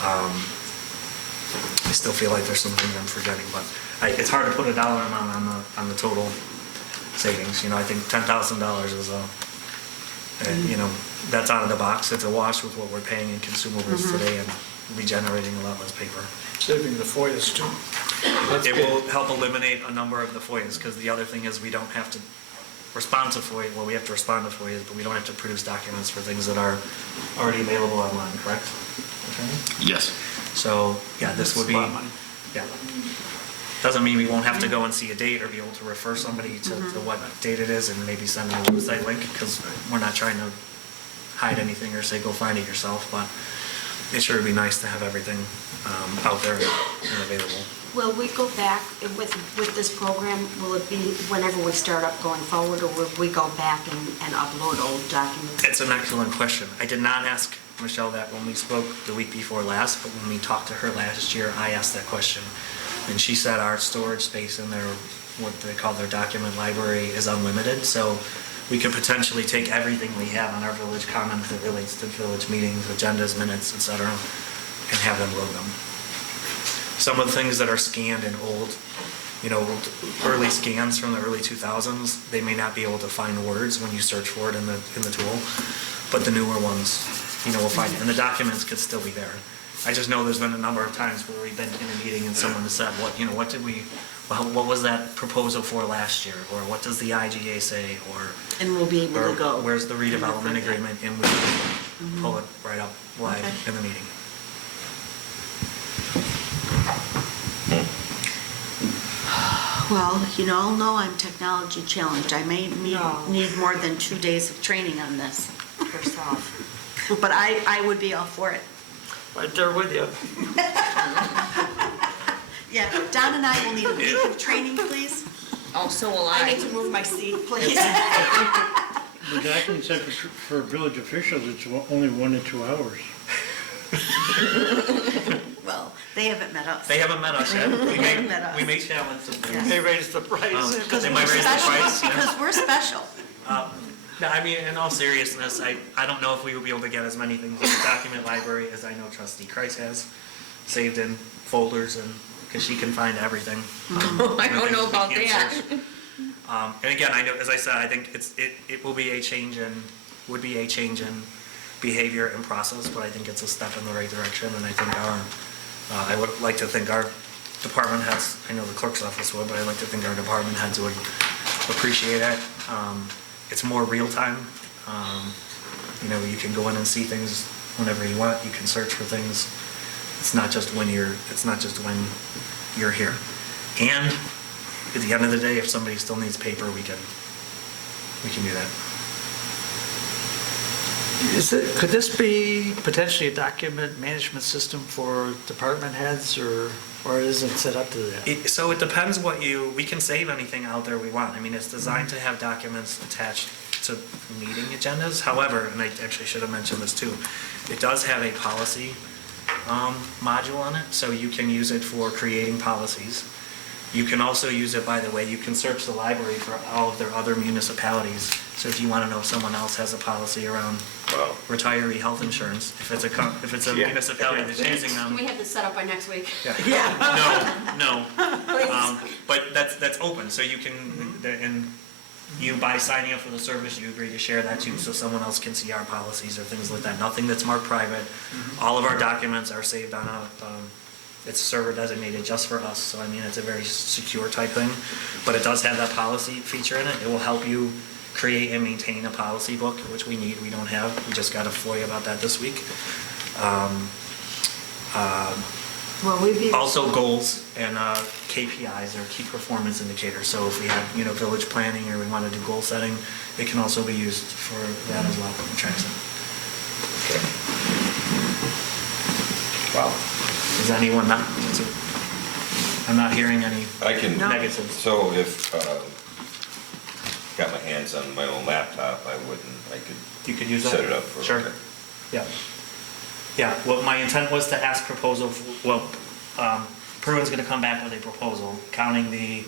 I still feel like there's some things I'm forgetting, but it's hard to put a dollar amount on the total savings. I think $10,000 is that's out of the box. It's a wash with what we're paying in consumables today, and we'll be generating a lot less paper. Saving the FOIAs too. It will help eliminate a number of the FOIAs, because the other thing is we don't have to respond to FOIA, well, we have to respond to FOIAs, but we don't have to produce documents for things that are already available online, correct? Okay. Yes. So, yeah, this would be, yeah. Doesn't mean we won't have to go and see a date or be able to refer somebody to what date it is and maybe send them a website link, because we're not trying to hide anything or say go find it yourself, but it sure would be nice to have everything out there and available. Will we go back with this program? Will it be whenever we start up going forward, or will we go back and upload old documents? It's an excellent question. I did not ask Michelle that when we spoke the week before last, but when we talked to her last year, I asked that question. And she said our storage space in their, what they call their document library, is unlimited. So we could potentially take everything we have on our village common as it relates to village meetings, agendas, minutes, et cetera, and have them load them. Some of the things that are scanned in old, early scans from the early 2000s, they may not be able to find words when you search for it in the tool, but the newer ones, will find it, and the documents could still be there. I just know there's been a number of times where we've been in a meeting and someone has said, what was that proposal for last year? Or what does the IGA say? And we'll be able Or to go. where's the redevelopment agreement? And we can pull it right up live Okay. in the meeting. Well, you all know I'm technology challenged. I may No. need more than 2 days of training on this. Yourself. But I would be all for it. Right there with you. Yeah, Don and I will need a week of training, please. Oh, so will I I. need to move my seat, please. The document said for village officials, it's only 1 to 2 hours. Well, they haven't met us. They haven't met us yet. haven't met us. We may challenge some things. Yeah. They raised the price. Because They we're might raise the special. price, yeah. Because we're special. No, I mean, in all seriousness, I don't know if we will be able to get as many things in the document library as I know trustee Kreis has, saved in folders, and, because she can find everything. I don't know about that. And again, I know, as I said, I think it will be a change in, would be a change in behavior and process, but I think it's a step in the right direction, and I think I would like to think our department heads, I know the clerk's office would, but I'd like to think our department heads would appreciate it. It's more real time. You can go in and see things whenever you want. You can search for things. It's not just when you're here. And at the end of the day, if somebody still needs paper, we can do that. Could this be potentially a document management system for department heads, or is it set up to that? So it depends we can save anything out there we want. I mean, it's designed to have documents attached to meeting agendas. However, and I actually should have mentioned this too, it does have a policy module on it, so you can use it for creating policies. You can also use it, by the way, you can search the library for all of their other municipalities. So if you want to know if someone else has a policy around Wow. retiree health insurance, if it's a municipality that's using Can them. we have this set up by next week? No. Please. But that's open, so you can, and you, by signing up for the service, you agree to share that too, so someone else can see our policies or things like that. Nothing that's marked private. All of our documents are saved on it's server designated just for us, so I mean, it's a very secure type thing. But it does have that policy feature in it. It will help you create and maintain a policy book, which we need, we don't have. We just got a FOIA about that this week. Also goals and KPIs, or key performance indicators. So if we have, village planning, or we want to do goal setting, it can also be used for that as well, and tracks it. Wow. Is anyone not, I'm not hearing any I can, negatives. so if, got my hands on my own laptop, I could You could use that? set it up for. Sure. okay. Yeah. Yeah, well, my intent was to ask Perwin's gonna come back with a proposal, counting the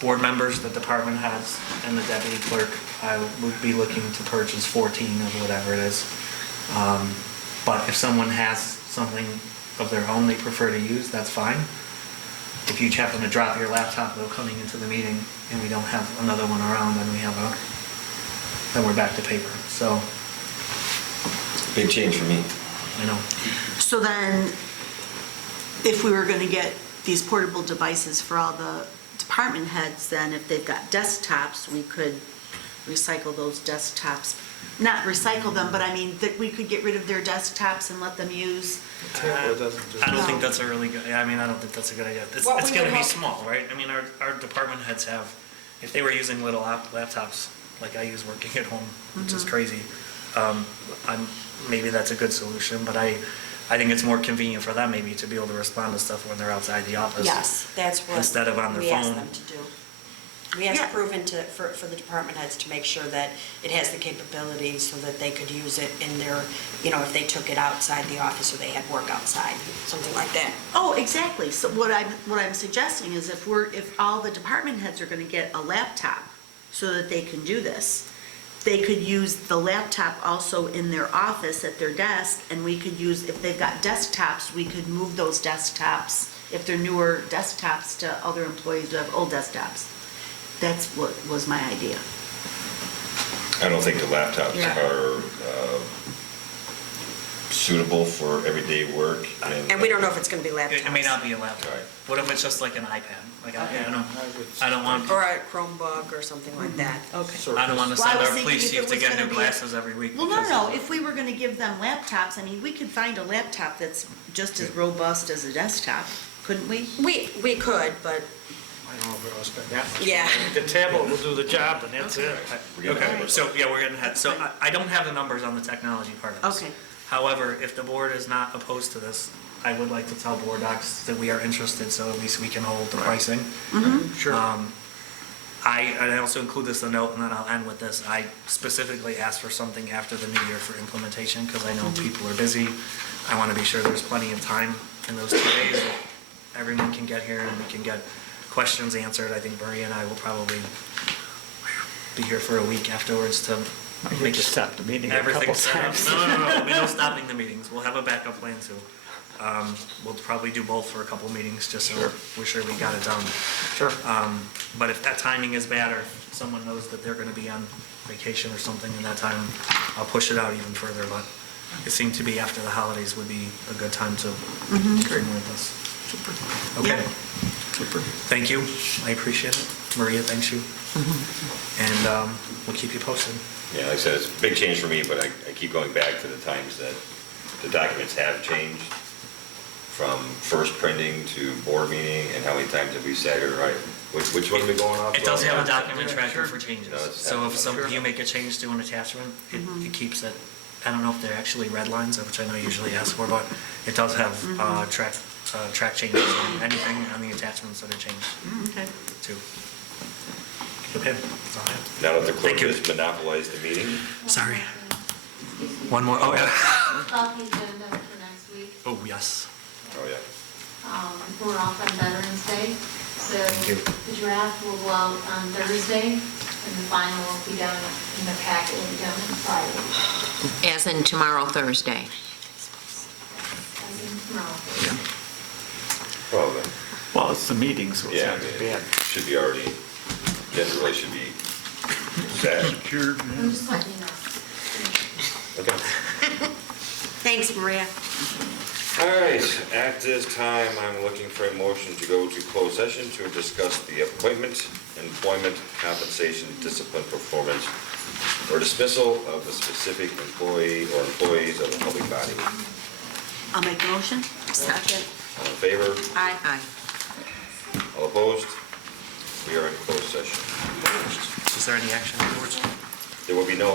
board members, the department heads, and the deputy clerk. I would be looking to purchase 14 of whatever it is. But if someone has something of their own they prefer to use, that's fine. If you happen to drop your laptop though coming into the meeting and we don't have another one around, then we're back to paper. So, Big change for me. I know. So then, if we were going to get these portable devices for all the department heads, then if they've got desktops, we could recycle those desktops. Not recycle them, but I mean, that we could get rid of their desktops and let them use. I don't think that's a really good, I don't think that's a good idea. It's What we gonna would be have- small, right? I mean, our department heads have, if they were using little laptops like I use working at home, which is crazy, maybe that's a good solution, but I think it's more convenient for them maybe to be able to respond to stuff when they're outside the office. Yes, that's what. Instead of on their we asked phone. them to do. We asked Proven for the department heads to make sure that it has the capabilities so that they could use it in their, if they took it outside the office or they had work outside, something like that. Oh, exactly. So what I'm suggesting is if all the department heads are going to get a laptop so that they can do this, they could use the laptop also in their office at their desk, and we could use, if they've got desktops, we could move those desktops, if they're newer desktops, to other employees who have old desktops. That's what was my idea. I don't think the laptops Yeah. are suitable for everyday work. And we don't know if it's going to be laptops. It may not be a laptop. Right. What if it's just like an iPad? Like, I don't want, Or a Chromebook or something like that. Okay. I don't want to Well, I send was our thinking police if chief it to was get gonna new be a- glasses every week. Well, no, because no, of- if we were gonna give them laptops, I mean, we could find a laptop that's just as robust as a desktop, couldn't we? We could, but, I don't know if we're gonna spend that much. yeah. The tablet will do the job, and that's it. We're getting Okay, numbers. so, yeah, we're getting ahead. So I don't have the numbers on the technology part of this. Okay. However, if the board is not opposed to this, I would like to tell board docs that we are interested, so at least we can hold the pricing. Sure. I also include this in a note, and then I'll end with this. I specifically asked for something after the new year for implementation, because I know people are busy. I want to be sure there's plenty of time in those 2 days that everyone can get here and we can get questions answered. I think Maria and I will probably be here for a week afterwards to We make just it stopped the meeting a couple everything set up. times. No, there'll be no stopping the meetings. We'll have a backup plan too. We'll probably do both for a couple meetings, just so we're sure we got it done. Sure. But if that timing is bad, or if someone knows that they're gonna be on vacation or something in that time, I'll push it out even further, but it seemed to be after the holidays would be a good time to continue with this. Okay. Yeah. Thank you, I appreciate it. Maria, thanks you. And we'll keep you posted. Yeah, like I said, it's a big change for me, but I keep going back to the times that the documents have changed, from first printing to board meeting, and how many times have we said it right? Which one are we going off? It does on? have a document tracker for changes. No, it's- So if you make a change to an attachment, it keeps it, I don't know if they're actually red lines, which I know you usually ask for, but it does have track changes on anything on the attachments that are changed Okay. too. Okay, that's all I have. Now that the clerk Thank you. has monopolized the meeting, Sorry. One more, oh, yeah. About the agenda for next week, Oh, yes. oh yeah. we're off on Veterans Day, so you. the draft will go out on Thursday, and the final will be done, and the packet will be done on Friday, As in tomorrow, Thursday. as in tomorrow. Well, then, Well, it's the meeting, so it's yeah, I not mean, bad. it should be already, then it really should be set. Secured, I'm just letting you know. Okay. Thanks, Maria. All right, at this time, I'm looking for a motion to go to closed session to discuss the appointment, employment, compensation, discipline, performance, or dismissal of a specific employee or employees of a public body. I'll make a motion. Second. All in favor? Aye. All opposed? We are in closed session. Is there any action afterwards? There will be no